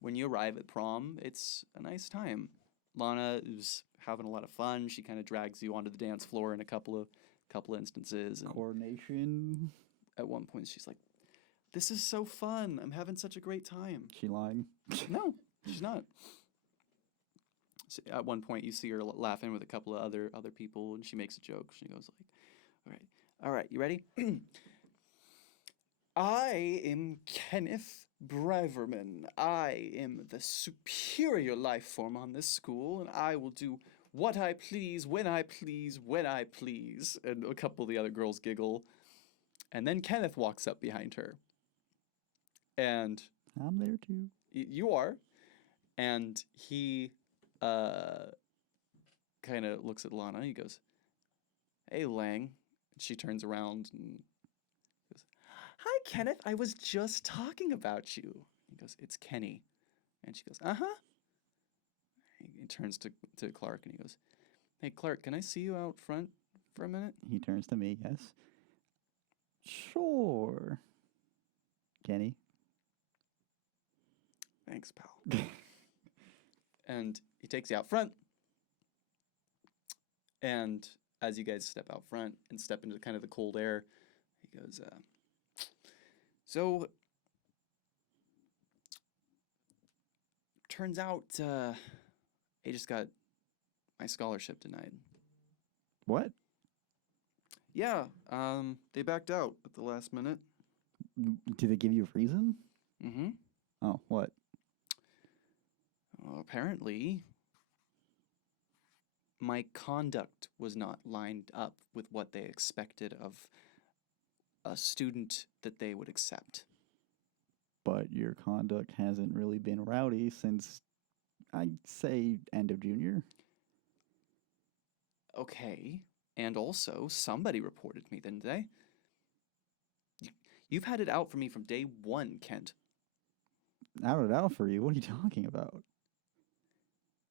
when you arrive at prom, it's a nice time. Lana is having a lot of fun. She kind of drags you onto the dance floor in a couple of instances. And Coordination. at one point, she's like, "This is so fun. I'm having such a great time." She lying. No, she's not. So at one point, you see her laughing with a couple of other people, and she makes a joke. She goes like, all right, you ready?" I am Kenneth Braverman. I am the superior life form on this school, and I will do what I please, when I please, when I please. And a couple of the other girls giggle. And then Kenneth walks up behind her. And I'm there too. you are. And he kind of looks at Lana. He goes, "Hey, Lang." She turns around and goes, "Hi, Kenneth. I was just talking about you." He goes, "It's Kenny." And she goes, "Uh-huh." He turns to Clark and he goes, "Hey, Clark, can I see you out front for a minute?" He turns to me. Yes. Sure. Kenny. "Thanks, pal." And he takes you out front. And as you guys step out front and step into kind of the cold air, he goes, "So, turns out I just got my scholarship denied." What? "Yeah, they backed out at the last minute." Do they give you a reason? Mm-hmm. Oh, what? Apparently, my conduct was not lined up with what they expected of a student that they would accept. But your conduct hasn't really been rowdy since, I'd say, end of junior. Okay, and also, somebody reported me, didn't they? You've had it out for me from day one, Kent. Out and out for you. What are you talking about?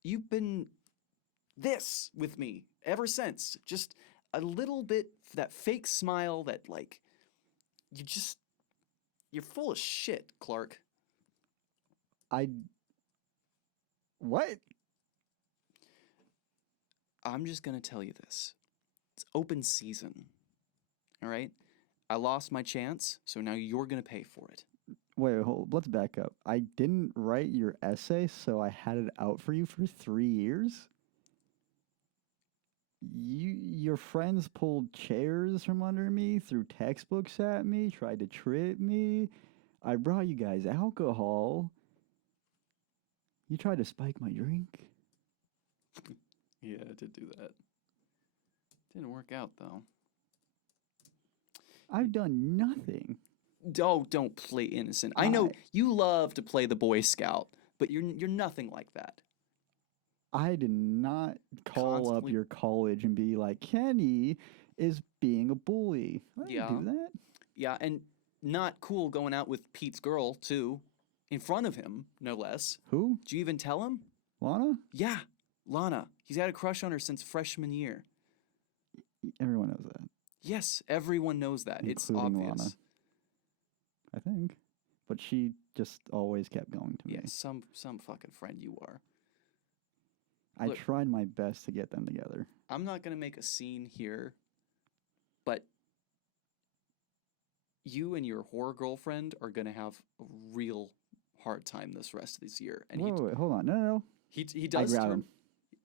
You've been this with me ever since. Just a little bit, that fake smile that, like, you're full of shit, Clark. What? I'm just gonna tell you this. It's open season. All right? I lost my chance, so now you're gonna pay for it. Wait, hold. Let's back up. I didn't write your essay, so I had it out for you for 3 years. Your friends pulled chairs from under me, threw textbooks at me, tried to trip me. I brought you guys alcohol. You tried to spike my drink. Yeah, I did do that. Didn't work out, though. I've done nothing. Oh, don't play innocent. I know you love to play the Boy Scout, but you're nothing like that. I did not call up Constantly- your college and be like, Kenny is being a bully. I didn't do that. Yeah, and not cool going out with Pete's girl, too. In front of him, no less. Who? Did you even tell him? Lana? Yeah, Lana. He's had a crush on her since freshman year. Everyone knows that. Yes, everyone knows that. It's Including obvious. Lana. I think. But she just always kept going to me. Yeah, some fucking friend you are. I Look, tried my best to get them together. I'm not going to make a scene here, but you and your horror girlfriend are going to have a real hard time this rest of this year. And Wait, hold on. No. he does grab turn him.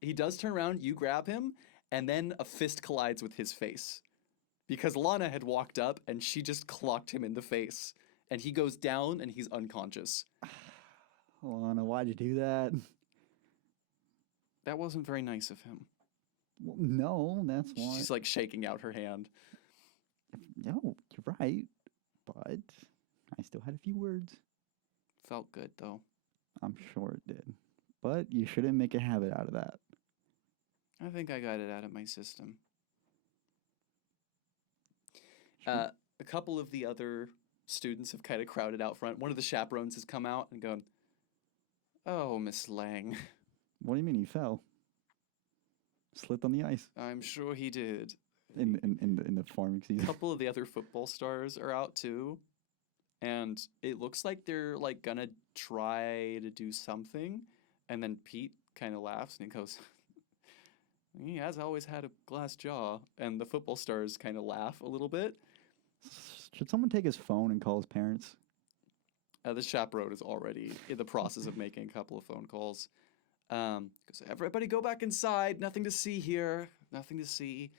he does turn around, you grab him, and then a fist collides with his face. Because Lana had walked up and she just clocked him in the face. And he goes down and he's unconscious. Lana, why'd you do that? That wasn't very nice of him. Well, no, that's why. She's like shaking out her hand. No, you're right. But I still had a few words. Felt good though. I'm sure it did. but you shouldn't make a habit out of that. I think I got it out of my system. Sure. A couple of the other students have kind of crowded out front. One of the chaperones has come out and gone, "Oh, Miss Lang, What do you mean he fell? Slipped on the ice I'm sure he did." in the farming A season. couple of the other football stars are out too, and it looks like they're like gonna try to do something, and then Pete kind of laughs and he goes, "He has always had a glass jaw," and the football stars kind of laugh a little bit. Should someone take his phone and call his parents? The chaperone is already in the process of making a couple of phone calls. Goes, "Everybody go back inside. Nothing to see here. Nothing to see.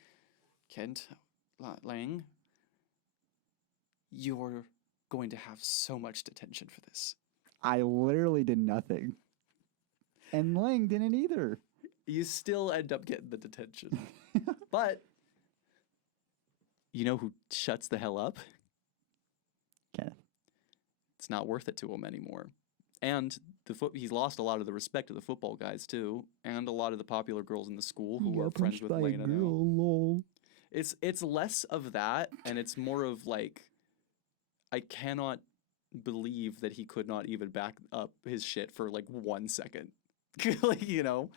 Kent Lang, you're going to have so much detention for this." I literally did nothing. And Lang didn't either. You still end up getting the detention. But you know who shuts the hell up? Kenneth. It's not worth it to him anymore. And he's lost a lot of the respect of the football guys too, and a lot of the popular girls in the school who are friends with Lena now. Lol. It's less of that, and it's more of like, I cannot believe that he could not even back up his shit for like 1 second. Like, you know.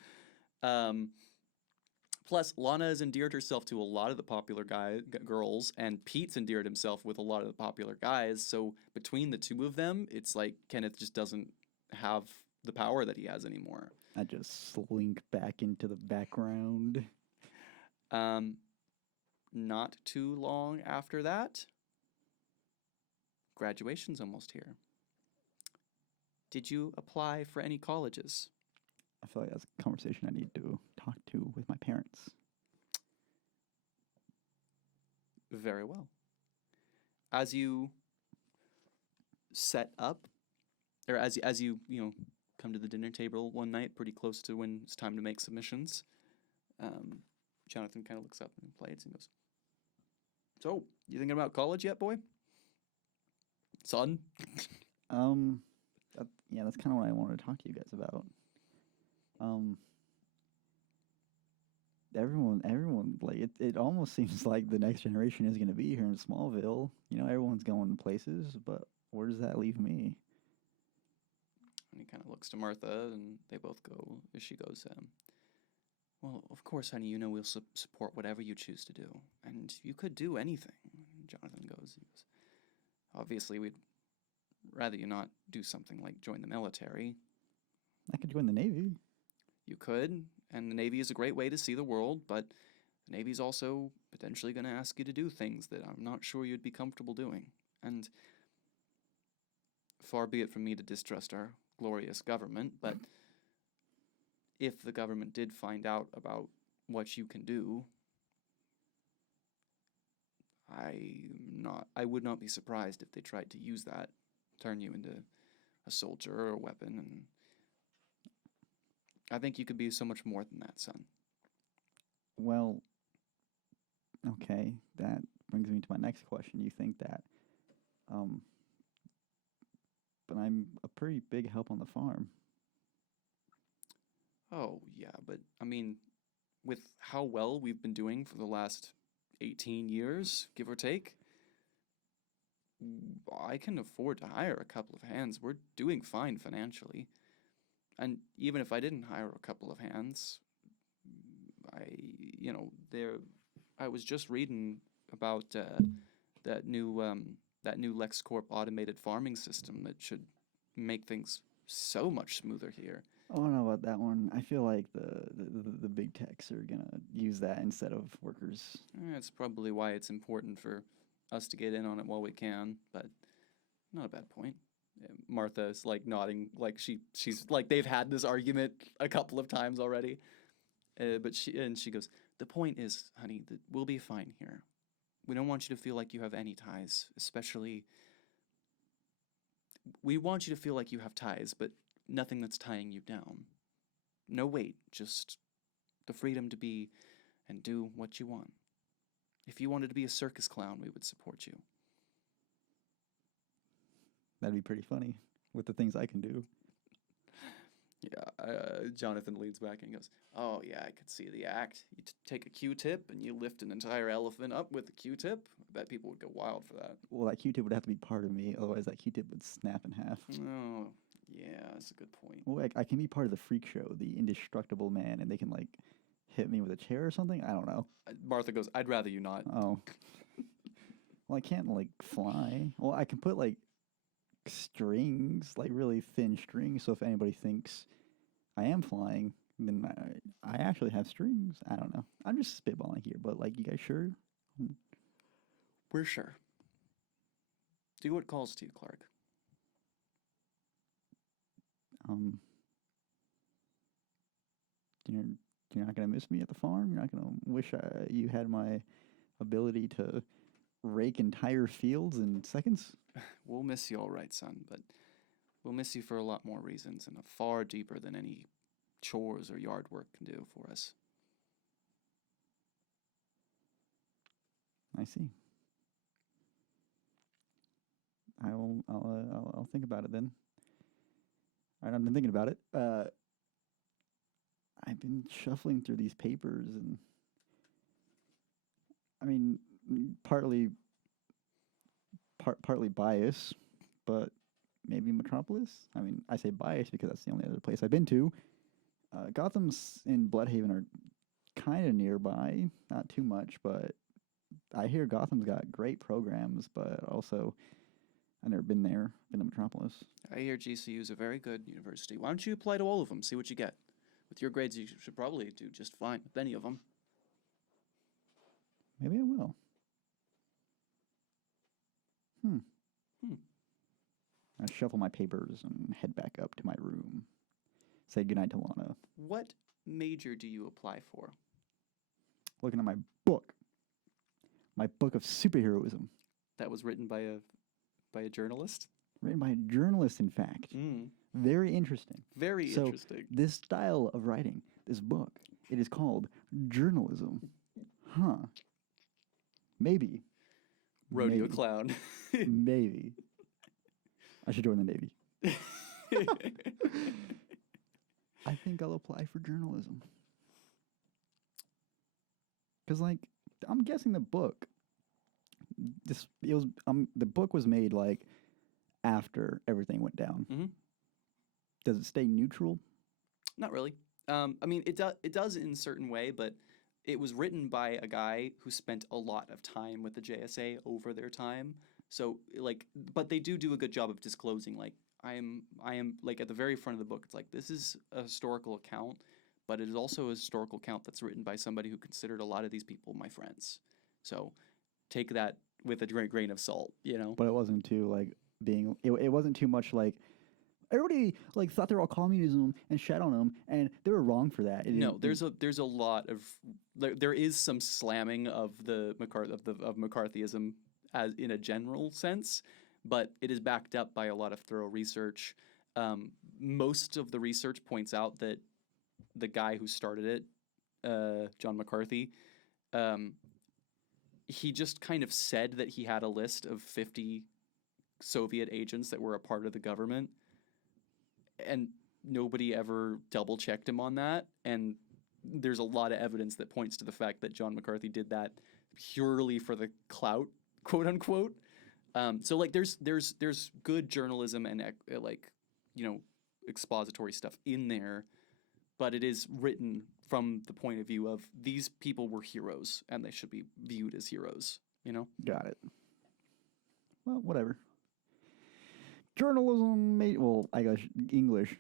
Plus, Lana has endeared herself to a lot of the popular girls, and Pete's endeared himself with a lot of the popular guys. So between the two of them, it's like Kenneth just doesn't have the power that he has anymore. I just slink back into the background. Not too long after that, graduation's almost here. Did you apply for any colleges? I feel like that's a conversation I need to talk to with my parents. Very well. As you set up, or as you come to the dinner table one night, pretty close to when it's time to make submissions, Jonathan kind of looks up and plates and goes, "So, you thinking about college yet, boy? Son?" Yeah, that's kind of what I wanted to talk to you guys about. Everyone, like it almost seems like the next generation is going to be here in Smallville. You know, everyone's going places, but where does that leave me? And he kind of looks to Martha, and they both go. She goes, "Well, of course, honey. You know we'll support whatever you choose to do, and you could do anything." Jonathan goes, "Obviously, we'd rather you not do something like join the military." I could join the Navy. You could, and the Navy is a great way to see the world, but the Navy's also potentially going to ask you to do things that I'm not sure you'd be comfortable doing. And far be it from me to distrust our glorious government, but if the government did find out about what you can do, I would not be surprised if they tried to use that, turn you into a soldier or a weapon, and I think you could be so much more than that, son. Well, okay, that brings me to my next question. You think that, but I'm a pretty big help on the farm. Oh, yeah, but I mean, with how well we've been doing for the last 18 years, give or take, I can afford to hire a couple of hands. We're doing fine financially. And even if I didn't hire a couple of hands, I was just reading about that new LexCorp automated farming system that should make things so much smoother here. I don't know about that one. I feel like the big techs are gonna use that instead of workers. That's probably why it's important for us to get in on it while we can, but not a bad point. Martha's like nodding, like she's like they've had this argument a couple of times already, but she goes, "The point is, honey, that we'll be fine here. We don't want you to feel like you have any ties, especially. We want you to feel like you have ties, but nothing that's tying you down. No weight, just the freedom to be and do what you want. If you wanted to be a circus clown, we would support you." That'd be pretty funny with the things I can do. Yeah, Jonathan leans back and goes, "Oh yeah, I could see the act. You take a Q-tip and you lift an entire elephant up with a Q-tip. I bet people would go wild for that." Well, that Q-tip would have to be part of me, otherwise that Q-tip would snap in half. Oh, yeah, that's a good point. Well, I can be part of the freak show, the indestructible man, and they can like hit me with a chair or something. I don't know. Martha goes, "I'd rather you not." Oh, well, I can't like fly. Well, I can put like strings, like really thin strings. So if anybody thinks I am flying, then I actually have strings. I don't know. I'm just spitballing here, but like, you guys sure? We're sure. Do what calls to you, Clark. You're you're not gonna miss me at the farm. You're not gonna wish you had my ability to rake entire fields in seconds. We'll miss you all right, son, but we'll miss you for a lot more reasons and far deeper than any chores or yard work can do for us. I see. I'll think about it then. All right, I've been thinking about it. I've been shuffling through these papers, and I mean, partly bias, but maybe Metropolis. I mean, I say bias because that's the only other place I've been to. Gotham's and Bloodhaven are kind of nearby, not too much, but I hear Gotham's got great programs, but also I've never been there. Been to Metropolis. I hear GCU is a very good university. Why don't you apply to all of them, see what you get? With your grades, you should probably do just fine with any of them. Maybe I will. I shuffle my papers and head back up to my room. Say goodnight to Lana. What major do you apply for? Looking at my book. My book of superheroism. That was written by a journalist? Written by a journalist, in fact. Very interesting. Very interesting. This style of writing, this book, it is called journalism. Huh. Maybe. Rodeo Maybe. clown. Maybe. I should join the Navy. I think I'll apply for journalism. Because, like, I'm guessing the book, the book was made, like, after everything went down. Mm-hmm. Does it stay neutral? Not really. I mean, it does in a certain way, but it was written by a guy who spent a lot of time with the JSA over their time. So, like, but they do a good job of disclosing, like, I am like at the very front of the book. It's like, this is a historical account, but it is also a historical account that's written by somebody who considered a lot of these people my friends. So, take that with a grain of salt, you know. But it wasn't too like it wasn't too much like everybody like thought they were all communism and shat on them, and they were wrong for that. No, there's a lot of there is some slamming of of McCarthyism as in a general sense, but it is backed up by a lot of thorough research. Most of the research points out that the guy who started it, John McCarthy, he just kind of said that he had a list of 50 Soviet agents that were a part of the government, and nobody ever double-checked him on that. And there's a lot of evidence that points to the fact that John McCarthy did that purely for the clout, quote unquote. So like there's good journalism and like, you know, expository stuff in there, but it is written from the point of view of these people were heroes and they should be viewed as heroes, you know? Got it. Well, whatever. Journalism, well, I guess English,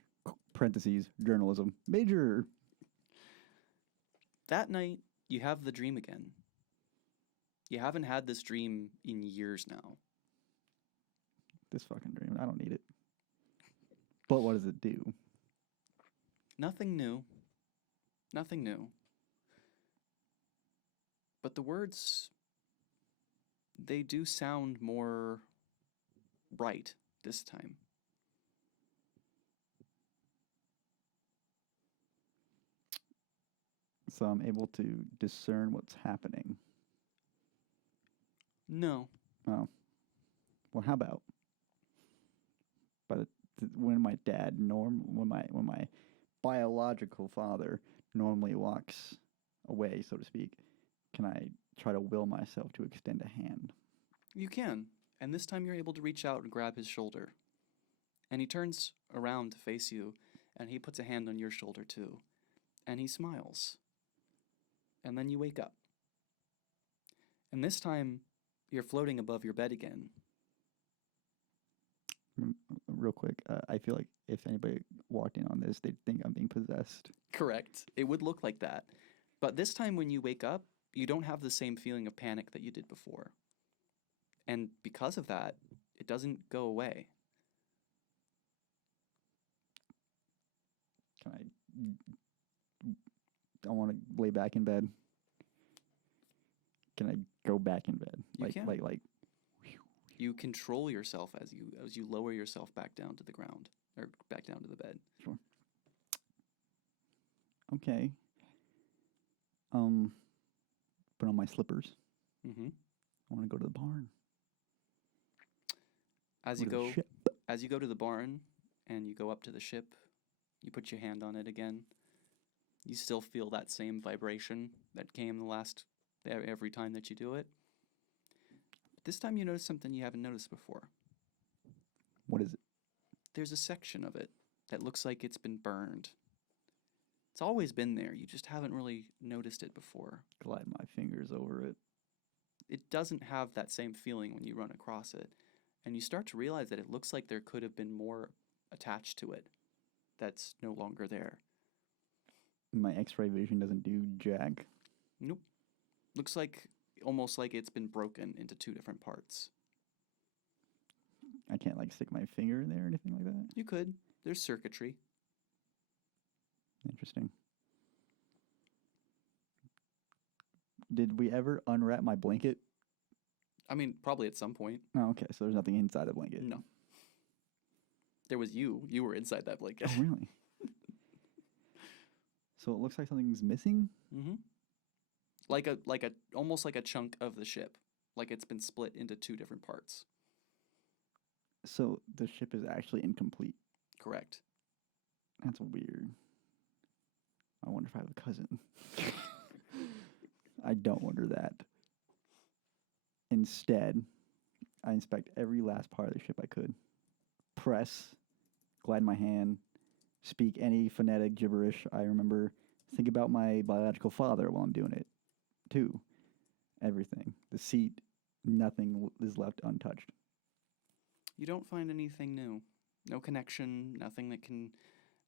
parentheses, journalism, major. That night, you have the dream again. You haven't had this dream in years now. This fucking dream, I don't need it. But what does it do? Nothing new. Nothing new. But the words, they do sound more right this time. So I'm able to discern what's happening. No. Oh. Well, how about when my when my biological father normally walks away, so to speak, can I try to will myself to extend a hand? You can, and this time you're able to reach out and grab his shoulder. And he turns around to face you, and he puts a hand on your shoulder too. And he smiles. And then you wake up. And this time, you're floating above your bed again. Real quick, I feel like if anybody walked in on this, they'd think I'm being possessed. Correct. It would look like that. But this time when you wake up, you don't have the same feeling of panic that you did before. And because of that, it doesn't go away. Can I want to lay back in bed. Can I go back in bed? You can. Like. You control yourself as you lower yourself back down to the ground or back down to the bed. Sure. Okay. Put on my slippers. Mm-hmm. I want to go to the barn. As Go you to the go, ship. as you go to the barn, and you go up to the ship, you put your hand on it again. You still feel that same vibration that came every time that you do it. This time you notice something you haven't noticed before. What is it? There's a section of it that looks like it's been burned. It's always been there, you just haven't really noticed it before. Glide my fingers over it. It doesn't have that same feeling when you run across it. And you start to realize that it looks like there could have been more attached to it that's no longer there. My X-ray vision doesn't do jack. Nope. Looks like almost like it's been broken into two different parts. I can't like stick my finger in there or anything like that. You could. There's circuitry. Interesting. Did we ever unwrap my blanket? I mean, probably at some point. Oh, okay. So there's nothing inside the blanket. No. There was you. You were inside that blanket. Oh, really? So it looks like something's missing? Mm-hmm. Almost like a chunk of the ship. Like it's been split into two different parts. So the ship is actually incomplete. Correct. That's weird. I wonder if I have a cousin. I don't wonder that. Instead, I inspect every last part of the ship I could. Press, glide my hand, speak any phonetic gibberish I remember. Think about my biological father while I'm doing it, too. Everything. The seat, nothing is left untouched. You don't find anything new. No connection, nothing that can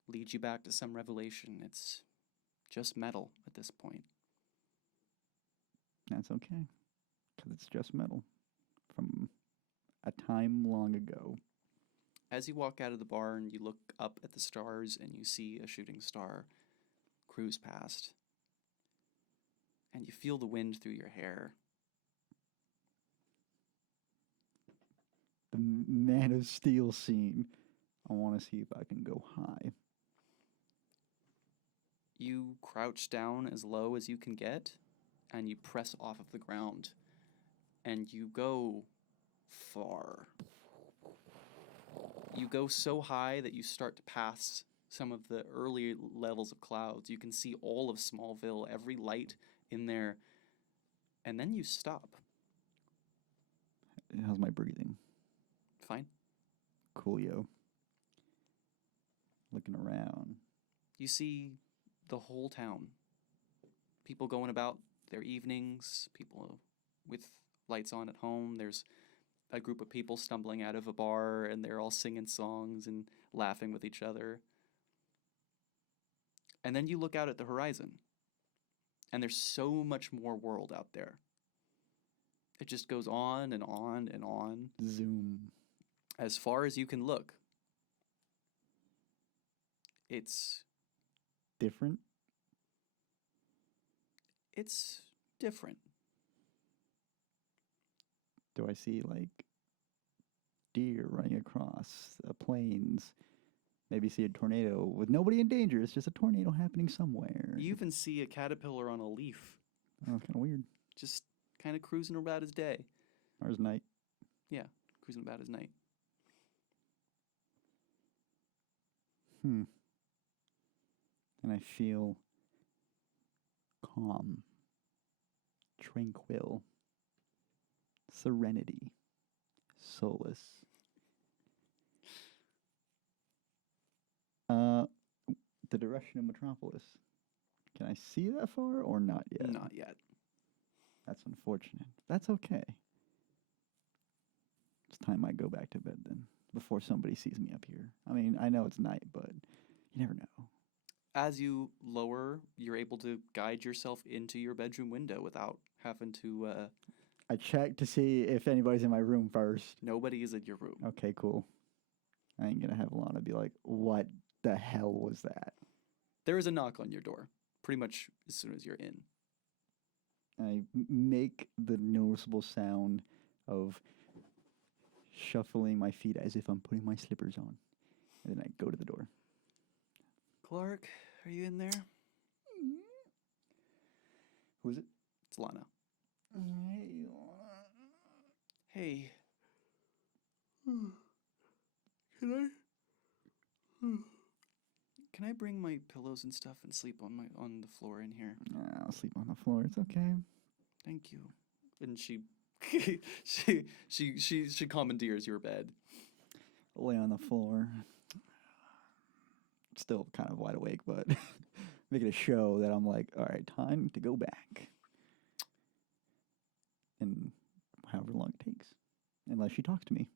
lead you back to some revelation. It's just metal at this point. That's okay, because it's just metal from a time long ago. As you walk out of the barn, you look up at the stars and you see a shooting star cruise past. And you feel the wind through your hair. The Man of Steel scene. I want to see if I can go high. You crouch down as low as you can get, and you press off of the ground. And you go far. You go so high that you start to pass some of the early levels of clouds. You can see all of Smallville, every light in there. And then you stop. How's my breathing? Fine. Coolio. Looking around. You see the whole town. People going about their evenings, people with lights on at home. There's a group of people stumbling out of a bar and they're all singing songs and laughing with each other. And then you look out at the horizon and there's so much more world out there. It just goes on and on and on. Zoom. As far as you can look. It's Different? It's different. Do I see like deer running across plains? Maybe see a tornado with nobody in danger. It's just a tornado happening somewhere. You even see a caterpillar on a leaf, Oh, kind of weird. just kind of cruising about his day. Or his night. Yeah, cruising about his night. And I feel calm, tranquil, serenity, solace. The direction of Metropolis. Can I see that far or not yet? Not yet. That's unfortunate. That's okay. It's time I go back to bed then, before somebody sees me up here. I mean, I know it's night, but you never know. As you lower, you're able to guide yourself into your bedroom window without having to. I check to see if anybody's in my room first. Nobody is in your room. Okay, cool. I ain't gonna have Lana be like, what the hell was that? There is a knock on your door, pretty much as soon as you're in. I make the noticeable sound of shuffling my feet as if I'm putting my slippers on. And then I go to the door. Clark, are you in there? Who is it? It's Lana. Hey, Hey. Can I bring my pillows and stuff and sleep on the floor in here? I'll sleep on the floor. It's okay. Thank you. And she she commandeers your bed. Lay on the floor. Still kind of wide awake, but making a show that I'm like, all right, time to go back. And however long it takes. Unless she talks to me.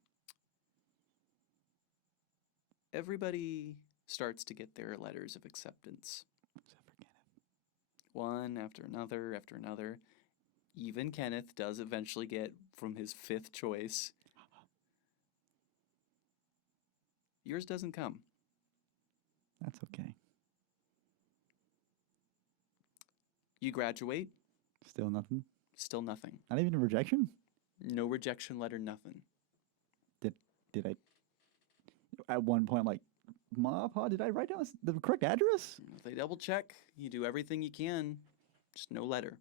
Everybody starts to get their letters of acceptance. Except for Kenneth. One after another after another. Even Kenneth does eventually get from his 5th choice. Yours doesn't come. That's okay. You graduate, Still nothing. still nothing. Not even a rejection? No rejection letter, nothing. Did I? At one point, I'm like, Ma, Pa, did I write down the correct address? If they double check, you do everything you can, just no letter.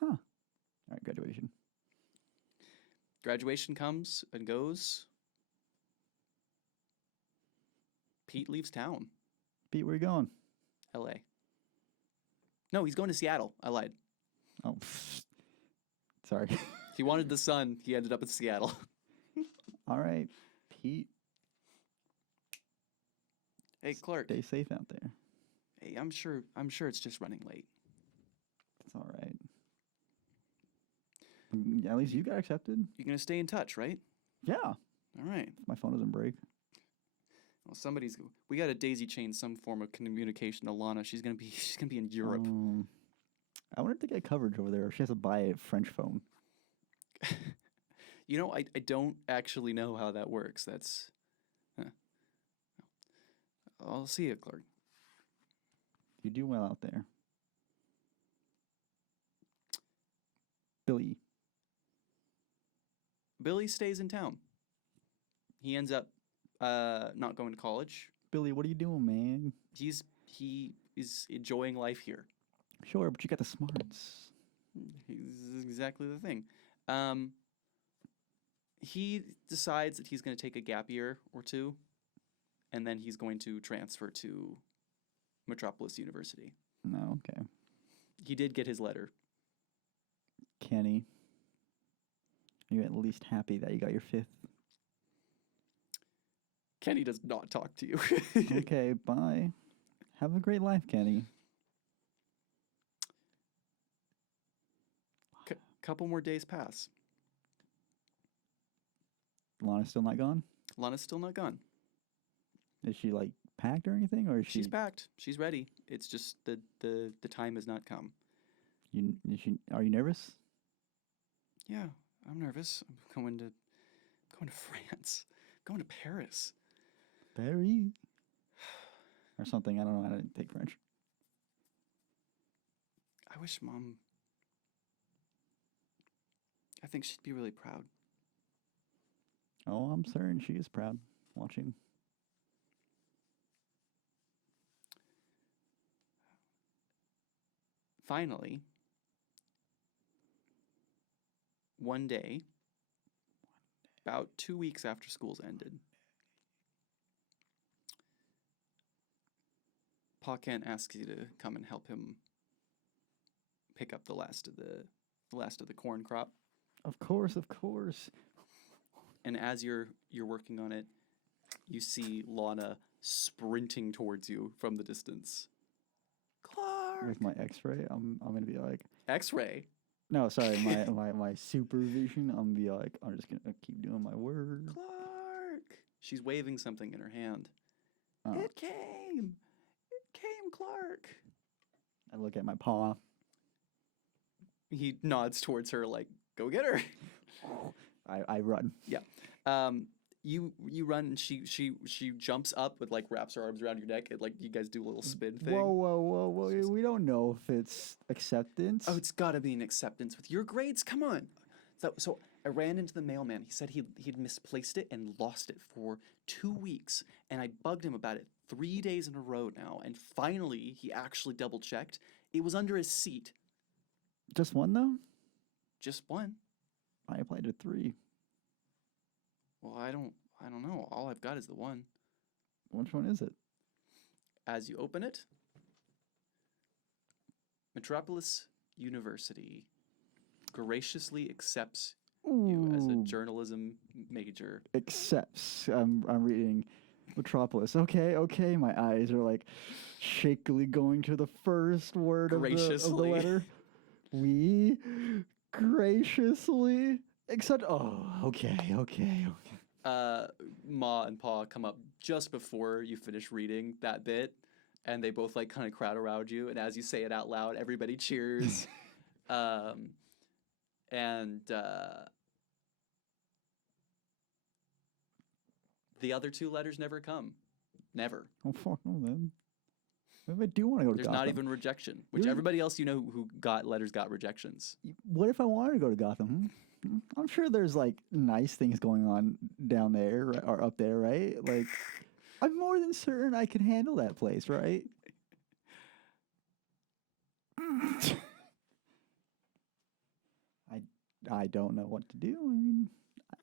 Huh. All right, graduation. Graduation comes and goes. Pete leaves town, Pete, where you going? LA. No, he's going to Seattle. I lied. Oh, sorry. He wanted the sun. He ended up in Seattle. All right, Pete, Hey, Clark. stay safe out there. Hey, I'm sure it's just running late. It's all right. At least you got accepted. You're gonna stay in touch, right? Yeah. All right. My phone doesn't break. Well, we got to daisy chain some form of communication to Lana. She's gonna be in Europe. I wonder if they get coverage over there, or she has to buy a French phone. You know, I don't actually know how that works. That's. I'll see you, Clark. You do well out there. Billy. Billy stays in town. He ends up not going to college. Billy, what are you doing, man? He is enjoying life here. Sure, but you got the smarts. He's exactly the thing. He decides that he's going to take a gap year or two, and then he's going to transfer to Metropolis University. No, okay. He did get his letter. Kenny, are you at least happy that you got your 5th? Kenny does not talk to you. Okay, bye. Have a great life, Kenny. Couple more days pass. Lana's still not gone? Lana's still not gone. Is she like packed or anything, or is She's she? packed. She's ready. It's just the time has not come. Are you nervous? Yeah, I'm nervous. I'm going to France. I'm going to Paris. Barry, or something. I don't know how to take French. I wish Mom. I think she'd be really proud. Oh, I'm certain she is proud watching. Finally, one day, about 2 weeks after school's ended, Pa Kent asks you to come and help him pick up the last of the corn crop. Of course, of course. And as you're working on it, you see Lana sprinting towards you from the distance. Clark! With my X-ray, I'm gonna be like, X-ray? no, sorry, my supervision. I'm gonna be like, I'm just gonna keep doing my work. Clark! She's waving something in her hand. Oh. It came, Clark. I look at my paw. He nods towards her like, go get her. I run. Yeah. You run and she jumps up with like wraps her arms around your neck and like you guys do a little spin thing. Whoa. We don't know if it's acceptance. Oh, it's gotta be an acceptance with your grades. Come on. So I ran into the mailman. He said he'd misplaced it and lost it for 2 weeks. And I bugged him about it 3 days in a row now. And finally, he actually double checked. It was under his seat. Just one though? Just one. I applied to 3. Well, I don't know. All I've got is the one. Which one is it? As you open it, Metropolis University graciously accepts you as a Ooh. journalism major. Accepts. I'm reading Metropolis. Okay. My eyes are like shakily going to the first word of the letter. We graciously accept. Oh, okay. Ma and Pa come up just before you finish reading that bit, and they both like kind of crowd around you. And as you say it out loud, everybody cheers. The other 2 letters never come. Never. Oh, fuck no, then. Maybe I do want to go to There's Gotham. not even rejection, which everybody else you know who got letters got rejections. What if I wanted to go to Gotham? I'm sure there's like nice things going on down there or up there, right? Like, I'm more than certain I can handle that place, right? I don't know what to do. I mean,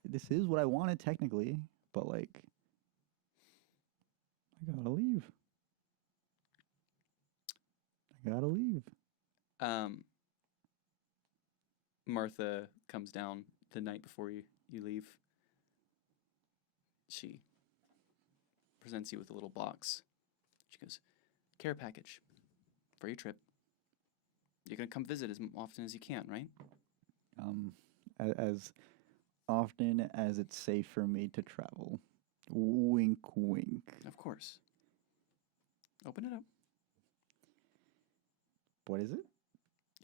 this is what I wanted technically, but like, I gotta leave. Martha comes down the night before you leave. She presents you with a little box. She goes, care package for your trip. You're going to come visit as often as you can, right? As often as it's safe for me to travel. Wink, wink. Of course. Open it up. What is it?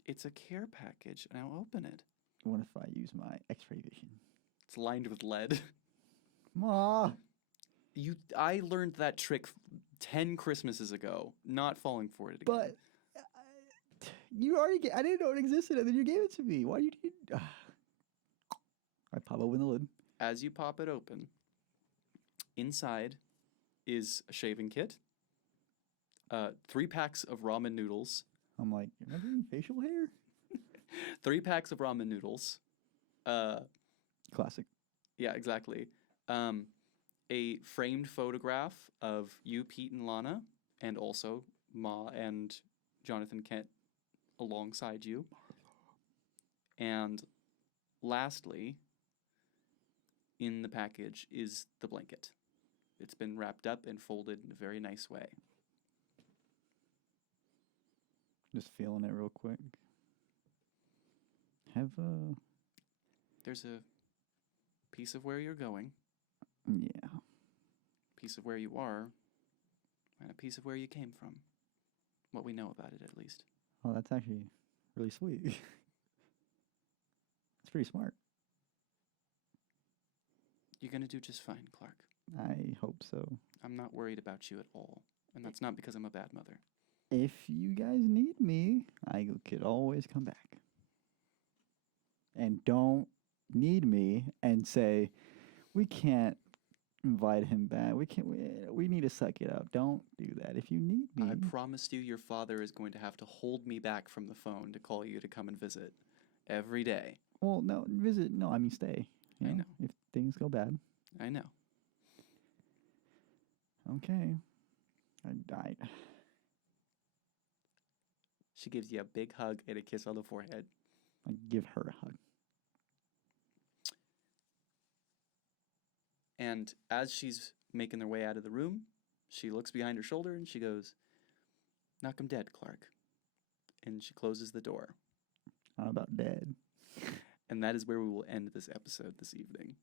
It's a care package. Now open it. What if I use my X-ray vision? It's lined with lead. Ma! I learned that trick 10 Christmases ago, not falling for it again. But you already I didn't know it existed, and then you gave it to me. Why do you need... I pop open the lid. As you pop it open, inside is a shaving kit, 3 packs of ramen noodles. I'm like, am I doing facial hair? 3 packs of ramen noodles. Classic. Yeah, exactly. A framed photograph of you, Pete, and Lana, and also Ma and Jonathan Kent alongside you. And lastly, in the package is the blanket. It's been wrapped up and folded in a very nice way. Just feeling it real quick. There's a piece of where you're going, Yeah. piece of where you are, and a piece of where you came from. What we know about it, at least. Oh, that's actually really sweet. It's pretty smart. You're gonna do just fine, Clark. I hope so. I'm not worried about you at all. And that's not because I'm a bad mother. If you guys need me, I could always come back. And don't need me and say, we can't invite him back. We need to suck it up. Don't do that. If you need me. I promised you your father is going to have to hold me back from the phone to call you to come and visit every day. Well, no, visit. No, I mean stay. You I know. If things go bad. I know. Okay. She gives you a big hug and a kiss on the forehead. I give her a hug. And as she's making their way out of the room, she looks behind her shoulder and she goes, "Knock him dead, Clark." And she closes the door. I'm about dead. And that is where we will end this episode this evening.